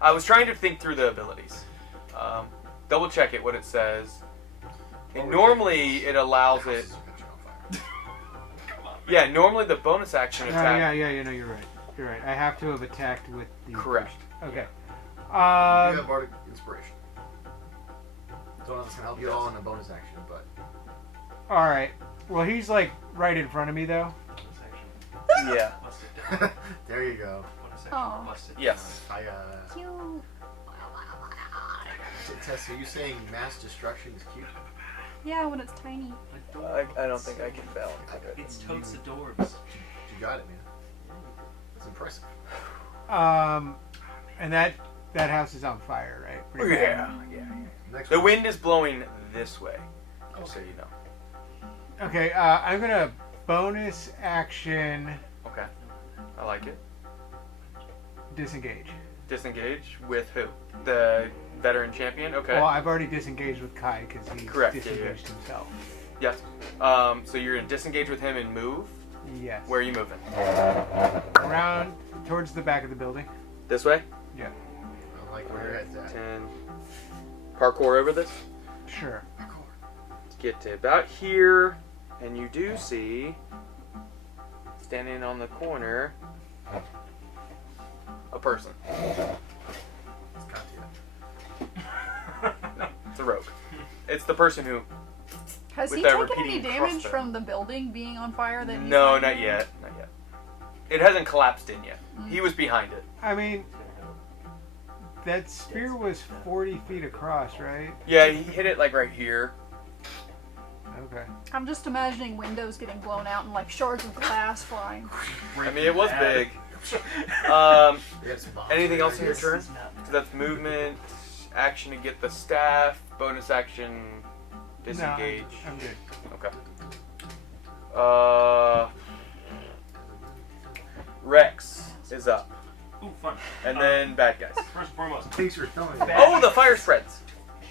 I was trying to think through the abilities. Double check it what it says. And normally it allows it. Come on. Yeah, normally the bonus action attack. Yeah, you know, you're right. You're right. I have to have attacked with the. Correct. Okay. You have Bardic Inspiration. Don't know if it's gonna help you at all in a bonus action, but All right. Well, he's like right in front of me though. Bonus action. Yeah. Bust it down. there you go. Bonus action. Oh. Bust it Yes. I Cute. Tess, are you saying mass destruction is cute? Yeah, when it's tiny. down. I don't think I can balance it. It's totes adorbs. You got it, man. That's impressive. And that house is on fire, right? Pretty Yeah. Next The one. wind is blowing this way, just so you know. bad. Okay. I'm gonna bonus action Okay. I like it. disengage. Disengage with who? The veteran champion? Okay. Well, I've already disengaged with Kai because he Correct, yeah, disengaged himself. Yes. So you're going to disengage with him and move? Yes. Where are you moving? Around towards the back of the building. This way? Yeah. I like where you're at that. 10. Parkour over this? Sure. Get to about here, and you do see, standing on the corner, a person. It's Katya. It's a rogue. It's the person who... Has With he that taken repeating any damage crossbow. from the building being on fire? That he's No, hiding not in? yet. Not yet. It hasn't collapsed in yet. He was behind it. I mean, that spear was 40 feet across, right? Yeah, he hit it like right here. Okay. I'm just imagining windows getting blown out and like shards of glass flying. I mean, it was big. We got some bombs Anything there, else in I your guess. turn? So that's movement, action to get the staff, bonus action, disengage. No, I'm good. Okay. Rex is up, Ooh, fun. and then bad guys. First and foremost, Thanks for telling me. Bad. Oh, the fire spreads.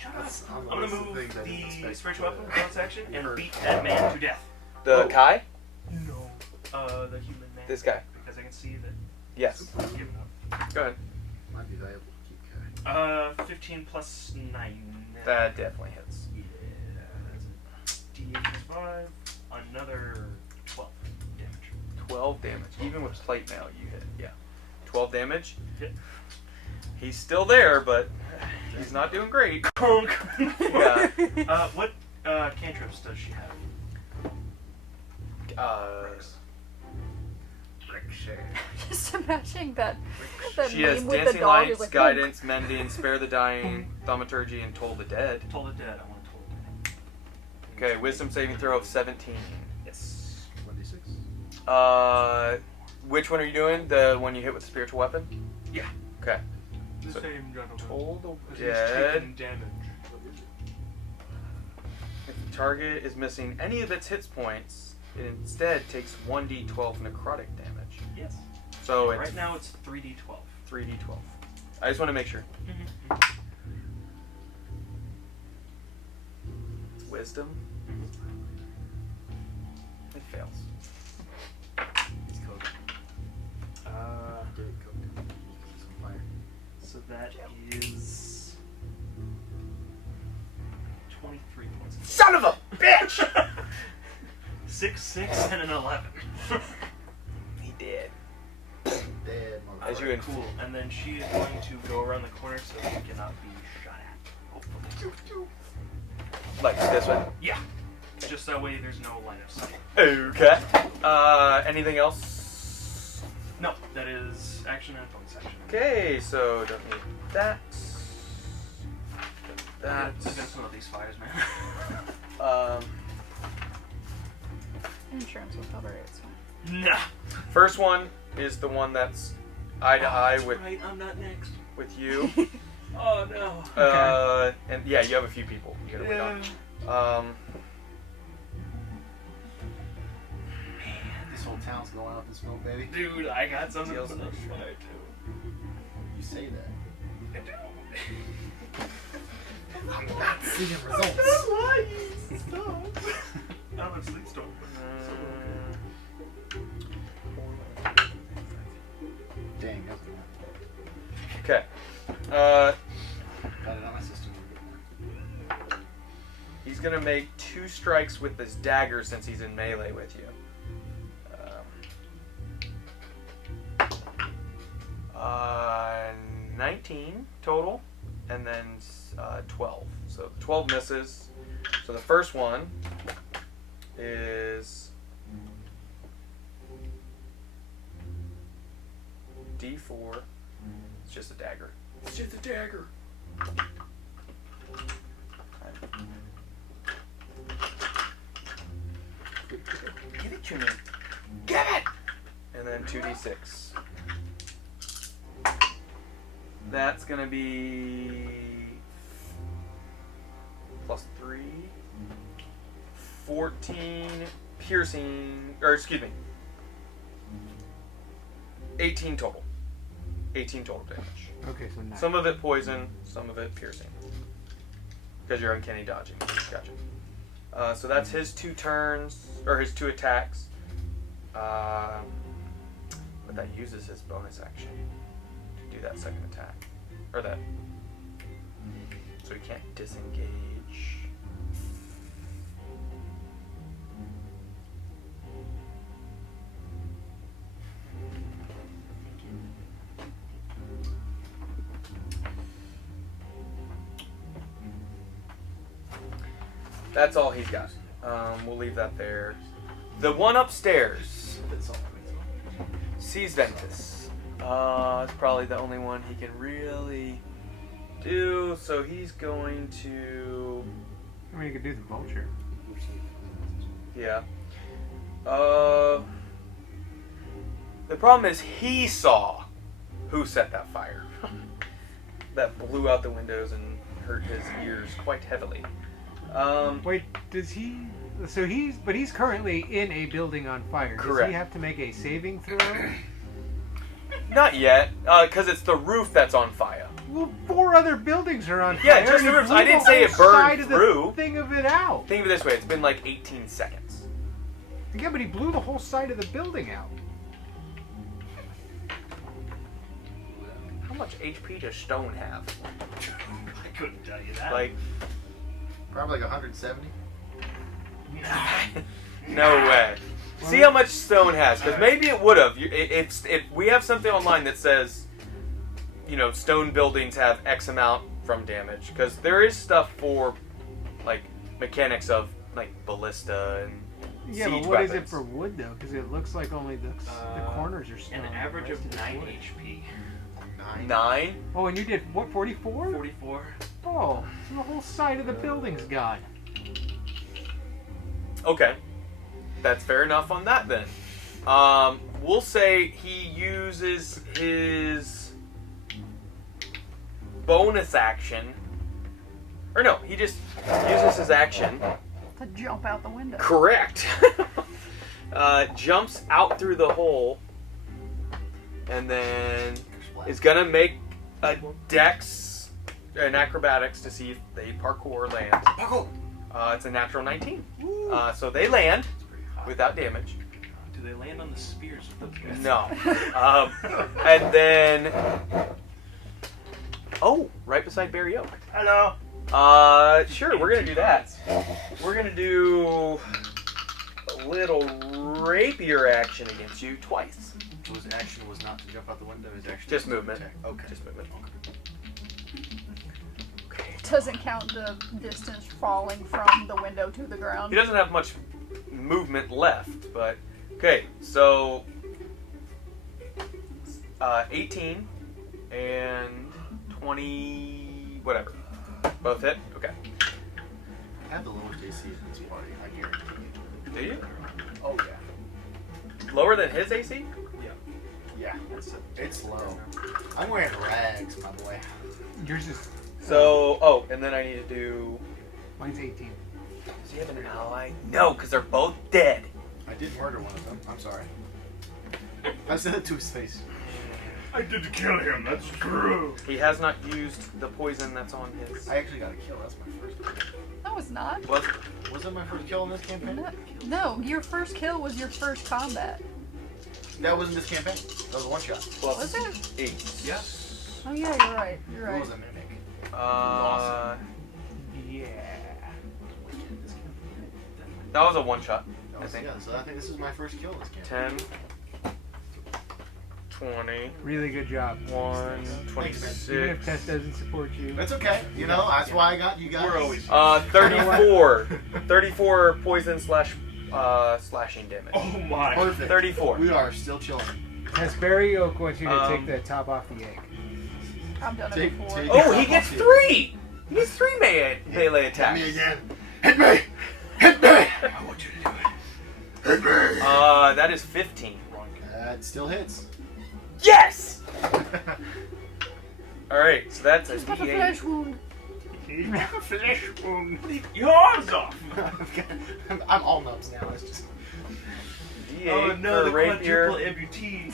shut up. That's on the I'm gonna list of move things I didn't the expect spiritual to- weapon bonus action and beat that man to death. The Oh. Kai. No. The human man. This guy. Because I can see that. Yes. Give up. Go ahead. Might be valuable to keep Kai. 15 plus 9. That definitely hits. Yeah, that's a D8 plus 5. Another 12 damage. 12 damage. Even with plate mail, you hit. Yeah. 12 damage. Hit. He's still there, but He's not doing great. Conk. Yeah. What cantrips does she have? Just imagining that She has meme with the Dancing dog Lights, is like, Guidance, Mending, Spare the Dying, Thaumaturgy, and Toll the Dead. Toll the Dead. I want Toll the Dead. Okay, Wisdom saving throw of 17. Yes. 1d6. Which one are you doing? The one you hit with the spiritual weapon? Yeah. Okay. The So, same gentleman. Toll the Because he's Dead. taking damage. If the target is missing any of its hit points, it instead takes 1d12 necrotic damage. Yes. So it's Right now it's 3d12. 3d12. I just want to make sure. Wisdom. It fails. He's coded. Dirty code. He's on fire. So that is 23 points. Son of a bitch! 6, 6, and an 11. He did. Dead As you motherfucker. Cool. And then she is going to go around the corner so she cannot be shot at. Hopefully. Like this way. Yeah. Just that way there's no line of sight. Okay. Anything else? No, that is action and bonus action. Okay, so don't need that. I've That. got some of these fires, man. insurance will cover it. So. Nah. First one is the one that's eye to eye That's with right, I'm not next. you. Oh no. And yeah, you have a few people you gotta wait on. This whole town's going up in smoke, baby. Dude, I got something Deals for with this it. fire too. You say that. I do. I'm not seeing results. Why? Stop. I don't have sleep storm. Dang, that's Okay. got it on my system. He's gonna make 2 strikes with this dagger since he's in melee with you. 19 total, and then 12. So 12 misses. So the first one is D4. It's just a dagger. It's just a dagger. Give it to me. Give it! And then 2d6. That's gonna be plus 3. 14 piercing, or excuse me, 18 total. 18 total damage. Okay, so 9. Some of it poison, some of it piercing. Because you're uncanny dodging. Gotcha. So that's his 2 turns, or his 2 attacks. But that uses his bonus action to do that second attack. Or that. So he can't disengage. That's all he's got. We'll leave that there. The one upstairs sees Ventus. It's probably the only one he can really do. So he's going to. I mean, you could do the vulture. Yeah. The problem is he saw who set that fire. That blew out the windows and hurt his ears quite heavily. Wait, does he? So he's currently in a building on fire. Does Correct. he have to make a saving throw? Not yet, because it's the roof that's on fire. Well, 4 other buildings are on Yeah, fire. just and the he roofs. blew I didn't the say it whole burned side of the through. thing of it out. Think of it this way: it's been like 18 seconds. Yeah, but he blew the whole side of the building out. How much HP does stone have? I couldn't tell you that. Like, Probably like 170. no way. See how much stone has, because maybe it would have. If we have something online that says, you know, stone buildings have X amount from damage because there is stuff for like mechanics of like ballista and Yeah, siege but what is weapons. it for wood though? Because it looks like only the corners are stone. An average the of rest is 9 wood. HP. 9? Oh, and you did what? 44? 44. Oh, so the whole side of the building's gone. Okay, that's fair enough on that then. We'll say he uses his bonus action, or no, he just uses his action. To jump out the window. Correct. Jumps out through the hole, and then is gonna make a dex, an acrobatics to see if they parkour land. Parkour. It's a natural 19. So they land without damage. Do they land on the spears of those guys? No. And then, right beside Barry Oak. Hello. Sure, we're gonna do that. We're gonna do a little rapier action against you twice. So his action was not to jump out the window. His action Just was to movement. attack. Okay. Just movement. Doesn't count the distance falling from the window to the ground. He doesn't have much movement left, but okay. So 18 and 20, whatever. Both hit. Okay. I have the lowest AC in this party. I guarantee you. Do you? Oh yeah. Lower than his AC? Yeah. It's low. I'm wearing rags, my boy. Yours is. So, and then I need to do. Mine's 18. Does he have an ally? No, because they're both dead. I did murder one of them. I'm sorry. I said it to his face. I did kill him. That's true. He has not used the poison that's on his. I actually got a kill. That's my first kill. No, it's not. Was Was that my first kill in this campaign? No, your first kill was your first combat. That wasn't this campaign. That was a one shot. Was it? 8. Yeah. Oh yeah, you're right. You're It right. was a mimic. Yeah. That was a one shot. That was, think. yeah, so I think this is my first kill in this campaign. 10, 20, Really good job. 1, Thanks, man. Even if 26. Tess doesn't support you. That's okay. You know, that's why I got you guys. We're always. 34. 34 poison slash slashing damage. Oh my. Perfect. 34. We are still chilling. Tess Barry Oak wants you to take Um, the top off the egg. I've done it Take- before. take- Oh, he gets 3! He gets 3 melee Hit attacks. me again. Hit me! Hit me! I want you to do it. Hit me! That is 15. That still hits. Yes! Alright, so that's a He's got a D8. flesh wound. He's got a flesh wound. Your arms off. I'm all nubs now. It's just. D8 Oh no, for the rapier. quadruple amputee.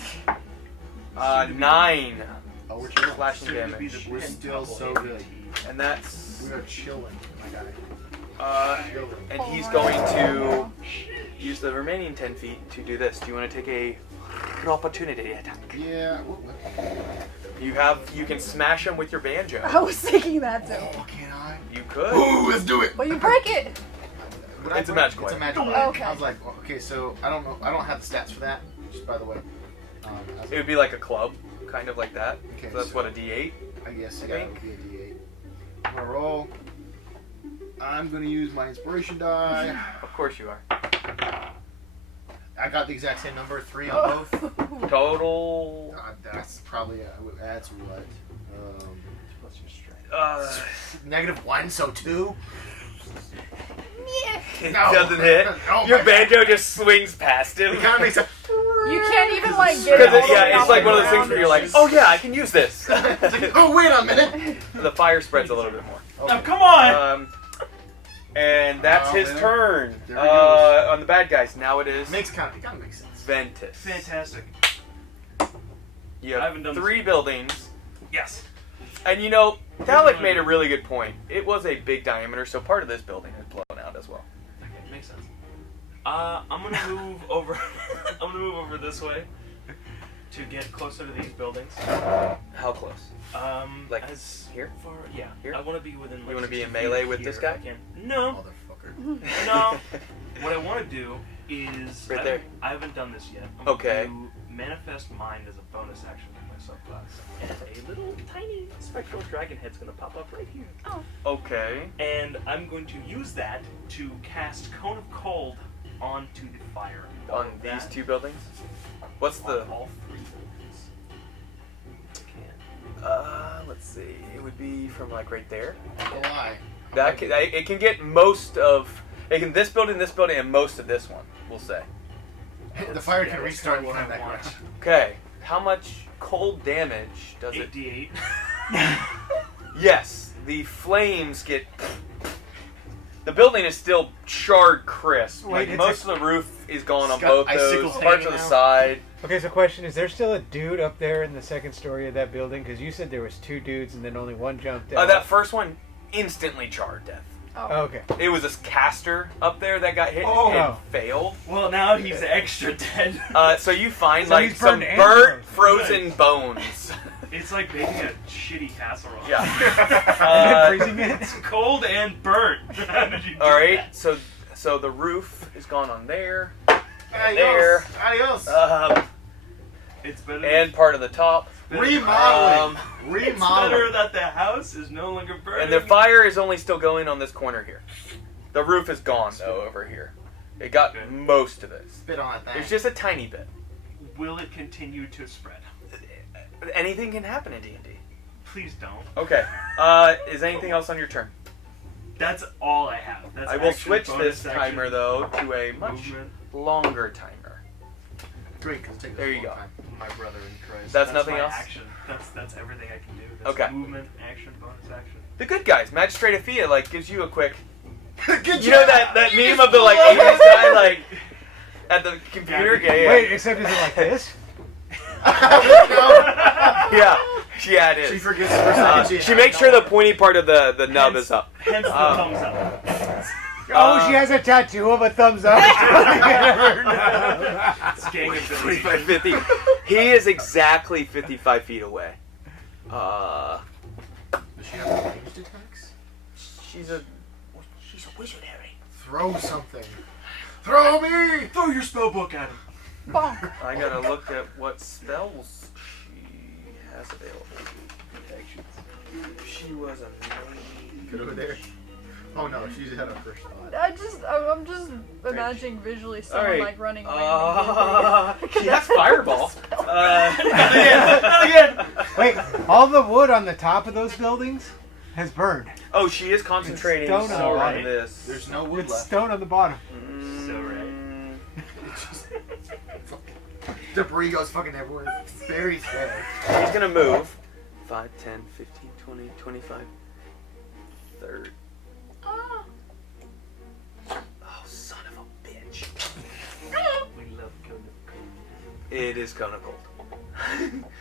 9 Oh, we're chilling. slashing Soon to be damage. the We're still so pentable good. amputee. And that's... We are chilling, my guy. Chilling. And he's going to use the remaining 10 feet to do this. Do you want to take a opportunity attack? Yeah. You can smash him with your banjo. I was thinking that too. Oh, can I? You could. Ooh, let's do it. But you break it. Would I It's a break- magic It's a weapon. magic Oh, weapon. okay. I was like, well, okay, so I don't know. I don't have the stats for that. Just by the way. I was It would be like a club, kind of like that. Okay, So that's so- what, a D8? I guess I yeah, it think. would be a D8. I'm gonna roll. I'm gonna use my inspiration die. Of course you are. I got the exact same number, 3 on both. Total... That's probably that's what. -1, so 2. It No. doesn't hit. Oh Your my banjo just swings past him. It kind of makes sense. You can't even like get Because it all the way it's off like the one of those things ground. where you're like, oh yeah, I can use this. It's like, oh wait a minute. The fire spreads a little bit more. Oh, come on! And that's Oh, his there- turn. there he goes. On the bad guys, now it is It kind of makes sense. Ventus. Fantastic. You I have haven't done 3 buildings. Yes. And you know, Dalek made a really good point. It was a big diameter, so part of this building is blown out as well. Okay, makes sense. I'm gonna move over. I'm gonna move over this way to get closer to these buildings. How close? Like as here? far, yeah. Here? I want to be within. Like, You wanna be 60 in melee feet with here this guy? if I can. No, Motherfucker. no. What I want to do is Right there. I haven't done this yet. I'm Okay. gonna do manifest mind as a bonus action with my subclass. And a little tiny spectral dragon head's going to pop up right here. Oh. Okay. And I'm going to use that to cast Cone of Cold onto the fire. On these two buildings? What's the... On all three buildings. let's see. It would be from like right there. Don't lie. It can get most of... It can this building, and most of this one, we'll say. The fire Yeah, can that's restart kinda what anytime I that want. much. Okay. How much cold damage does it... 8d8. Yes. The flames get... The building is still charred crisp. Wait, Like it's most of the roof is gone on got both icicles those. Parts hanging of the out. side. Okay, so question, is there still a dude up there in the second story of that building? Because you said there was 2 dudes and then only one jumped out. That first one instantly charred death. Oh, okay. It was a caster up there that got hit Oh. and failed. Well, now he's extra dead. So you find So like he's some burned and burnt, frozen. frozen bones. It's like baking a shitty casserole. Yeah. And then freezing it? It's cold and burnt. How did you do All right. that? So the roof is gone on there, Adios. Adios. It's better. and part of the top. Remodeling. It's better that the house is no longer burning. And the fire is only still going on this corner here. The roof is gone though over here. It got Good. most of it. Spit on that thing. There's just a tiny bit. Will it continue to spread? Anything can happen in D&D. Please don't. Okay. Is anything else on your turn? That's all I have. That's I will action, switch bonus this action, timer though to a much movement. longer timer. Great, because it takes There us a you long go. time. My brother in Christ. That's nothing my else? Action. That's everything I can do. That's Okay. Movement, action, bonus action. The good guys, Magistrate Athea, like gives you a quick. Good You know that meme of the like 80s guy like at the computer? Yeah. Wait, except is it like this? Yeah, it is. She forgets for a second. She makes sure the pointy part of the nub is up. Hence the thumbs up. Oh, she has a tattoo of a thumbs up. It's gang ability. 25, 50. He is exactly 55 feet away. Does she have ranged attacks? She's a Wizardary. Throw something. Throw me! Throw your spell book at him. Bonk. I gotta look at what spells she has available. She was a Get over there. Oh no, she's had her first thought. I'm just imagining visually someone Alright. like running away. She has fireball. Again. Wait, all the wood on the top of those buildings has burned. Oh, she is concentrating Stone on the on bottom. this. There's no wood It's left. stone on the bottom. So right. Debris goes fucking everywhere. Barry's dead. He's gonna move. 5, 10, 15, 20, 25, 30. Oh, son of a bitch. We love Cone of Cold. It is Cone of Cold.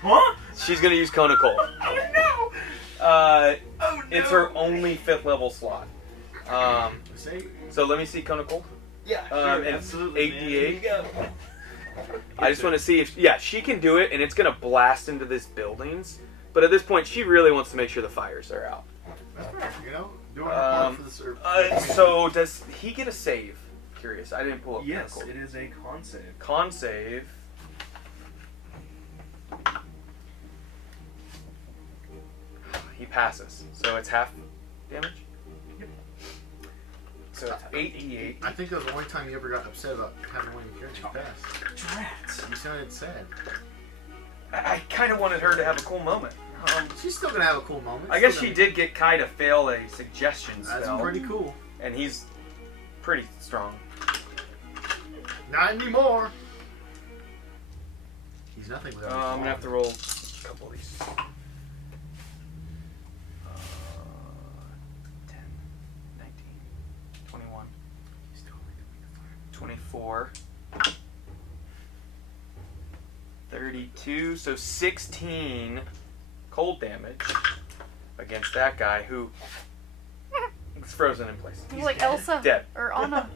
Huh? She's gonna use Cone of Cold. Oh no! Oh no! It's her only 5th level slot. Say, So let me see Cone of Cold. Yeah, and sure, it's absolutely. 8d8. Man. Here you go. I just want to see if, she can do it, and it's gonna blast into these buildings. But at this point, she really wants to make sure the fires are out. that's fair, you know? Doing our part for the service. So does he get a save? Curious. I didn't pull up. Yes, Cone of it is a con save. Con save. He passes, so it's half damage. Yep. So it's 8d8. I think that was the only time you ever got upset about having one of your characters pass. Drats. You sounded sad. I kind of wanted her to have a cool moment. She's still gonna have a cool moment. I guess Still she gonna- did get Kai to fail a suggestion That's spell, pretty cool. and he's pretty strong. Not anymore. He's nothing without. his I'm gonna have to mom. roll a couple of these. 10, 19, 21, He's totally doing the fire. 24, 32, so 16 cold damage against that guy who is frozen in place. He's like Elsa Dead. or Anna.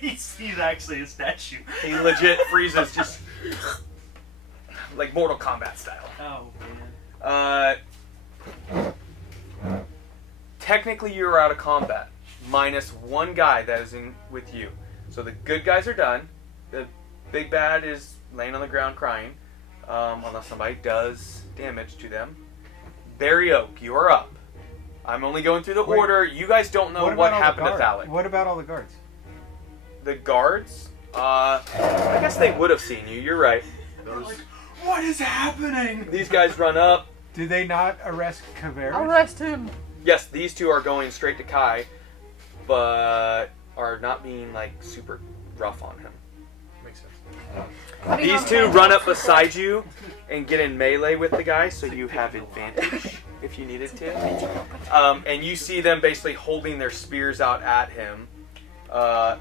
he's actually a statue. He legit freezes just like Mortal Kombat style. Oh man. Technically, you're out of combat, minus one guy that is in with you. So the good guys are done. The big bad is laying on the ground crying. unless somebody does damage to them. Barry Oak, you are up. I'm only going through the Wait. order. You guys don't know what about all the happened to guards? Thalic. What about all the guards? The guards? I guess they would have seen you. You're right. What is happening? These guys run up. Did they not arrest Caveras? Arrest him. Yes, these two are going straight to Kai, but are not being like super rough on him. Makes sense. These two run up beside you and get in melee with the guy, so you have advantage if you needed to. And you see them basically holding their spears out at him.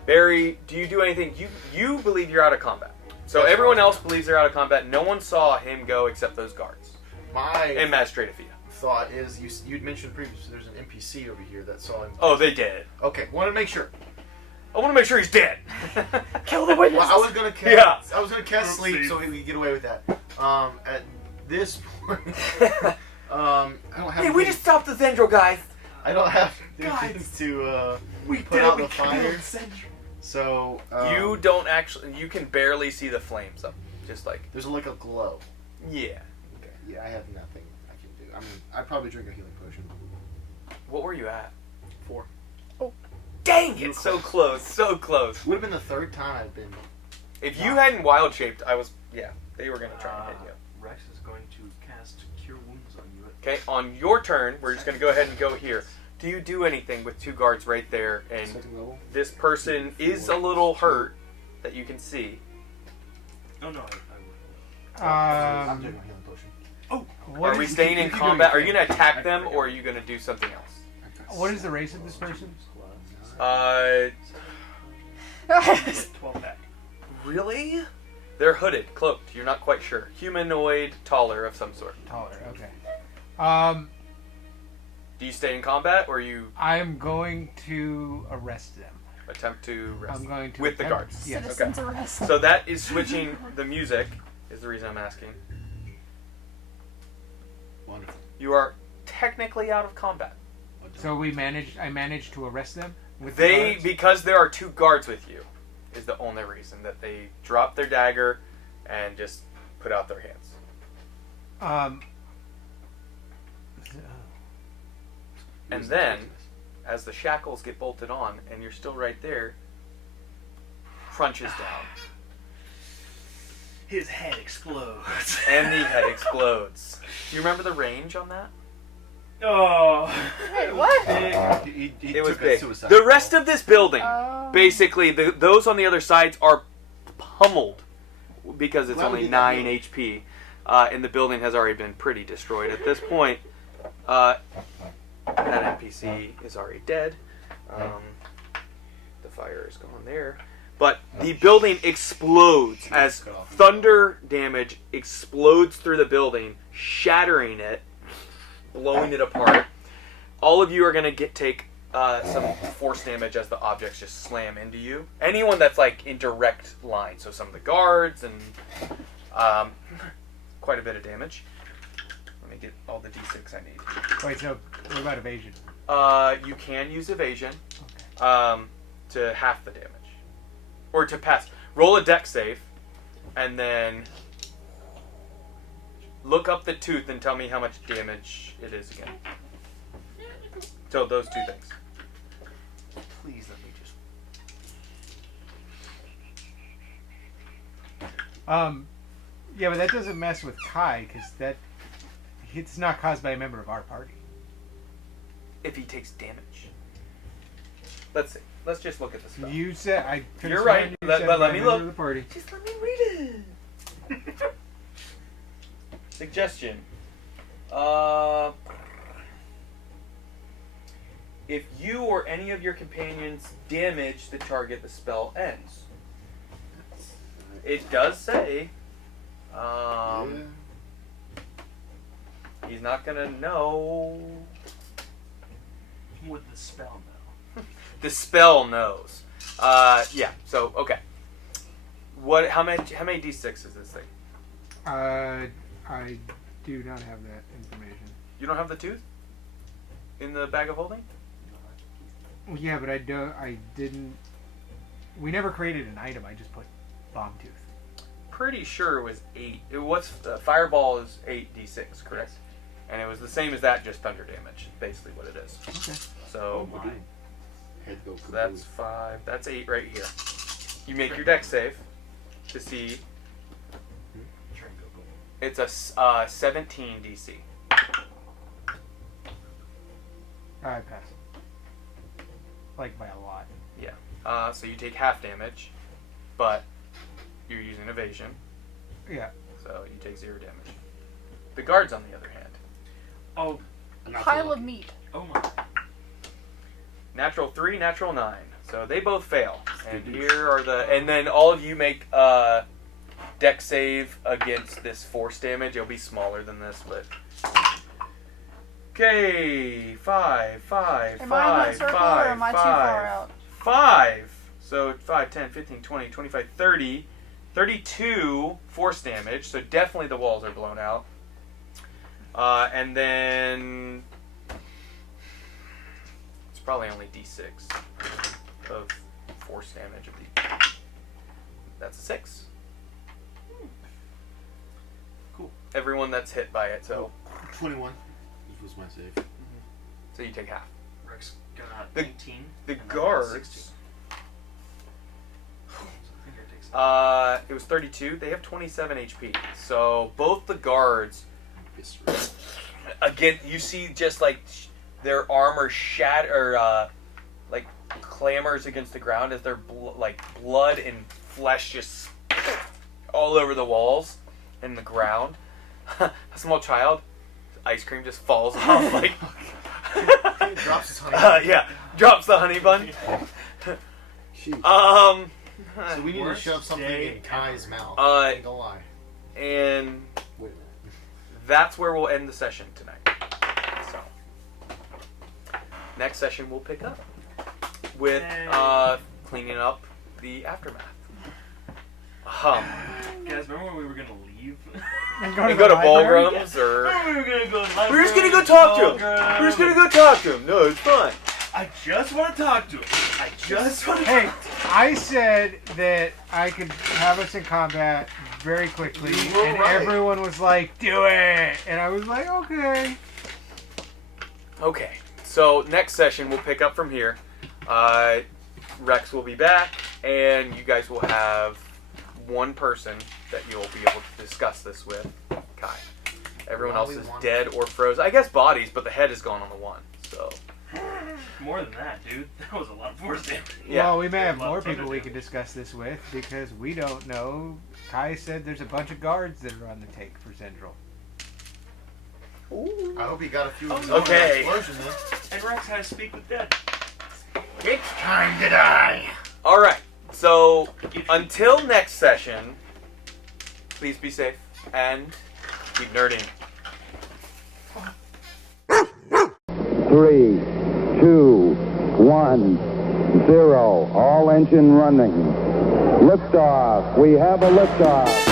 Barry, do you do anything? You believe you're out of combat. So everyone else believes they're out of combat. No one saw him go except those guards. And Magistrate Afia. Thought is you'd mentioned previously there's an NPC over here that saw him. Oh, they did. Okay, want to make sure. I want to make sure he's dead. Kill the witness. Well, I was gonna cast. Yeah. I was gonna cast sleep so we could get away with that. At this point, I don't have. Hey, we just stopped the Zhendril guys. I don't have Guys. things to We put out the killed fire. Zhendril. So You don't actually. You can barely see the flames up. Just like there's like a glow. yeah. Okay. Yeah, I have nothing I can do. I mean, I'd probably drink a healing potion. What were you at? 4. Dang it! So close. So close. Would have been the third time I'd been. If you hadn't wild shaped, I was. Yeah, they were gonna try and hit you. Rex is going to cast Cure Wounds on you. Okay, on your turn, we're just gonna go ahead and go here. Do you do anything with two guards right there? And Second level. this person is a little hurt that you can see. Oh no, I'm doing a healing potion. What Are we is- staying in if you combat? go- Are you gonna attack them, or are you gonna do something else? What is the race of this person? 12 pack. Really? They're hooded, cloaked. You're not quite sure. Humanoid, taller of some sort. Taller. Okay. Do you stay in combat, or you I'm going to arrest them. attempt to rest I'm going to with the attempt- guards? Yes. Citizens arrest. So that is switching the music. Is the reason I'm asking. Wonderful. You are technically out of combat. So I managed to arrest them with the They, guards? because there are two guards with you, is the only reason that they drop their dagger and just put out their hands. And then, as the shackles get bolted on, and you're still right there, crunches down, His head explodes. and the head explodes. Do you remember the range on that? Oh. Wait, what? He It was took a big. suicide. The rest of this building, Oh. basically, those on the other sides are pummeled because it's Glad we only did that 9 building. HP, and the building has already been pretty destroyed at this point. That NPC is already dead. The fire is gone there. But the building explodes as thunder damage explodes through the building, shattering it, blowing it apart. All of you are going to take some force damage as the objects just slam into you. Anyone that's like in direct line, so some of the guards and quite a bit of damage. Let me get all the d6 I need. Wait, so what about evasion? You can use evasion to half the damage. Or to pass. Roll a dex save, and then look up the tooth and tell me how much damage it is again. So those two things. Please let me just. Yeah, but that doesn't mess with Kai, because it's not caused by a member of our party. If he takes damage. Let's see. Let's just look at the spell. You said I. could've You're sworn right. you Let- said but by let a me member look. of the party. Just let me read it. Suggestion. If you or any of your companions damage the target, the spell ends. It does say he's not gonna know. Would the spell know? The spell knows. Yeah. So okay. What? How many d6 is this thing? I do not have that information. You don't have the tooth in the bag of holding? Yeah, but I didn't. We never created an item. I just put bomb tooth. pretty sure it was 8. It was fireball is 8d6, correct? And it was the same as that, just thunder damage. Basically, what it is. Okay. So, Oh my. Head go so that's 5. That's 8 right here. You make your dex save to see. Try and go. It's a 17 DC. I pass. Like by a lot. Yeah. So you take half damage, but you're using evasion, Yeah. so you take 0 damage. The guards, on the other hand, Oh, Pile of meat. oh my. natural 3, natural 9. So they both fail. And here are the. And then all of you make dex save against this force damage. It'll be smaller than this, but. Okay, 5, 5, Am I in that 5, circle 5, or am I too 5, far out? 5. So 5, 10, 15, 20, 25, 30. 32 force damage. So definitely the walls are blown out. And then it's probably only d6 of force damage of the. That's a 6. Cool. Everyone that's hit by it, so 21. This was my save. so you take half. Rex got The- 18. The and I got guards. 16. So I think I take It was 32. They have 27 HP. So both the guards. Again, you see just like their armor shatter, like clamors against the ground as their like blood and flesh just all over the walls and the ground. A small child, ice cream just falls off like. Drops his honey. Yeah, drops the honey bun. Shoot. Um, So we need to Worst shove something day in Kai's mouth. Don't lie. and Wait a minute. that's where we'll end the session tonight. So, next session we'll pick up with Yay. cleaning up the aftermath. Guys, remember when we were gonna leave? And And the go to library? ballrooms, or Remember we were gonna go to the we're just gonna library, go talk to him. ballroom. We're just gonna go talk to him. No, it's fine. I just want to talk to him. I just want to Hey, talk to him. I said that I could have us in combat very quickly, You were and right. everyone was like, "Do it!" And I was like, "Okay." Okay, so next session we'll pick up from here. Rex will be back, and you guys will have one person that you'll be able to discuss this with, Kai. Everyone else Only is one. dead or frozen. I guess bodies, but the head is gone on the one. So More than that, dude. That was a lot of force damage. yeah, Well, we may have There's a lot more of thunder people we can damage. discuss this with because we don't know. Kai said there's a bunch of guards that are on the take for Zhendril. I hope he got a few of his Okay. explosion then. And Rex had to speak with dead. It's time to die. All right. So until next session, please be safe and keep nerding. 3, 2, 1, 0. All engine running. Liftoff. We have a liftoff.